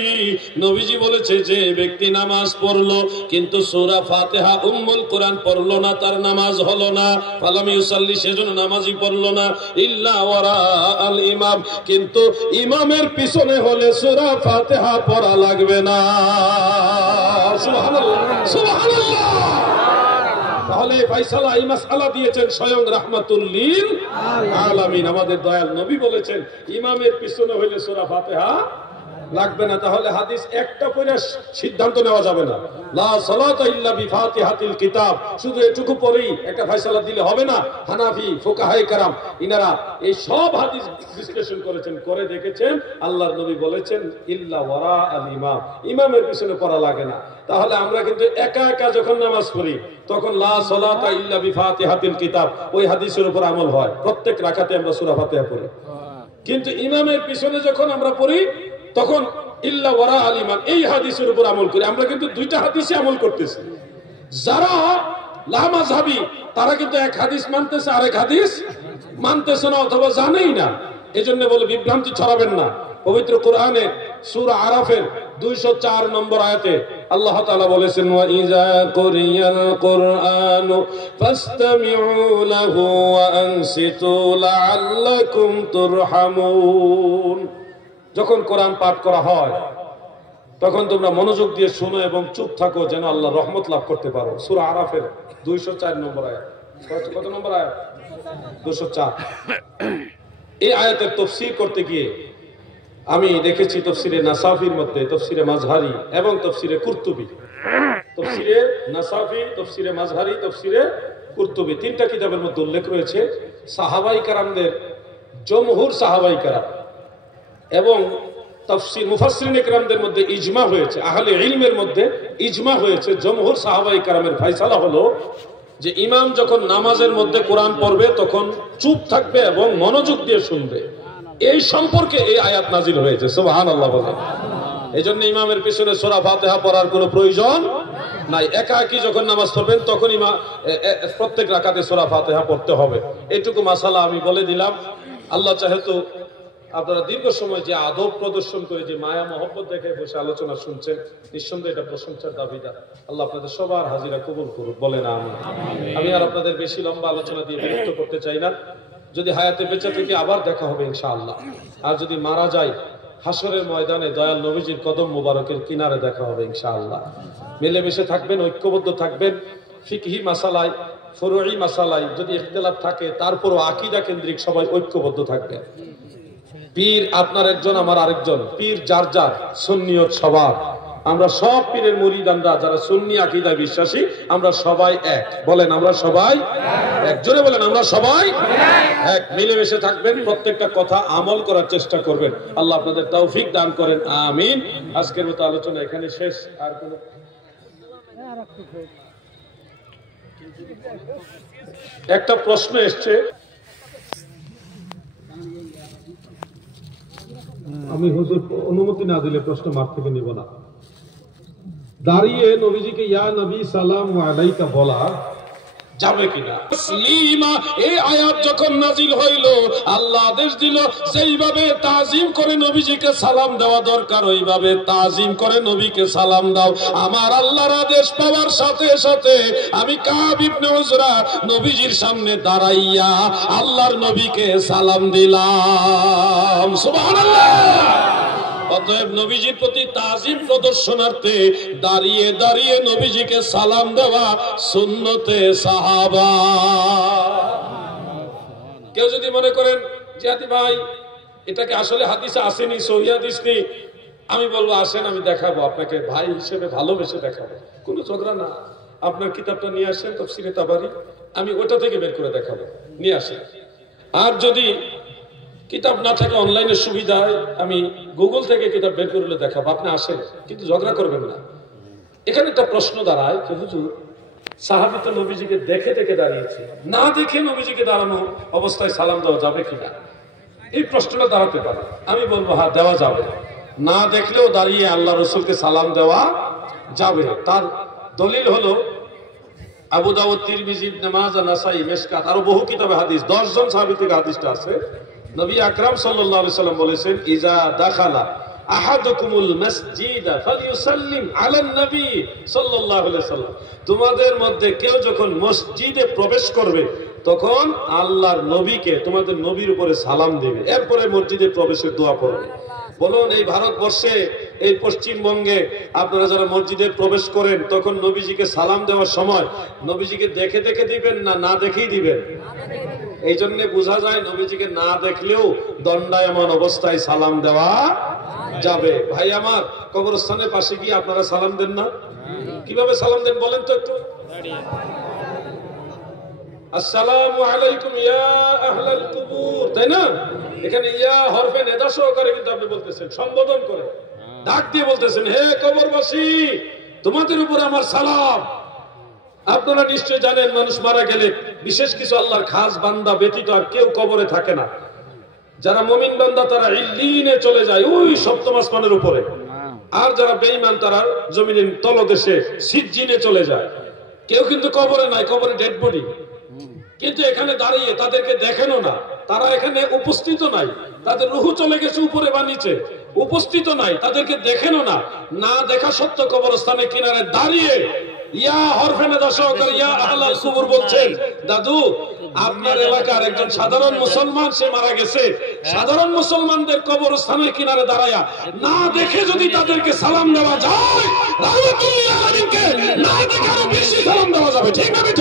নবীজি বলেছে যে ব্যক্তি নামাজ পড়লো কিন্তু সূরা ফাতিহা উম্মুল কোরআন পড়লো না, তার নামাজ হলো না। ফালাম ইউসাল্লি, সেজন্য নামাজই পড়লো না। ইল্লা ওয়ারা আল ইমাম, কিন্তু ইমামের পিছনে হলে সূরা ফাতিহা পড়া লাগবে না। সুবহানাল্লাহ সুবহানাল্লাহ। তাহলে ফয়সালা এই মাসআলা দিয়েছেন স্বয়ং রাহমাতুল লিল আলামিন। আমাদের দয়াল নবী বলেছেন ইমামের পিছনে হইলে সূরা ফাতিহা লাগবে না। তাহলে হাদিস একটা পড়ে সিদ্ধান্ত নেওয়া যাবে না, লা সালাতা ইল্লা বিফাতিহাতিল কিতাব, শুধু এটুকু পড়েই একটা ফয়সালা দিলে হবে না। হানাফি ফুকাহায়ে কেরাম ইনারা এই সব হাদিস বিশ্লেষণ করেছেন, করে দেখেছেন আল্লাহর নবী বলেছেন ইল্লা ওয়ারা আল ইমাম, ইমামের পিছনে পড়া লাগে না। তাহলে আমরা কিন্তু একা একা যখন নামাজ পড়ি তখন লা সালাতা ইল্লা বিফাতিহাতিল কিতাব ওই হাদিসের উপর আমল হয়, প্রত্যেক রাকাতে আমরা সূরা ফাতিহা পড়ি। কিন্তু ইমামের পিছনে যখন আমরা পড়ি তখন ইল্লা ওয়ারা আল ইমাম, এই হাদিসের উপর আমল করি। আমরা কিন্তু দুইটা হাদিসে আমল করতেছি। যারা লামাযহাবী তারা কিন্তু এক হাদিস মানতেছে, আরেক হাদিস মানতেছে না অথবা জানেই না। এজন্য বলে বিভ্রান্তি ছড়াবেন না। পবিত্র কোরআনে সূরা আরাফের 204 নম্বর আয়াতে আল্লাহ তাআলা বলেছেন ওয়া ইযা কুরিয়াল কুরআনু ফাসতামিউ লাহু ওয়া আনসিতু লাআল্লাকুম তুরহামুন। যখন কোরআন পাঠ করা হয় তখন তোমরা মনোযোগ দিয়ে শোনো এবং চুপ থাকো, যেন আল্লাহ রহমত লাভ করতে পারো। সূরা আরাফের 204 নম্বর আয়াত। কত নম্বর আয়াত? 204। এই আয়াতের তাফসীর করতে গিয়ে আমি দেখেছি তাফসীরে নাসাফির মধ্যে, তাফসীরে মাযহারি এবং তাফসীরে কুরতুবী, তাফসীরে নাসাফি, তাফসীরে মাযহারি, তাফসীরে কুরতুবী, তিনটা কিতাবের মধ্যে উল্লেখ রয়েছে সাহাবায়ে কেরামদের, জমহুর সাহাবায়ে কেরাম এবং তাফসীর মুফাসসিরিনে কেরামদের মধ্যে ইজমা হয়েছে, আহলে ইলমের মধ্যে ইজমা হয়েছে, জমহুর সাহাবায়ে কেরামের ফয়সালা হলো যে ইমাম যখন নামাজের মধ্যে কোরআন পড়বে তখন চুপ থাকবে এবং মনোযোগ দিয়ে শুনবে। এই সম্পর্কে এই আয়াত নাজিল হয়েছে। সুবহানাল্লাহ বলে। এজন্য ইমামের পিছনে সূরা ফাতিহা পড়ার কোনো প্রয়োজন নাই। একাকী যখন নামাজ পড়বেন তখন প্রত্যেক রাকাতে সূরা ফাতিহা পড়তে হবে। এইটুকু মাসালা আমি বলে দিলাম। আল্লাহ চাহে তো আপনারা দীর্ঘ সময় যে আদব প্রদর্শন করে যে মায়া মহব্বত দেখে বসে আলোচনা শুনছেন, নিঃসন্দেহে এটা প্রশংসার দাবিদার। আল্লাহ আপনাদের সবার হাজিরা কবুল করুক, বলেন আমিন। আমি আর আপনাদের বেশি লম্বা আলোচনা দিয়ে বিরক্ত করতে চাই না। যদি হায়াতে বেঁচে থেকে আবার দেখা হবে ইনশাআল্লাহ, আর যদি মারা যায় হাসরের ময়দানে দয়াল নবীজির কদম মুবারকের কিনারে দেখা হবে ইনশাআল্লাহ। মিলেমিশে থাকবেন, ঐক্যবদ্ধ থাকবেন। ফিকহি মাসালায়, ফুরুই মাসালায় যদি ইখতিলাফ থাকে তারপরও আকীদা কেন্দ্রিক সবাই ঐক্যবদ্ধ থাকবেন। পীর আপনার একজন, আমার আরেকজন, পীর যার যার, সুন্নিয়ত সবার। আমরা সব পীরের মুরিদানরা যারা সুন্নি আকীদায় বিশ্বাসী, আমরা সবাই এক। বলেন আমরা সবাই এক, জোরে বলেন আমরা সবাই এক। মিলেমিশে থাকবেন, প্রত্যেকটা কথা আমল করার চেষ্টা করবেন। আল্লাহ আপনাদের তৌফিক দান করেন, আমিন। আজকের মতো আলোচনা এখানে শেষ। আর কোন একটা প্রশ্ন এসছে, আমি হুজুর অনুমতি না দিলে প্রশ্ন মাঠ থেকে নিব না। দাঁড়িয়ে নবীজিকে ইয়া নবী সালাম আলাইকা বলা যাবে কিনা? তাসলিমা, এই আয়াত যখন নাজিল হইল আল্লাহ আদেশ দিল যেইভাবে তাজিম করে নবীজিকে সালাম দেওয়া দরকার ওইভাবে তাজিম করে নবীকে সালাম দাও। আমার আল্লাহর আদেশ পাওয়ার সাথে সাথে আমি কাব ইবনে উজরা নবীজির সামনে দাঁড়াইয়া আল্লাহর নবীকে সালাম দিলাম। সুবহানাল্লাহ। অতএব নবীজির প্রতি তাজিম প্রদর্শনার্থে দাঁড়িয়ে দাঁড়িয়ে নবীজিকে সালাম দেওয়া সুন্নতে সাহাবা। কেউ যদি মনে করেন জিয়াদি ভাই এটাকে আসলে হাদিসে আসেনি, সহিহ হাদিস নেই, আমি বলবো আসেন আমি দেখাবো আপনাকে, ভাই হিসেবে ভালোবেসে দেখাবো, কোনো ঝগড়া না। আপনার কিতাবটা নিয়ে আসেন তাফসীরে তাবারি, আমি ওটা থেকে বের করে দেখাবো, নিয়ে আসেন। আর যদি কিতাব না থাকে অনলাইনের সুবিধায় আমি গুগল থেকে কিতাব বের করলে দেখাবো, আপনি আসেন, কিন্তু ঝগড়া করবেন না। এখানে একটা প্রশ্ন দাঁড়ায় যে হুজুর সাহাবী তো নবীজিকে দেখে দেখে দাঁড়িয়েছে, না দেখে নবীজিকে দাঁড়ানো অবস্থায় সালাম দেওয়া যাবে কিনা, এই প্রশ্নটা দাঁড়াতে পারে। আমি বলবো হ্যাঁ দেওয়া যাবে, না দেখলেও দাঁড়িয়ে আল্লাহ রসুলকে সালাম দেওয়া যাবে। তার দলিল হলো আবু দাউদ, তিরমিজি, ইবনে মাজাহ, নাসাই, মিশকাত, আরো বহু কিতাবে হাদিস, 10 জন সাহাবী থেকে হাদিসটা আছে। নবী আকরাম সাল্লাল্লাহু আলাইহি সাল্লাম বলেছেন ইজা দাখালা আহাদুকুমুল মাসজিদা ফালইউসাল্লিম আলান নবী সাল্লাল্লাহু আলাইহি সাল্লাম, তোমাদের মধ্যে কেউ যখন মসজিদে প্রবেশ করবে তখন আল্লাহর নবীকে, তোমাদের নবীর উপরে সালাম দেবে, এরপরে মসজিদে প্রবেশের দোয়া পড়বে। বলুন এই ভারতবর্ষে, এই পশ্চিমবঙ্গে আপনারা যারা মসজিদে প্রবেশ করেন তখন নবীজিকে সালাম দেওয়ার সময় নবীজিকে দেখে দেখে দিবেন না না দেখেই দিবেন? এই জন্য বোঝা যায় নবীজিকে না দেখলেও দণ্ডায়মান অবস্থায় সালাম দেওয়া যাবে। ভাই আমার, কবরস্থানের পাশে গিয়ে আপনারা সালাম দেন না? কিভাবে সালাম দেন বলেন তো একটু? আসসালামু আলাইকুম ইয়া আহলাল কুবুর, তাই না? এখানে ইয়া হরফে নেদা সহকারে কিন্তু আপনি বলতেছেন, সম্বোধন করে ডাক দিয়ে বলতেছেন, হে কবরবাসী তোমাদের উপর আমার সালাম। আপনারা নিশ্চয় জানেন মানুষ মারা গেলে বিশেষ কিছু আল্লাহর খাস বান্দা ব্যতীত আর কেউ কবরে থাকে না। যারা মুমিন বান্দা তারা ইল্লিনে চলে যায়, ওই সপ্তম আসমানের উপরে, আর যারা বেঈমান তারা জমিনের তলদেশে সিজ্জিনে চলে যায়। কেউ কিন্তু কবরে নাই, কবরে ডেড বডি। কিন্তু এখানে দাঁড়িয়ে তাদেরকে দেখেনও না, তারা এখানে উপস্থিত নাই, তাদের রুহু চলে গেছে উপরে বা নিচে, উপস্থিত নাই, তাদেরকে দেখেনও না। না দেখা সত্ত্বেও কবরস্থানে কিনারে দাঁড়িয়ে ইয়া হরফে নেদা সহকারে ইয়া আহলাল কুবুর বলছেন, দাদু আপনার এলাকার একজন সাধারণ মুসলমান সে মারা গেছে, সাধারণ মুসলমানদের কবরস্থানের কিনারে দাঁড়ায়া না দেখে যদি তাদেরকে সালাম দেওয়া যায়, রাহমাতুল্লিল আলামিনকে না দেখে আরো বেশি সালাম দেওয়া যাবে। ঠিক না ঠিক?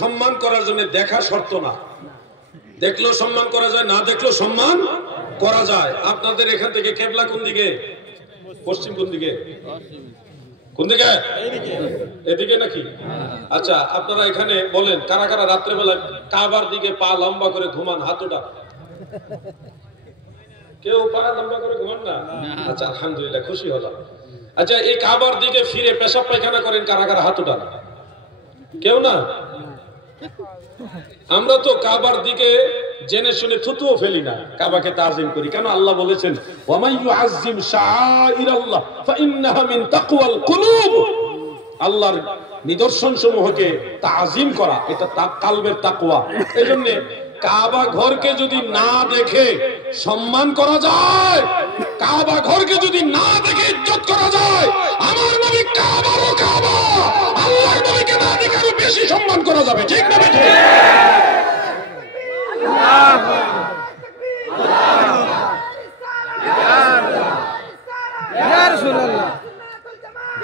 সম্মান করার জন্য দেখা শর্ত না, দেখলেও সম্মান করা যায়, না দেখলেও সম্মান করা যায়। আপনাদের এখান থেকে কেবলা কোন দিকে? পশ্চিম কোন দিকে? কোন দিকে? এদিকে নাকি? আচ্ছা, আপনারা এখানে বলেন কারা কারা রাত্রেবেলা কাবার দিকে পা লম্বা করে ঘুমান? হাত ওঠা। কেউ পা লম্বা করে ঘুমান না? আচ্ছা, আলহামদুলিল্লাহ, খুশি হলাম। আচ্ছা, এই কাবার দিকে ফিরে পেশাব পায়খানা করেন কারা কারা? হাত ওঠা। কেউ না? আমরা তো কাবার দিকে জেনে শুনে থুতুও ফেলি না, কাবাকে তাজিম করি। কেন? আল্লাহ বলেছেন ওয়ামাই ইউআযযিম শাআইরাল্লাহ ফাইন্নাহা মিন তাকওয়াল কুলুব। আল্লাহর নিদর্শন সমূহকে তাজিম করা এটা কালবের তাকওয়া। এইজন্য কাবা ঘরকে যদি না দেখে সম্মান করা যায়, কাবা ঘরকে যদি না দেখে ইজ্জত করা যায়, আমার নবী কাবারও কাবা, আল্লাহর নবীকে না দেখে আরো বেশি সম্মান করা যাবে। ঠিক না ঠিক?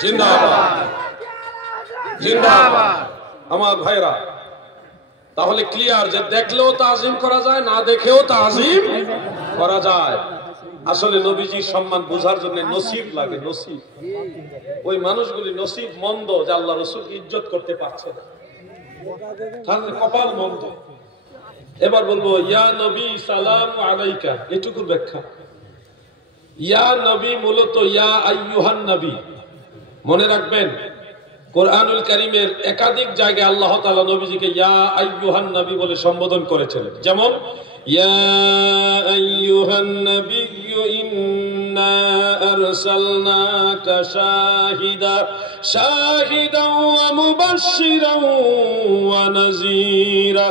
জিন্দাবাদ জিন্দাবাদ। আমার ভাইরা, তাহলে ক্লিয়ার যে দেখলেও তাজিম করা যায়, না দেখেও তাজিম করা যায়। আসলে নবীজির সম্মান বোঝার জন্য নসিব লাগে, নসিব। ওই মানুষগুলি নসিব মন্দ যে আল্লাহ রাসূলকে ইজ্জত করতে পারছে না, তাহলে কপাল মন্দ। এবার বলবো ইয়া নবী সালামু আলাইকা, এটুকুর ব্যাখ্যা। ইয়া নবী মূলত ইয়া আইয়ুহান নবী। মনে রাখবেন কোরআনুল কারীমের একাধিক জায়গায় আল্লাহ তাআলা নবীজিকে ইয়া আইয়ুহান নবী বলে সম্বোধন করেছেন। যেমন ইয়া আইয়ুহান নাবিয়্যু ইন্না আরসালনাকা শাহিদান ওয়া মুবাশশিরান ওয়া নাযীরা।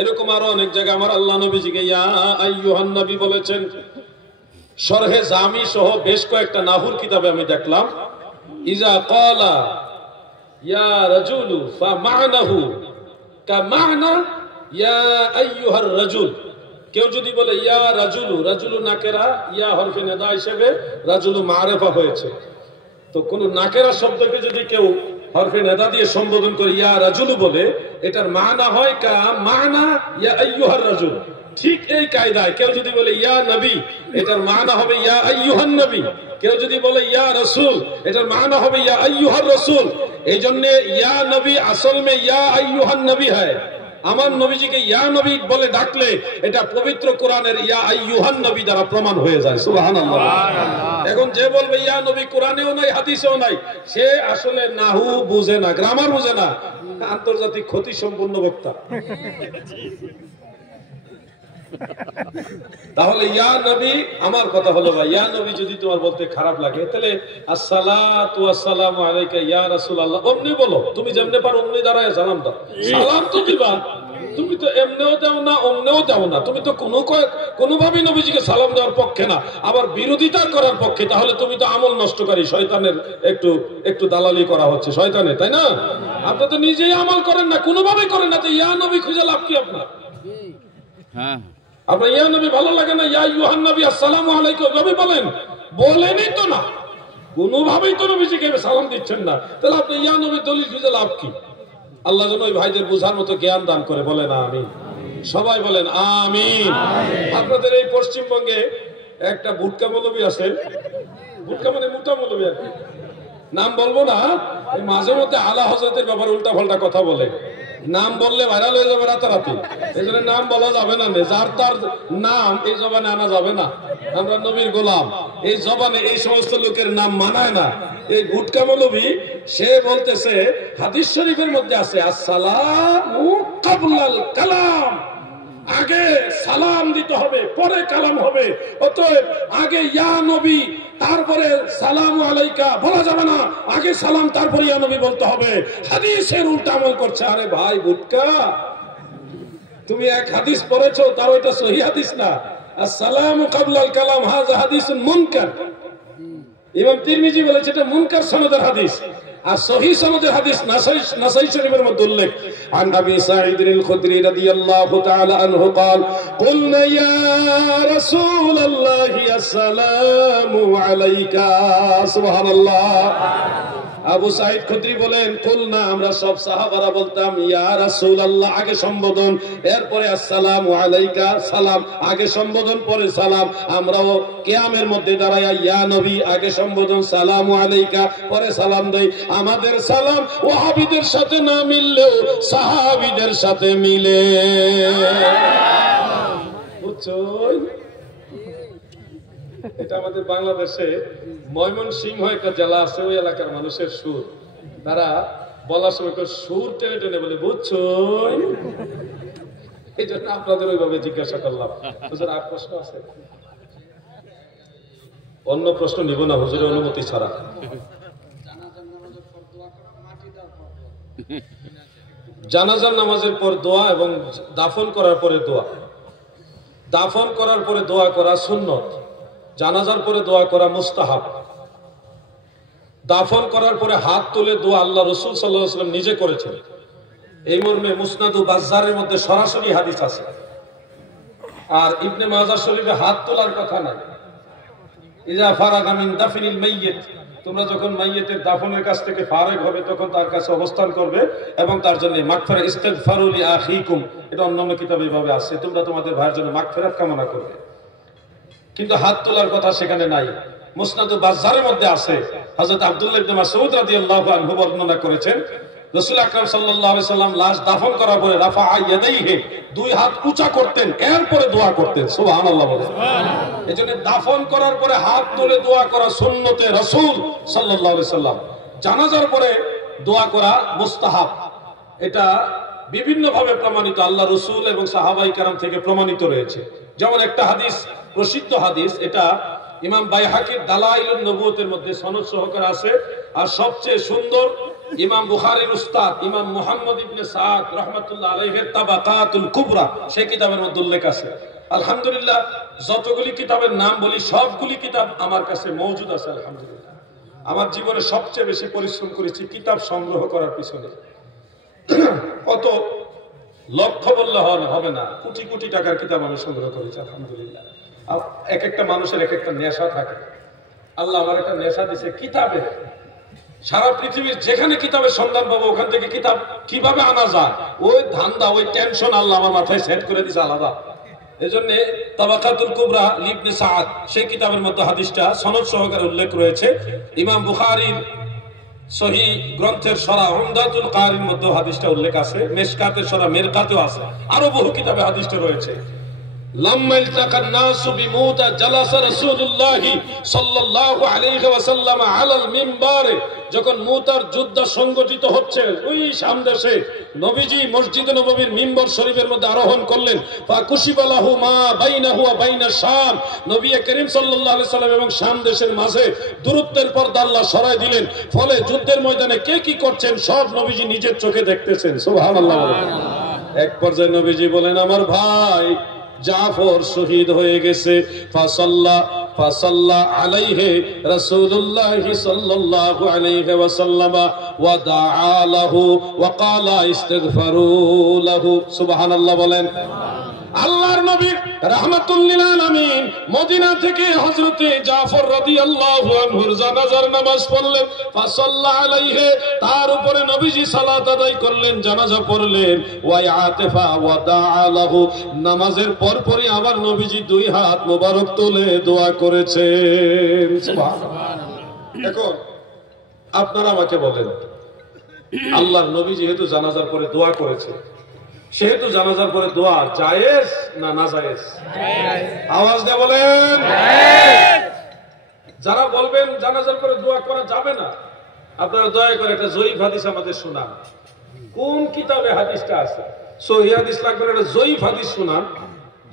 এরকম আরো অনেক জায়গায় আমার আল্লাহ নবীজিকে ইয়া আইয়ুহান নবী বলেছেন। শরহে জামি সহ বেশ কয়েকটা নাহুর কিতাবে আমি দেখলাম ইজা ক্বালা ইয়া রাজুলু ফামানাহু কামানা ইয়া আইয়ুহার রাজুল। কেউ যদি বলে ইয়া রাজুলু, রাজুলু নাকেরা, ইয়া হরফে নেদা হিসেবে রাজুলু মারেফা হয়েছে। তো কোন নাকেরা শব্দকে যদি কেউ হরফে নেদা দিয়ে সম্বোধন করে ইয়া রাজুলু বলে, এটার মানা হয় কা মানা ইয়া আইয়ুহার রাজুল। ঠিক এই কায়দায় কেউ যদি বলে ইয়া নবী, এটার মানা হবে ইয়া আইয়ুহান নবী। কেউ যদি বলে ইয়া রাসূল, এটার মানা হবে ইয়া আইয়ুহার রাসূল। এই জন্য ইয়া নবী আসল মে ইয়া আইয়ুহান নবী হয়। আমার নবীজিকে ইয়া নবী বলে ডাকলে এটা পবিত্র কোরআনের ইয়া আইয়ুহান নবী দ্বারা প্রমাণ হয়ে যায়। সুবহানাল্লাহ। এখন যে বলবে ইয়া নবী কোরআনেও নাই হাদিসেও নাই, সে আসলে নাহু বুঝে না, গ্রামার বুঝে না, আন্তর্জাতিক ক্ষতি সম্পন্ন বক্তা। তাহলে ইয়া নবী, আমার কথা হলো ভাই, ইয়া নবী যদি তোমার বলতে খারাপ লাগে তাহলে আসসালাতু ওয়াসসালামু আলাইকা ইয়া রাসূলুল্লাহ অমনি বলো। তুমি যেমনে পারো অমনি দাঁড়ায় সালাম দাও। সালাম তো দিবা, তুমি তো এমনেও দাও না অমনেও দাও না, তুমি তো কোনোভাবেই নবীজিকে সালাম দেওয়ার পক্ষে না, আবার বিরোধিতা করার পক্ষে। তাহলে তুমি তো আমল নষ্টকারী, শয়তানের একটু দালালি করা হচ্ছে শয়তানের, তাই না? আপনি তো নিজেই আমল করেন না, কোনোভাবেই করেন না, তো ইয়া নবী খুঁজে লাভ কি আপনার? হ্যাঁ, আপনার ইয়া নবী ভালো লাগে না, ইয়া আইয়ুহান নবী আসসালামু আলাইকুম নবী বলেন, বলেনই তো না, কোনোভাবেই তো নবীজিকে সালাম দিচ্ছেন না, তাহলে আপনি ইয়া নবী দলিল খুঁজে লাভ কি? আল্লাহ যেন ওই ভাইদের বোঝার মতো জ্ঞান দান করে। বলেন আমিন। সবাই বলেন আমিন। আপনাদের এই পশ্চিমবঙ্গে একটা ভুটকা মৌলবী আছে, ভুটকা মানে মোটা মৌলবী আর কি, নাম বলবো না, মাঝে মধ্যে আলা হযরতের ব্যাপারে উল্টা পাল্টা কথা বলে। নাম বললে ভাইরাল হয়ে যাবে রাতারাতি, এই জন্য নাম বলা যাবে না, যার তার নাম এই জবানে আনা যাবে না। আমরা নবীর গোলাম, এই জবানে এই সমস্ত লোকের নাম মানায় না। এই ভুটকা মৌলবী সে বলতেছে হাদিস শরীফের মধ্যে আছে আসসালামু ক্বাবলাল কালাম, আগে সালাম দিতে হবে পরে কালাম হবে। অতএব আগে ইয়া নবী তারপরে সালামু আলাইকা বলা যাবে না, আগে সালাম তারপরে ইয়া নবী বলতে হবে। হাদিসের উল্টা আমল করছে। আরে ভাই বুটকা, তুমি এক হাদিস পড়েছো, তার ওইটা সহি হাদিস না। আসসালামু কাবলাল কালাম হাযা হাদিসুন মুনকার। ইমাম তিরমিজি বলেছে এটা মুনকার সনদের হাদিস, আর সহি সনদের হাদিস নাসাই শরীফের মধ্যে উল্লেখ। عن ابي سعيد الخدري رضي الله تعالى عنه قال قلنا يا رسول الله السلام عليك سبحان الله। আবু সাঈদ খুদরি বলেন কুলনা, আমরা সব সাহাবারা বলতাম ইয়া রাসূলুল্লাহ আগে সম্বোধন, এরপরে আসসালামু আলাইকা সালাম, আগে সম্বোধন পরে সালাম। আমরাও কিয়ামের মধ্যে দাঁড়ায়া ইয়া নবী আগে সম্বোধন সালামু আলাইকা পরে সালাম দেই। আমাদের সালাম ওয়াহাবীদের সাথে না মিললেও সাহাবীদের সাথে মিলে। বুঝছো, এটা আমাদের বাংলাদেশে ময়মনসিংহ একটা জেলা আছে, ওই এলাকার মানুষের সুর, তারা বলার সময় সুর টেনে টেনে বলে, বুঝছো। এই জন্য আপনাদের ওইভাবে জিজ্ঞাসা করলাম। হুজুর আর প্রশ্ন আছে? অন্য প্রশ্ন নিব না হুজুরের অনুমতি ছাড়া। জানাজার নামাজের পর দোয়া এবং দাফন করার পরে দোয়া। দাফন করার পরে দোয়া করা সুন্নত, জানাজার পরে দোয়া করা মুস্তাহাব। দাফন করার পরে হাত তুলে দোয়া আল্লাহ রাসূল সাল্লাল্লাহু আলাইহি ওয়াসাল্লাম নিজে করেছেন। এই মর্মে মুসনাদু বাজ্জারের মধ্যে সরাসরি হাদিস আছে। আর ইবনে মাজাহ শরীফে হাত তোলার কথা নাই। ইজা ফারাগা মিন দাফনিল মাইয়িত, তোমরা যখন মাইয়িতের দাফনের কাছ থেকে ফারেগ হবে তখন তার কাছে অবস্থান করবে এবং তার জন্য মাগফিরা ইস্তিগফারু লি আখিকুম, এটা অন্যান্য কিতাবে এভাবে আছে, তোমরা তোমাদের ভাইয়ের জন্য মাগফিরাত কামনা করবে। কিন্তু হাত তোলার কথা সেখানে নাই। মুসনাদু বাজ্জারের মধ্যে আছে, হযরত আব্দুল্লাহ ইবনে মাসউদ রাদিয়াল্লাহু আনহু বর্ণনা করেছেন রাসূল আকরাম সাল্লাল্লাহু আলাইহি সাল্লাম লাশ দাফন করার পরে রাফা ইয়াদাইহি, দুই হাত উঁচা করতেন, এরপরে দোয়া করতেন। সুবহানাল্লাহ বলেন। এজন্য দাফন করার পরে হাত তুলে দোয়া করা সুন্নতে রাসূল সাল্লাল্লাহু আলাইহি সাল্লাম। জানাজার পরে দোয়া করা মুস্তাহাব, এটা বিভিন্ন ভাবে প্রমাণিত, আল্লাহ রাসূল এবং সাহাবায়ে কেরাম থেকে প্রমাণিত রয়েছে। যেমন একটা হাদিস, প্রসিদ্ধ হাদিস, এটা ইমাম বাইহাকির দালাইলুন নবুয়তের মধ্যে সনদ সহকারে আছে। আর সবচেয়ে সুন্দর ইমাম বুখারীর উস্তাদ ইমাম মুহাম্মদ ইবনে সাদ রাহমাতুল্লাহ আলাইহির তাবাকাতুল কুবরা, সেই কিতাবের মধ্যে উল্লেখ আছে। আলহামদুলিল্লাহ, যতগুলি কিতাবের নাম বলি সবগুলি কিতাব আমার কাছে মওজুদ আছে। আলহামদুলিল্লাহ, আমার জীবনে সবচেয়ে বেশি পরিশ্রম করেছি কিতাব সংগ্রহ করার পিছনে। কত লক্ষ বললে হবে না, কোটি কোটি টাকার কিতাব আমি সংগ্রহ করেছি। আলহামদুলিল্লাহ, এক একটা মানুষের এক একটা নেশা থাকে। আল্লাহ আমার একটা নেশা দিছে কিতাবে। সারা পৃথিবীর যেখানে কিতাবের সন্ধান পাবো ওখান থেকে কিতাব কিভাবে আনা যায়, ওই ধান্দা, ওই টেনশন আল্লাহ আমার মাথায় সেট করে দিছে আলাদা। এজন্য তাবাকাতুল কুবরা ইবনে সাদ, সেই কিতাবের মধ্যে হাদিসটা সনদ সহকারে উল্লেখ রয়েছে। ইমাম বুখারীর সহিহ গ্রন্থের সরা উমদাতুল কারির মধ্যে হাদিসটা উল্লেখ আছে। মিশকাতের সরা মিরকাতেও আছে, আরো বহু কিতাবে হাদিসটা রয়েছে। লাম্মা ইলতাকান নাসু বিমুতা জালাসা রাসূলুল্লাহ সাল্লাল্লাহু আলাইহি ওয়াসাল্লাম আলাল মিম্বারে, যখন মুতার যুদ্ধ সংগঠিত হচ্ছে ওই সামদেশে নবীজি মসজিদে নববীর মিম্বর শরীফের মধ্যে আরোহণ করলেন। ফাকুশিবা লাহু মা বাইনাহু ওয়া বাইনা শাম, নবী করিম সাল্লাল্লাহু আলাইহি সাল্লাম এবং শাম দেশের মাঝে দূরত্বের পর্দা আল্লাহ সরাই দিলেন। ফলে যুদ্ধের ময়দানে কে কি করছেন সব নবীজি নিজের চোখে দেখতেছেন। সুবহানাল্লাহ। এক পর্যায়ে নবীজি বলেন, আমার ভাই জাফর শহীদ হয়ে গেছে। ফাসাল্লা আলাইহি রাসূলুল্লাহ সাল্লাল্লাহু আলাইহি ওয়াসাল্লাম ওয়া দাআ লাহু ওয়া ক্বালা ইস্তিগফারু লাহু। সুবহানাল্লাহ বলেন। আল্লাহর নবী রাহমাতুল লিল আলামিন মদিনা থেকে হযরতে জাফর রাদিয়াল্লাহু আনহুর জানাজার নামাজ পড়লেন। ফাসাল্লা আলাইহি, তার উপরে নবীজি সালাত আদায় করলেন, জানাজা পড়লেন। ওয়া ইয়াতিফা ওয়া দাআ লাহু, নামাজের পরপরই আবার নবীজি দুই হাত মোবারক তুলে দোয়া করেছেন। সুবহানাল্লাহ। এখন আপনারা আমাকে বলেন, আল্লাহর নবী যেহেতু জানাজার পরে দোয়া করেছে, সেহেতু জানাজার পরে দোয়া জায়েজ না নাজায়েজ? আওয়াজ দিয়ে বলেন। যারা বলবেন জানাজার পরে দোয়া করা যাবে না, আপনারা দয়া করে একটা জয়ীফ হাদিস আমাদের শোনান। কোন কিতাবে হাদিসটা আছে? সহিহ হাদিস লাগবে না, একটা জয়ীফ হাদিস শোনান।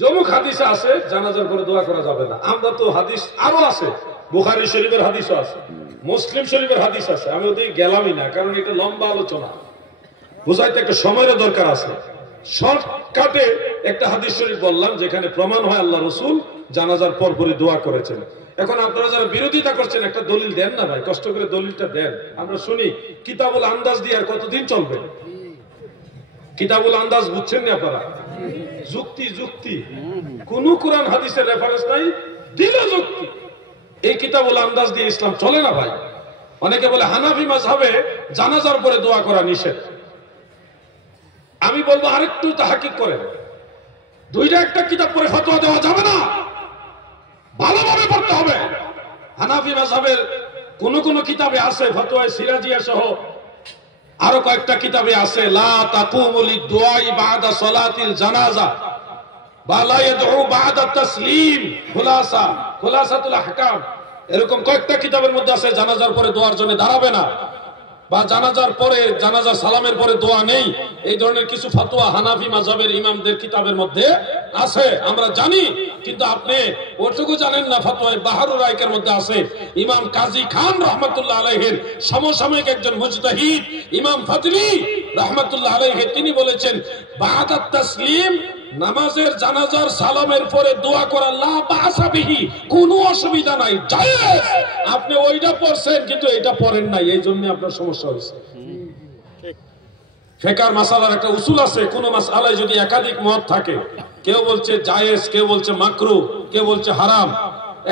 যমুক হাদিসে আছে জানাজার পরে দোয়া করা যাবে না। আমরা তো হাদিস আরো আছে, বুখারী শরীফের হাদিসও আছে, মুসলিম শরীফের হাদিস আছে। আমি ওদিকে গেলামই না, কারণ এটা লম্বা আলোচনা, বুঝাইতে একটা সময়ের দরকার আছে। শর্টকাটে একটা হাদিস শরীফ বললাম যেখানে প্রমাণ হয় আল্লাহ রসুল জানাজার পরপরই দোয়া করেছেন। এখন আপনারা যারা বিরোধিতা করছেন একটা দলিল দেন না ভাই, কষ্ট করে দলিলটা দেন, আমরা শুনি। কিতাবুল আন্দাজ দিয়ে আর কতদিন চলবে? কিতাবুল আন্দাজ বুঝছেন না আপনারা? যুক্তি যুক্তি, কোন কোরআন হাদিসের রেফারেন্স নাই, দিল যুক্তি। এই কিতাবুল আন্দাজ দিয়ে ইসলাম চলে না ভাই। অনেকে বলে হানাফি মাযহাবে জানাজার পরে দোয়া করা নিষেধ। আমি বলবো আরেকটু তাহকিক করেন, দুইটা একটা কিতাব পড়ে ফতোয়া দেওয়া যাবে না, ভালোভাবে পড়তে হবে। হানাফি মাযহাবের কোন কোন কিতাবে আছে, ফতোয়ায়ে সিরাজিয়া সহ আরো কয়েকটা কিতাবে আছে, লা তাকুমু লিদ-দুআই বা'দা সালাতিল জানাজা বা লা ইয়াদউ বা'দা তাসলিম, খুলাসাতুল আহকাম, এরকম কয়েকটা কিতাবের মধ্যে আছে জানাজার পরে দোয়ার জন্য দাঁড়াবে না, বা জানাজার পরে জানাজার সালামের পরে দোয়া নেই। এই ধরনের কিছু ফতোয়া হানাফি মাযহাবের ইমামদের কিতাবের মধ্যে আছে, আমরা জানি। কিন্তু আপনি ওটুকু জানেন না, ফতোয়া বাহরুর রায়কের মধ্যে আছে। ইমাম কাজী খান রাহমাতুল্লাহ আলাইহির সমসাময়িক একজন মুজতাহিদ ইমাম ফাদলি রাহমাতুল্লাহ আলাইহি তিনি বলেছেন, বা'দাত তাসলিম, নামাজের জানাজার সালামের পরে দোয়া করা লা বাসা বিহি, কোনো অসুবিধা নাই, জায়েজ। আপনি ওইটা পড়ছেন কিন্তু এটা পড়েন নাই, এই জন্য আপনার সমস্যা হয়েছে। ফিকহের মাসালার একটা উসুল আছে, কোন মাসআলায় যদি একাধিক মত থাকে, কেউ বলছে জায়েজ, কেউ বলছে মাকরুহ, কেউ বলছে হারাম,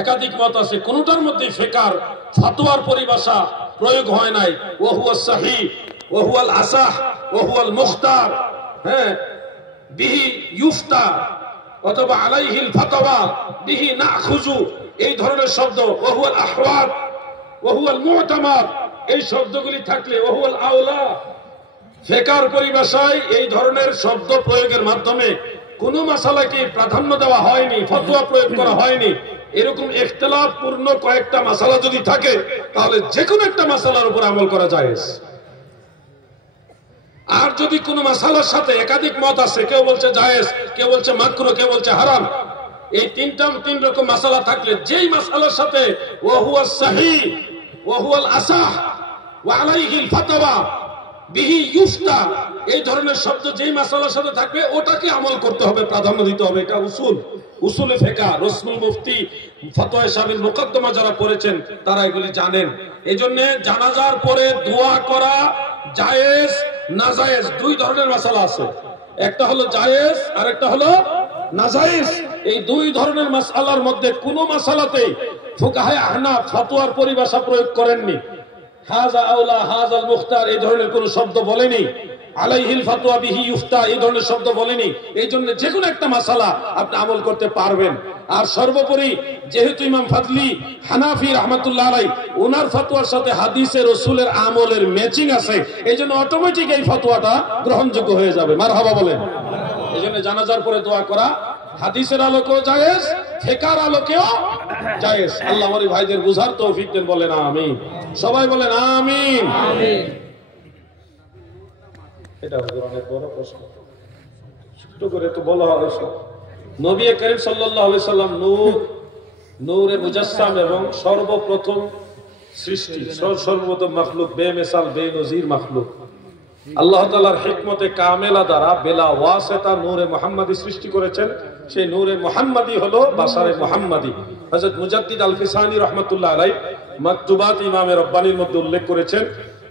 একাধিক মত আছে, কোনটার মধ্যে ফিকহের ফতোয়ার পরিভাষা প্রয়োগ হয় নাই। ওয়া হুয়াস সহিহ ওয়া হুয়াল আসাহ ওয়া হুয়াল মুখতার, হ্যাঁ, বিহি ইউফতা অথবা আলাইহিল ফাতওয়া বিহি নাখুযু, এই ধরনের শব্দ, ওয়া হুয়াল আহওয়াত ওয়া হুয়াল মু'তামাদ, এই শব্দগুলি থাকলে ওয়া হুয়াল আওলা, ফিকহের পরিভাষায় এই ধরনের শব্দ প্রয়োগের মাধ্যমে কোন মাসালাকে প্রাধান্য দেওয়া হয়নি, ফতোয়া প্রয়োগ করা হয়নি। এরকম ইখতিলাফ পূর্ণ কয়েকটা মাসালা যদি থাকে, তাহলে যে কোনো একটা মাসালার উপর আমল করা জায়েজ। আর যদি কোন মাসালার সাথে একাধিক মত আছে, কেউ বলছে জায়েজ, কেউ বলছে মাকরুহ, কেউ বলছে হারাম, এই তিন রকম মাসালা থাকলে যেই মাসালার সাথে ওয়া হুয়াস সহিহ ওয়া হুয়াল আসাহ ওয়া আলাইহিল ফাতওয়া বিহি ইউফতা, এই ধরনের শব্দ যেই মাসালার সাথে থাকবে ওটাকে আমল করতে হবে, প্রাধান্য দিতে হবে। এটা উসুলে ফিকহ। রসমুল মুফতি ফতোয়া শামিল মুকদ্দমা যারা পড়েছেন তারা এগুলি জানেন। এইজন্য জানাজার পরে দোয়া করা জায়েজ না জায়েজ, দুই ধরনের মাসালা আছে, একটা হলো জায়েজ আর একটা হলো নাজায়েজ। এই দুই ধরনের মাসআলার মধ্যে কোন মাসালাতেই ফুকাহায়ে আহনাফ ফতোয়ার পরিভাষা প্রয়োগ করেননি। হাযা আওলা, হাযাল মুখতার, এই ধরনের কোন শব্দ বলেনি। আলাইহিল ফাতওয়া বিহি ইউফতা, এই ধরনের শব্দ বলেনি। এই জন্য যে কোনো একটা মাসালা আপনি আমল করতে পারবেন। আর সর্বোপরি যেহেতু ইমাম ফাদলি হানাফি রাহমাতুল্লাহ আলাইহি, ওনার ফতোয়ার সাথে হাদিসে রাসূলের আমলের ম্যাচিং আছে, এই জন্য অটোমেটিক এই ফতোয়াটা গ্রহণযোগ্য হয়ে যাবে। মারহাবা বলেন। এই জন্য জানাজার পরে দোয়া করা হাদিসের আলোকেও জায়েজ, ফিকহের আলোকেও জায়েজ। আল্লাহ আমার ভাইদের বুঝার তৌফিক দেন, বলেন আমিন। সবাই বলেন আমিন। এটা অনেক বড় প্রশ্ন, ছোট করে তো বলা হয়েছে। নবী করিম সাল্লাল্লাহু আলাইহি সাল্লাম নূরে মুজাসসাম এবং সর্বপ্রথম সৃষ্টি, সর্বপ্রথম মাখলুক, বেমিসাল বেনজির মাখলুক। আল্লাহ তাআলার হিকমতে কামেলা দ্বারা বেলা ওয়াসিতা নূরে মুহাম্মাদি সৃষ্টি করেছেন। সেই নূরে মুহাম্মাদি হলো বাশারে মুহাম্মাদি। হযরত মুজাদ্দিদ আল ফিসানি রাহমাতুল্লাহ আলাইহি মাকতুবাত ইমামে রব্বানির মধ্যে উল্লেখ করেছেন,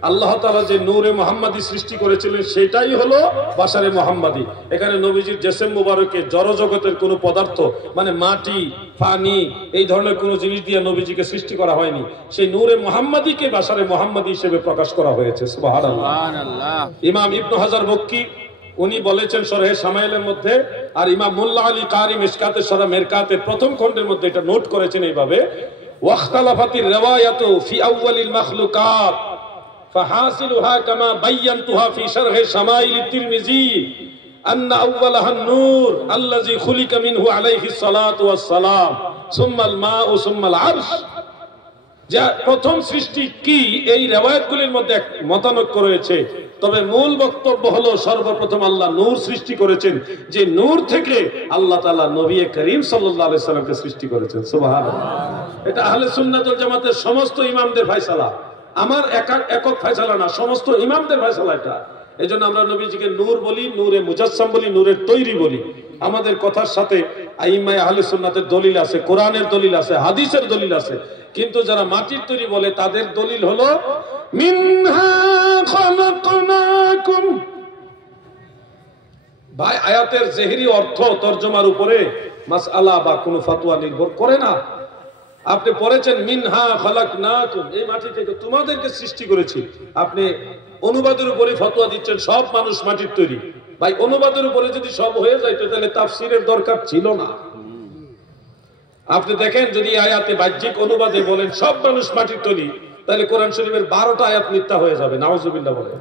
আল্লাহ তাআলা যে নূরে মুহাম্মাদি সৃষ্টি করেছিলেন সেটাই হলো বাশারে মুহাম্মাদি। এখানে নবীজির জিসম মুবারকে জড় জগতের কোনো পদার্থ মানে মাটি, পানি, এই ধরনের কোনো জিনিস দিয়ে নবীজিকে সৃষ্টি করা হয়নি। সেই নূরে মুহাম্মাদিকে বাশারে মুহাম্মাদি হিসেবে প্রকাশ করা হয়েছে। সুবহানাল্লাহ। ইমাম ইবনে হাজার মক্কি উনি বলেছেন শরহে শামাইলের মধ্যে, আর ইমাম মোল্লা আলী কারি মিশকাতে শরা মেরকাতের প্রথম খণ্ডের মধ্যে এটা নোট করেছেন এইভাবে, ওয়াখতালাফাতির রিওয়ায়াতু ফি আউয়ালিল মাখলুকাত ফাহাসিলুহা কামা বায়ানতুহা ফি শারহি শামাইল তিরমিজি আন্না আউওয়ালাহা নূর আল্লাযী খুলিকা মিনহু আলাইহিস সালাতু ওয়াস সালাম সুম্মাল মাউ সুম্মাল আরশ। যা প্রথম সৃষ্টি কি এই রিওয়ায়াতগুলির মধ্যে মতানৈক্য রয়েছে, তবে মূল বক্তব্য হলো সর্বপ্রথম আল্লাহ নূর সৃষ্টি করেছেন, যে নূর থেকে আল্লাহ তাআলা নবী করিম সাল্লাল্লাহু আলাইহি সাল্লামকে সৃষ্টি করেছেন। সুবহানাল্লাহ। এটা আহলে সুন্নাত ওয়াল জামাতের সমস্ত ইমামদের ফয়সালা, আমার একক ফয়সালা না, সমস্ত ইমামদের ফয়সালা এটা। এজন্য আমরা নবীজিকে নূর বলি, নূরে মুজাসসাম বলি, নূরের তৈরি বলি। আমাদের কথার সাথে আইম্মায়ে আহলে সুন্নাতের দলিল আছে, কোরআনের দলিল আছে, হাদিসের দলিল আছে। কিন্তু যারা মাটির তৈরি বলে তাদের দলিল হলো মিনহা খালাকনাকুম। ভাই আয়াতের জেহেরি অর্থ তরজমার উপরে মাসআলা বা কোনো ফতোয়া নির্ভর করে না। আপনি পড়েছেন মিনহা খালাকনাকুম, এই মাটি থেকে তোমাদেরকে সৃষ্টি করেছি। আপনি অনুবাদের উপরে ফতোয়া দিচ্ছেন সব মানুষ মাটির তৈরি। ভাই অনুবাদের উপরে যদি সব হয়ে যাইতো তাহলে তাফসীরের দরকার ছিল না। আপনি দেখেন যদি আয়াতে বাহ্যিক অনুবাদে বলেন সব মানুষ মাটির তৈরি, তাহলে কোরআন শরীফের 12টা আয়াত মিথ্যা হয়ে যাবে, নাউজুবিল্লাহ বলে।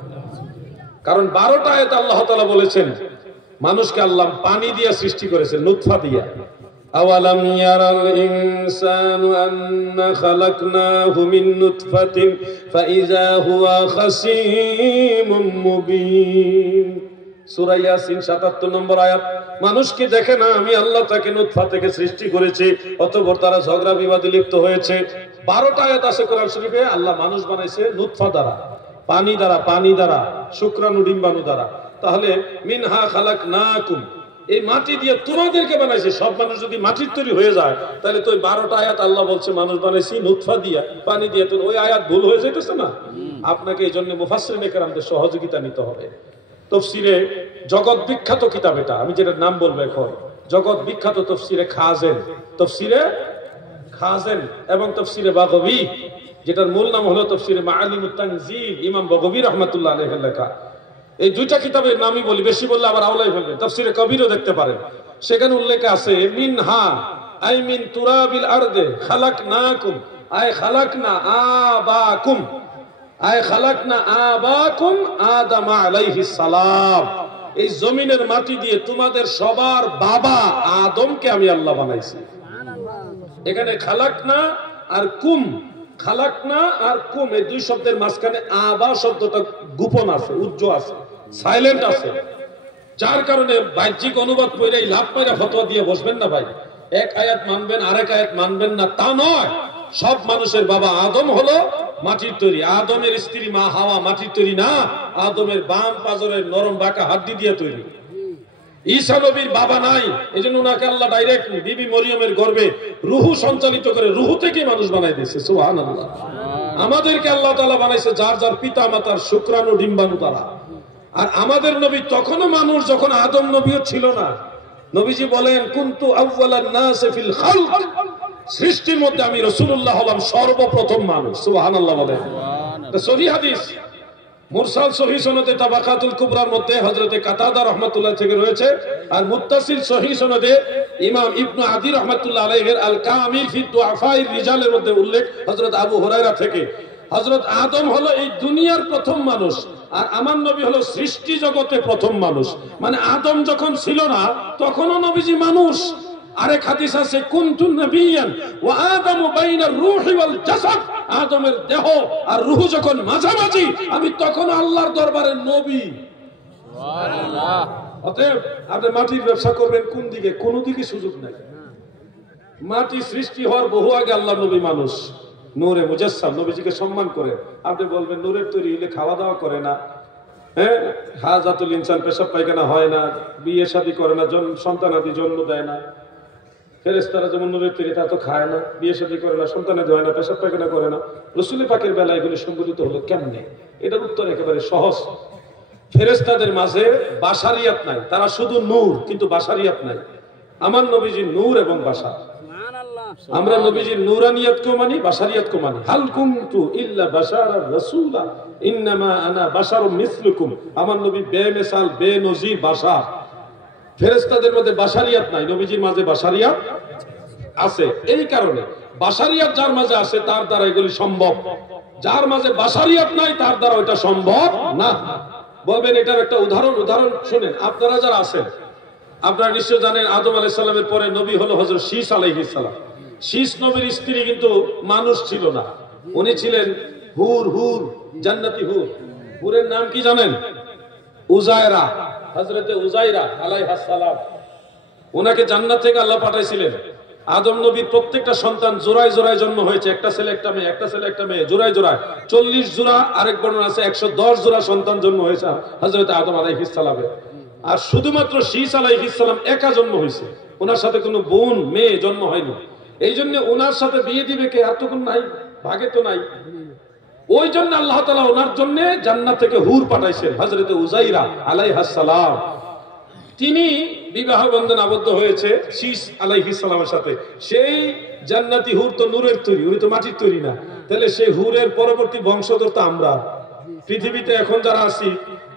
কারণ 12টা আয়াত আল্লাহ তাআলা বলেছেন মানুষকে আল্লাহ পানি দিয়ে সৃষ্টি করেছেন, নুতফা দিয়ে। আওয়ালাম ইয়ারাল ইনসানু আন্না খালাকনাহু মিন নুতফাতিন ফাইযা হুয়া খাসীমুম মুবিন। সূরা ইয়াসিন ৭৭ নম্বর আয়াত। মানুষকে দেখে না আমি আল্লাহ তাকে নুতফা থেকে সৃষ্টি করেছি, অতঃপর তারা ঝগড়া বিবাদে লিপ্ত হয়েছে। 12টা আয়াত আছে কোরআন শরীফে, আল্লাহ মানুষ বানাইছে নুতফা দ্বারা, পানি দ্বারা, শুক্রাণু ডিম্বাণু দ্বারা। তাহলে মিনহা খালাকনাকুম, এই মাটি দিয়ে তোমাদেরকে বানাইছে। সব মানুষ যদি মাটির তৈরি হয়ে যায় তাহলে তো ওই 12টা আয়াত আল্লাহ বলছে মানুষ বানাইছি নুতফা দিয়া, পানি দিয়ে, তো ওই আয়াত ভুল হয়ে যাইতেছে না? আপনাকে এই জন্য মুফাসসিরিনে কেরামদের সহযোগিতা নিতে হবে। তফসিরে জগৎ বিখ্যাত কিতাব এটা, আমি যেটার নাম বলবো এখন, জগৎ বিখ্যাত তফসিরে খাজেন এবং তফসিরে বাগবী, যেটার মূল নাম হলো তফসিরে মাআলিমুত তানজিল, ইমাম বাগবী রাহমাতুল্লাহ আলাইহির লেখা। এই দুইটা কিতাবের নামই বলি, বেশি বললে আবার আওলাই ফেলবেন। তাফসীরে কবিরও দেখতে পারেন, সেখানে উল্লেখ আছে মিনহা আই মিন তুরাবিল আরদে খালাকনাকুম আই খালাকনা আবাকুম, আই খালাকনা আবাকুম আদম আলাইহিস সালাম। এই জমিনের মাটি দিয়ে তোমাদের সবার বাবা আদমকে আমি আল্লাহ বানাইছি। এখানে খালাকনা আর কুম, খালাকনা আর কুম এই দুই শব্দের মাঝখানে আবা শব্দটা গোপন আছে, উজ্জ্বল আছে, সাইলেন্ট আছে। যার কারণে বাহ্যিক অনুবাদ পড়েই লাভ পাইরা ফতোয়া দিয়ে বসবেন না ভাই। এক আয়াত মানবেন আরেক আয়াত মানবেন না, তা নয়। সব মানুষের বাবা আদম হলো মাটির তৈরি, আদমের স্ত্রী মা হাওয়া মাটির তৈরি না, আদমের বাম পাজরের নরম বাঁকা হাড্ডি দিয়ে তৈরি। ঈসা নবীর বাবা নাই, এজন্য ওনাকে আল্লাহ ডাইরেক্ট বিবি মরিয়মের গর্ভে রুহু সঞ্চালিত করে রুহু থেকে মানুষ বানাই দিয়েছে। সুবহানাল্লাহ। আমাদেরকে আল্লাহ তাআলা বানাইছে যার যার পিতা মাতার শুক্রাণু ডিম্বাণু দ্বারা। আর আমাদের নবী তখনও মানুষ, যখন আদম নবীও ছিল না। নবীজি বলেন কুনতু আউওয়ালান নাস ফিল খালক, সৃষ্টির মধ্যে আমি রাসূলুল্লাহ হলাম সর্বপ্রথম মানুষ। সুবহানাল্লাহ বলেন। এটা সহিহ হাদিস, মুরসাল সহিহ সনদে তাবাকাতুল কুবরার মধ্যে হযরতে কাতাদা রাহমাতুল্লাহ থেকে রয়েছে, আর মুত্তাসিল সহিহ সনদে ইমাম ইবনে আদি রাহমাতুল্লাহ আলাইহির আল কামিল ফি দুআফাইর রিজালের মধ্যে উল্লেখ হযরত আবু হুরায়রা থেকে। হযরত আদম হলো এই দুনিয়ার প্রথম মানুষ, আর আমার নবী হলো সৃষ্টি জগতে প্রথম মানুষ। মানে আদম যখন ছিল না তখনও নবীজি মানুষ। আরেক হাদিস আছে কুনতু নবিয়ান ওয়া আদামু বাইনার রূহি ওয়াল জাসাদ, আদমের দেহ আর রূহ যখন মাঝামাঝি আমি তখন আল্লাহর দরবারে নবী। সুবহানাল্লাহ। অতএব আপনি মাটির ব্যবসা করবেন কোন দিকে? কোন দিকে সুযোগ নাই। মাটি সৃষ্টি হওয়ার বহু আগে আল্লাহ নবী মানুষ, নূরে মুজাসসাম, নবীজিকে সম্মান করে। আপনি বলবেন নূরের তৈরি হলে খাওয়া দাওয়া করে না, হ্যাঁ, হাজাতুল ইনসান পেশাব পায়খানা হয় না, বিয়ে শাদী করে না, সন্তানাদি জন্ম দেয় না। ফেরেশতারা যেমন নূরের তৈরি, তা তো খায় না, বিয়ে শাদী করে না, সন্তানাদি হয় না, পেশাব পায়খানা করে না। রাসূল পাকের বেলা এগুলি সংগঠিত হলো কেমনে? এটার উত্তর একেবারে সহজ। ফেরেশতাদের মাঝে বাশারিয়াত নাই, তারা শুধু নূর, কিন্তু বাশারিয়াত নাই। আমার নবীজি নূর এবং বাশার। আমরা নবীজির নূরানিয়াতকেও মানি, বাশারিয়াতকেও মানি। হাল কুনতু ইল্লা বাশারার রাসূলা ইন্নামা আনা বাশারুম মিসলুকুম। আমার নবী বেমিসাল বেনজির বাশার। ফেরেশতাদের মধ্যে বাশারিয়াত নাই, নবীজির মাঝে বাশারিয়াত আছে। এই কারণে বাশারিয়াত যার মাঝে আছে তার দ্বারা এগুলি সম্ভব, যার মাঝে বাশারিয়াত নাই তার দ্বারা ওটা সম্ভব না। বলবেন এটার একটা উদাহরণ শুনেন। আপনারা যারা আছেন আপনারা নিশ্চয় জানেন আদম আলাইহিস সালামের পরে নবী হলো হযরত শীস আলাইহিস সালাম। শীস নবীর স্ত্রী কিন্তু মানুষ ছিল না, উনি ছিলেন হুর, জান্নাতি হুর। হুরের নাম কি জানেন? উজায়রা, হযরতে উজায়রা আলাইহিস সালাম। ওনাকে জান্নাত থেকে আল্লাহ পাঠাইছিলেন। আদম নবীর প্রত্যেকটা সন্তান জোড়ায় জোড়ায় জন্ম হয়েছে, একটা ছেলে একটা মেয়ে, একটা ছেলে একটা মেয়ে, জোড়ায় জোড়ায় 40 জোড়া, আরেক বর্ণনা আছে 110 জোড়া সন্তান জন্ম হয়েছে হযরত আদম আলাইহিস সালামের। আর শুধুমাত্র শীস আলাইহিস সালাম একা জন্ম হয়েছে, ওনার সাথে কোনো বোন মেয়ে জন্ম হয়নি। এই জন্য ওনার সাথে বিয়ে দিবে কে? আর তো কোন নাই, ভাগে তো নাই। ওই জন্য আল্লাহ তাআলা ওনার জন্য জান্নাত থেকে হুর পাঠাইছেন, হযরত উযাইরা আলাইহিস সালাম। তিনি বিবাহ বন্ধনে আবদ্ধ হয়েছে শীস আলাইহিস সালামের সাথে। সেই জান্নাতি হুর তো নূরের তৈরি, উনি তো মাটির তৈরি না। তাহলে সেই হুরের পরবর্তী বংশধর তো আমরা। পৃথিবীতে এখন যারা আছি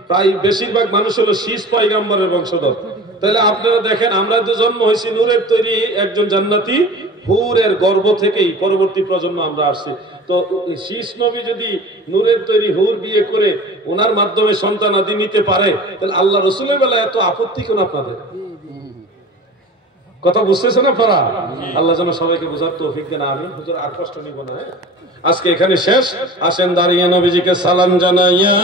প্রায় বেশিরভাগ মানুষ হলো শীস পয়গম্বরের বংশধর। তাহলে আপনারা দেখেন, আমরা তো জন্ম হয়েছি নূরের তৈরি একজন জান্নাতি হুরের গর্ভ থেকেই পরবর্তী প্রজন্ম আমরা আসছি। তো শীস নবী যদি নূরের তৈরি হুর বিয়ে করে ওনার মাধ্যমে সন্তান আদি নিতে পারে, তাহলে আল্লাহ রসুলের বেলায় এত আপত্তি কেন আপনাদের? কথা বুঝতেছেন আপনারা? আল্লাহ যেন সবাইকে বোঝার তৌফিক দেন, আমিন। হুজুর আর কষ্ট নিব না। আজকে এখানে শেষ। আসেন দাঁড়িয়ে নবীজিকে সালাম জানাইয়া।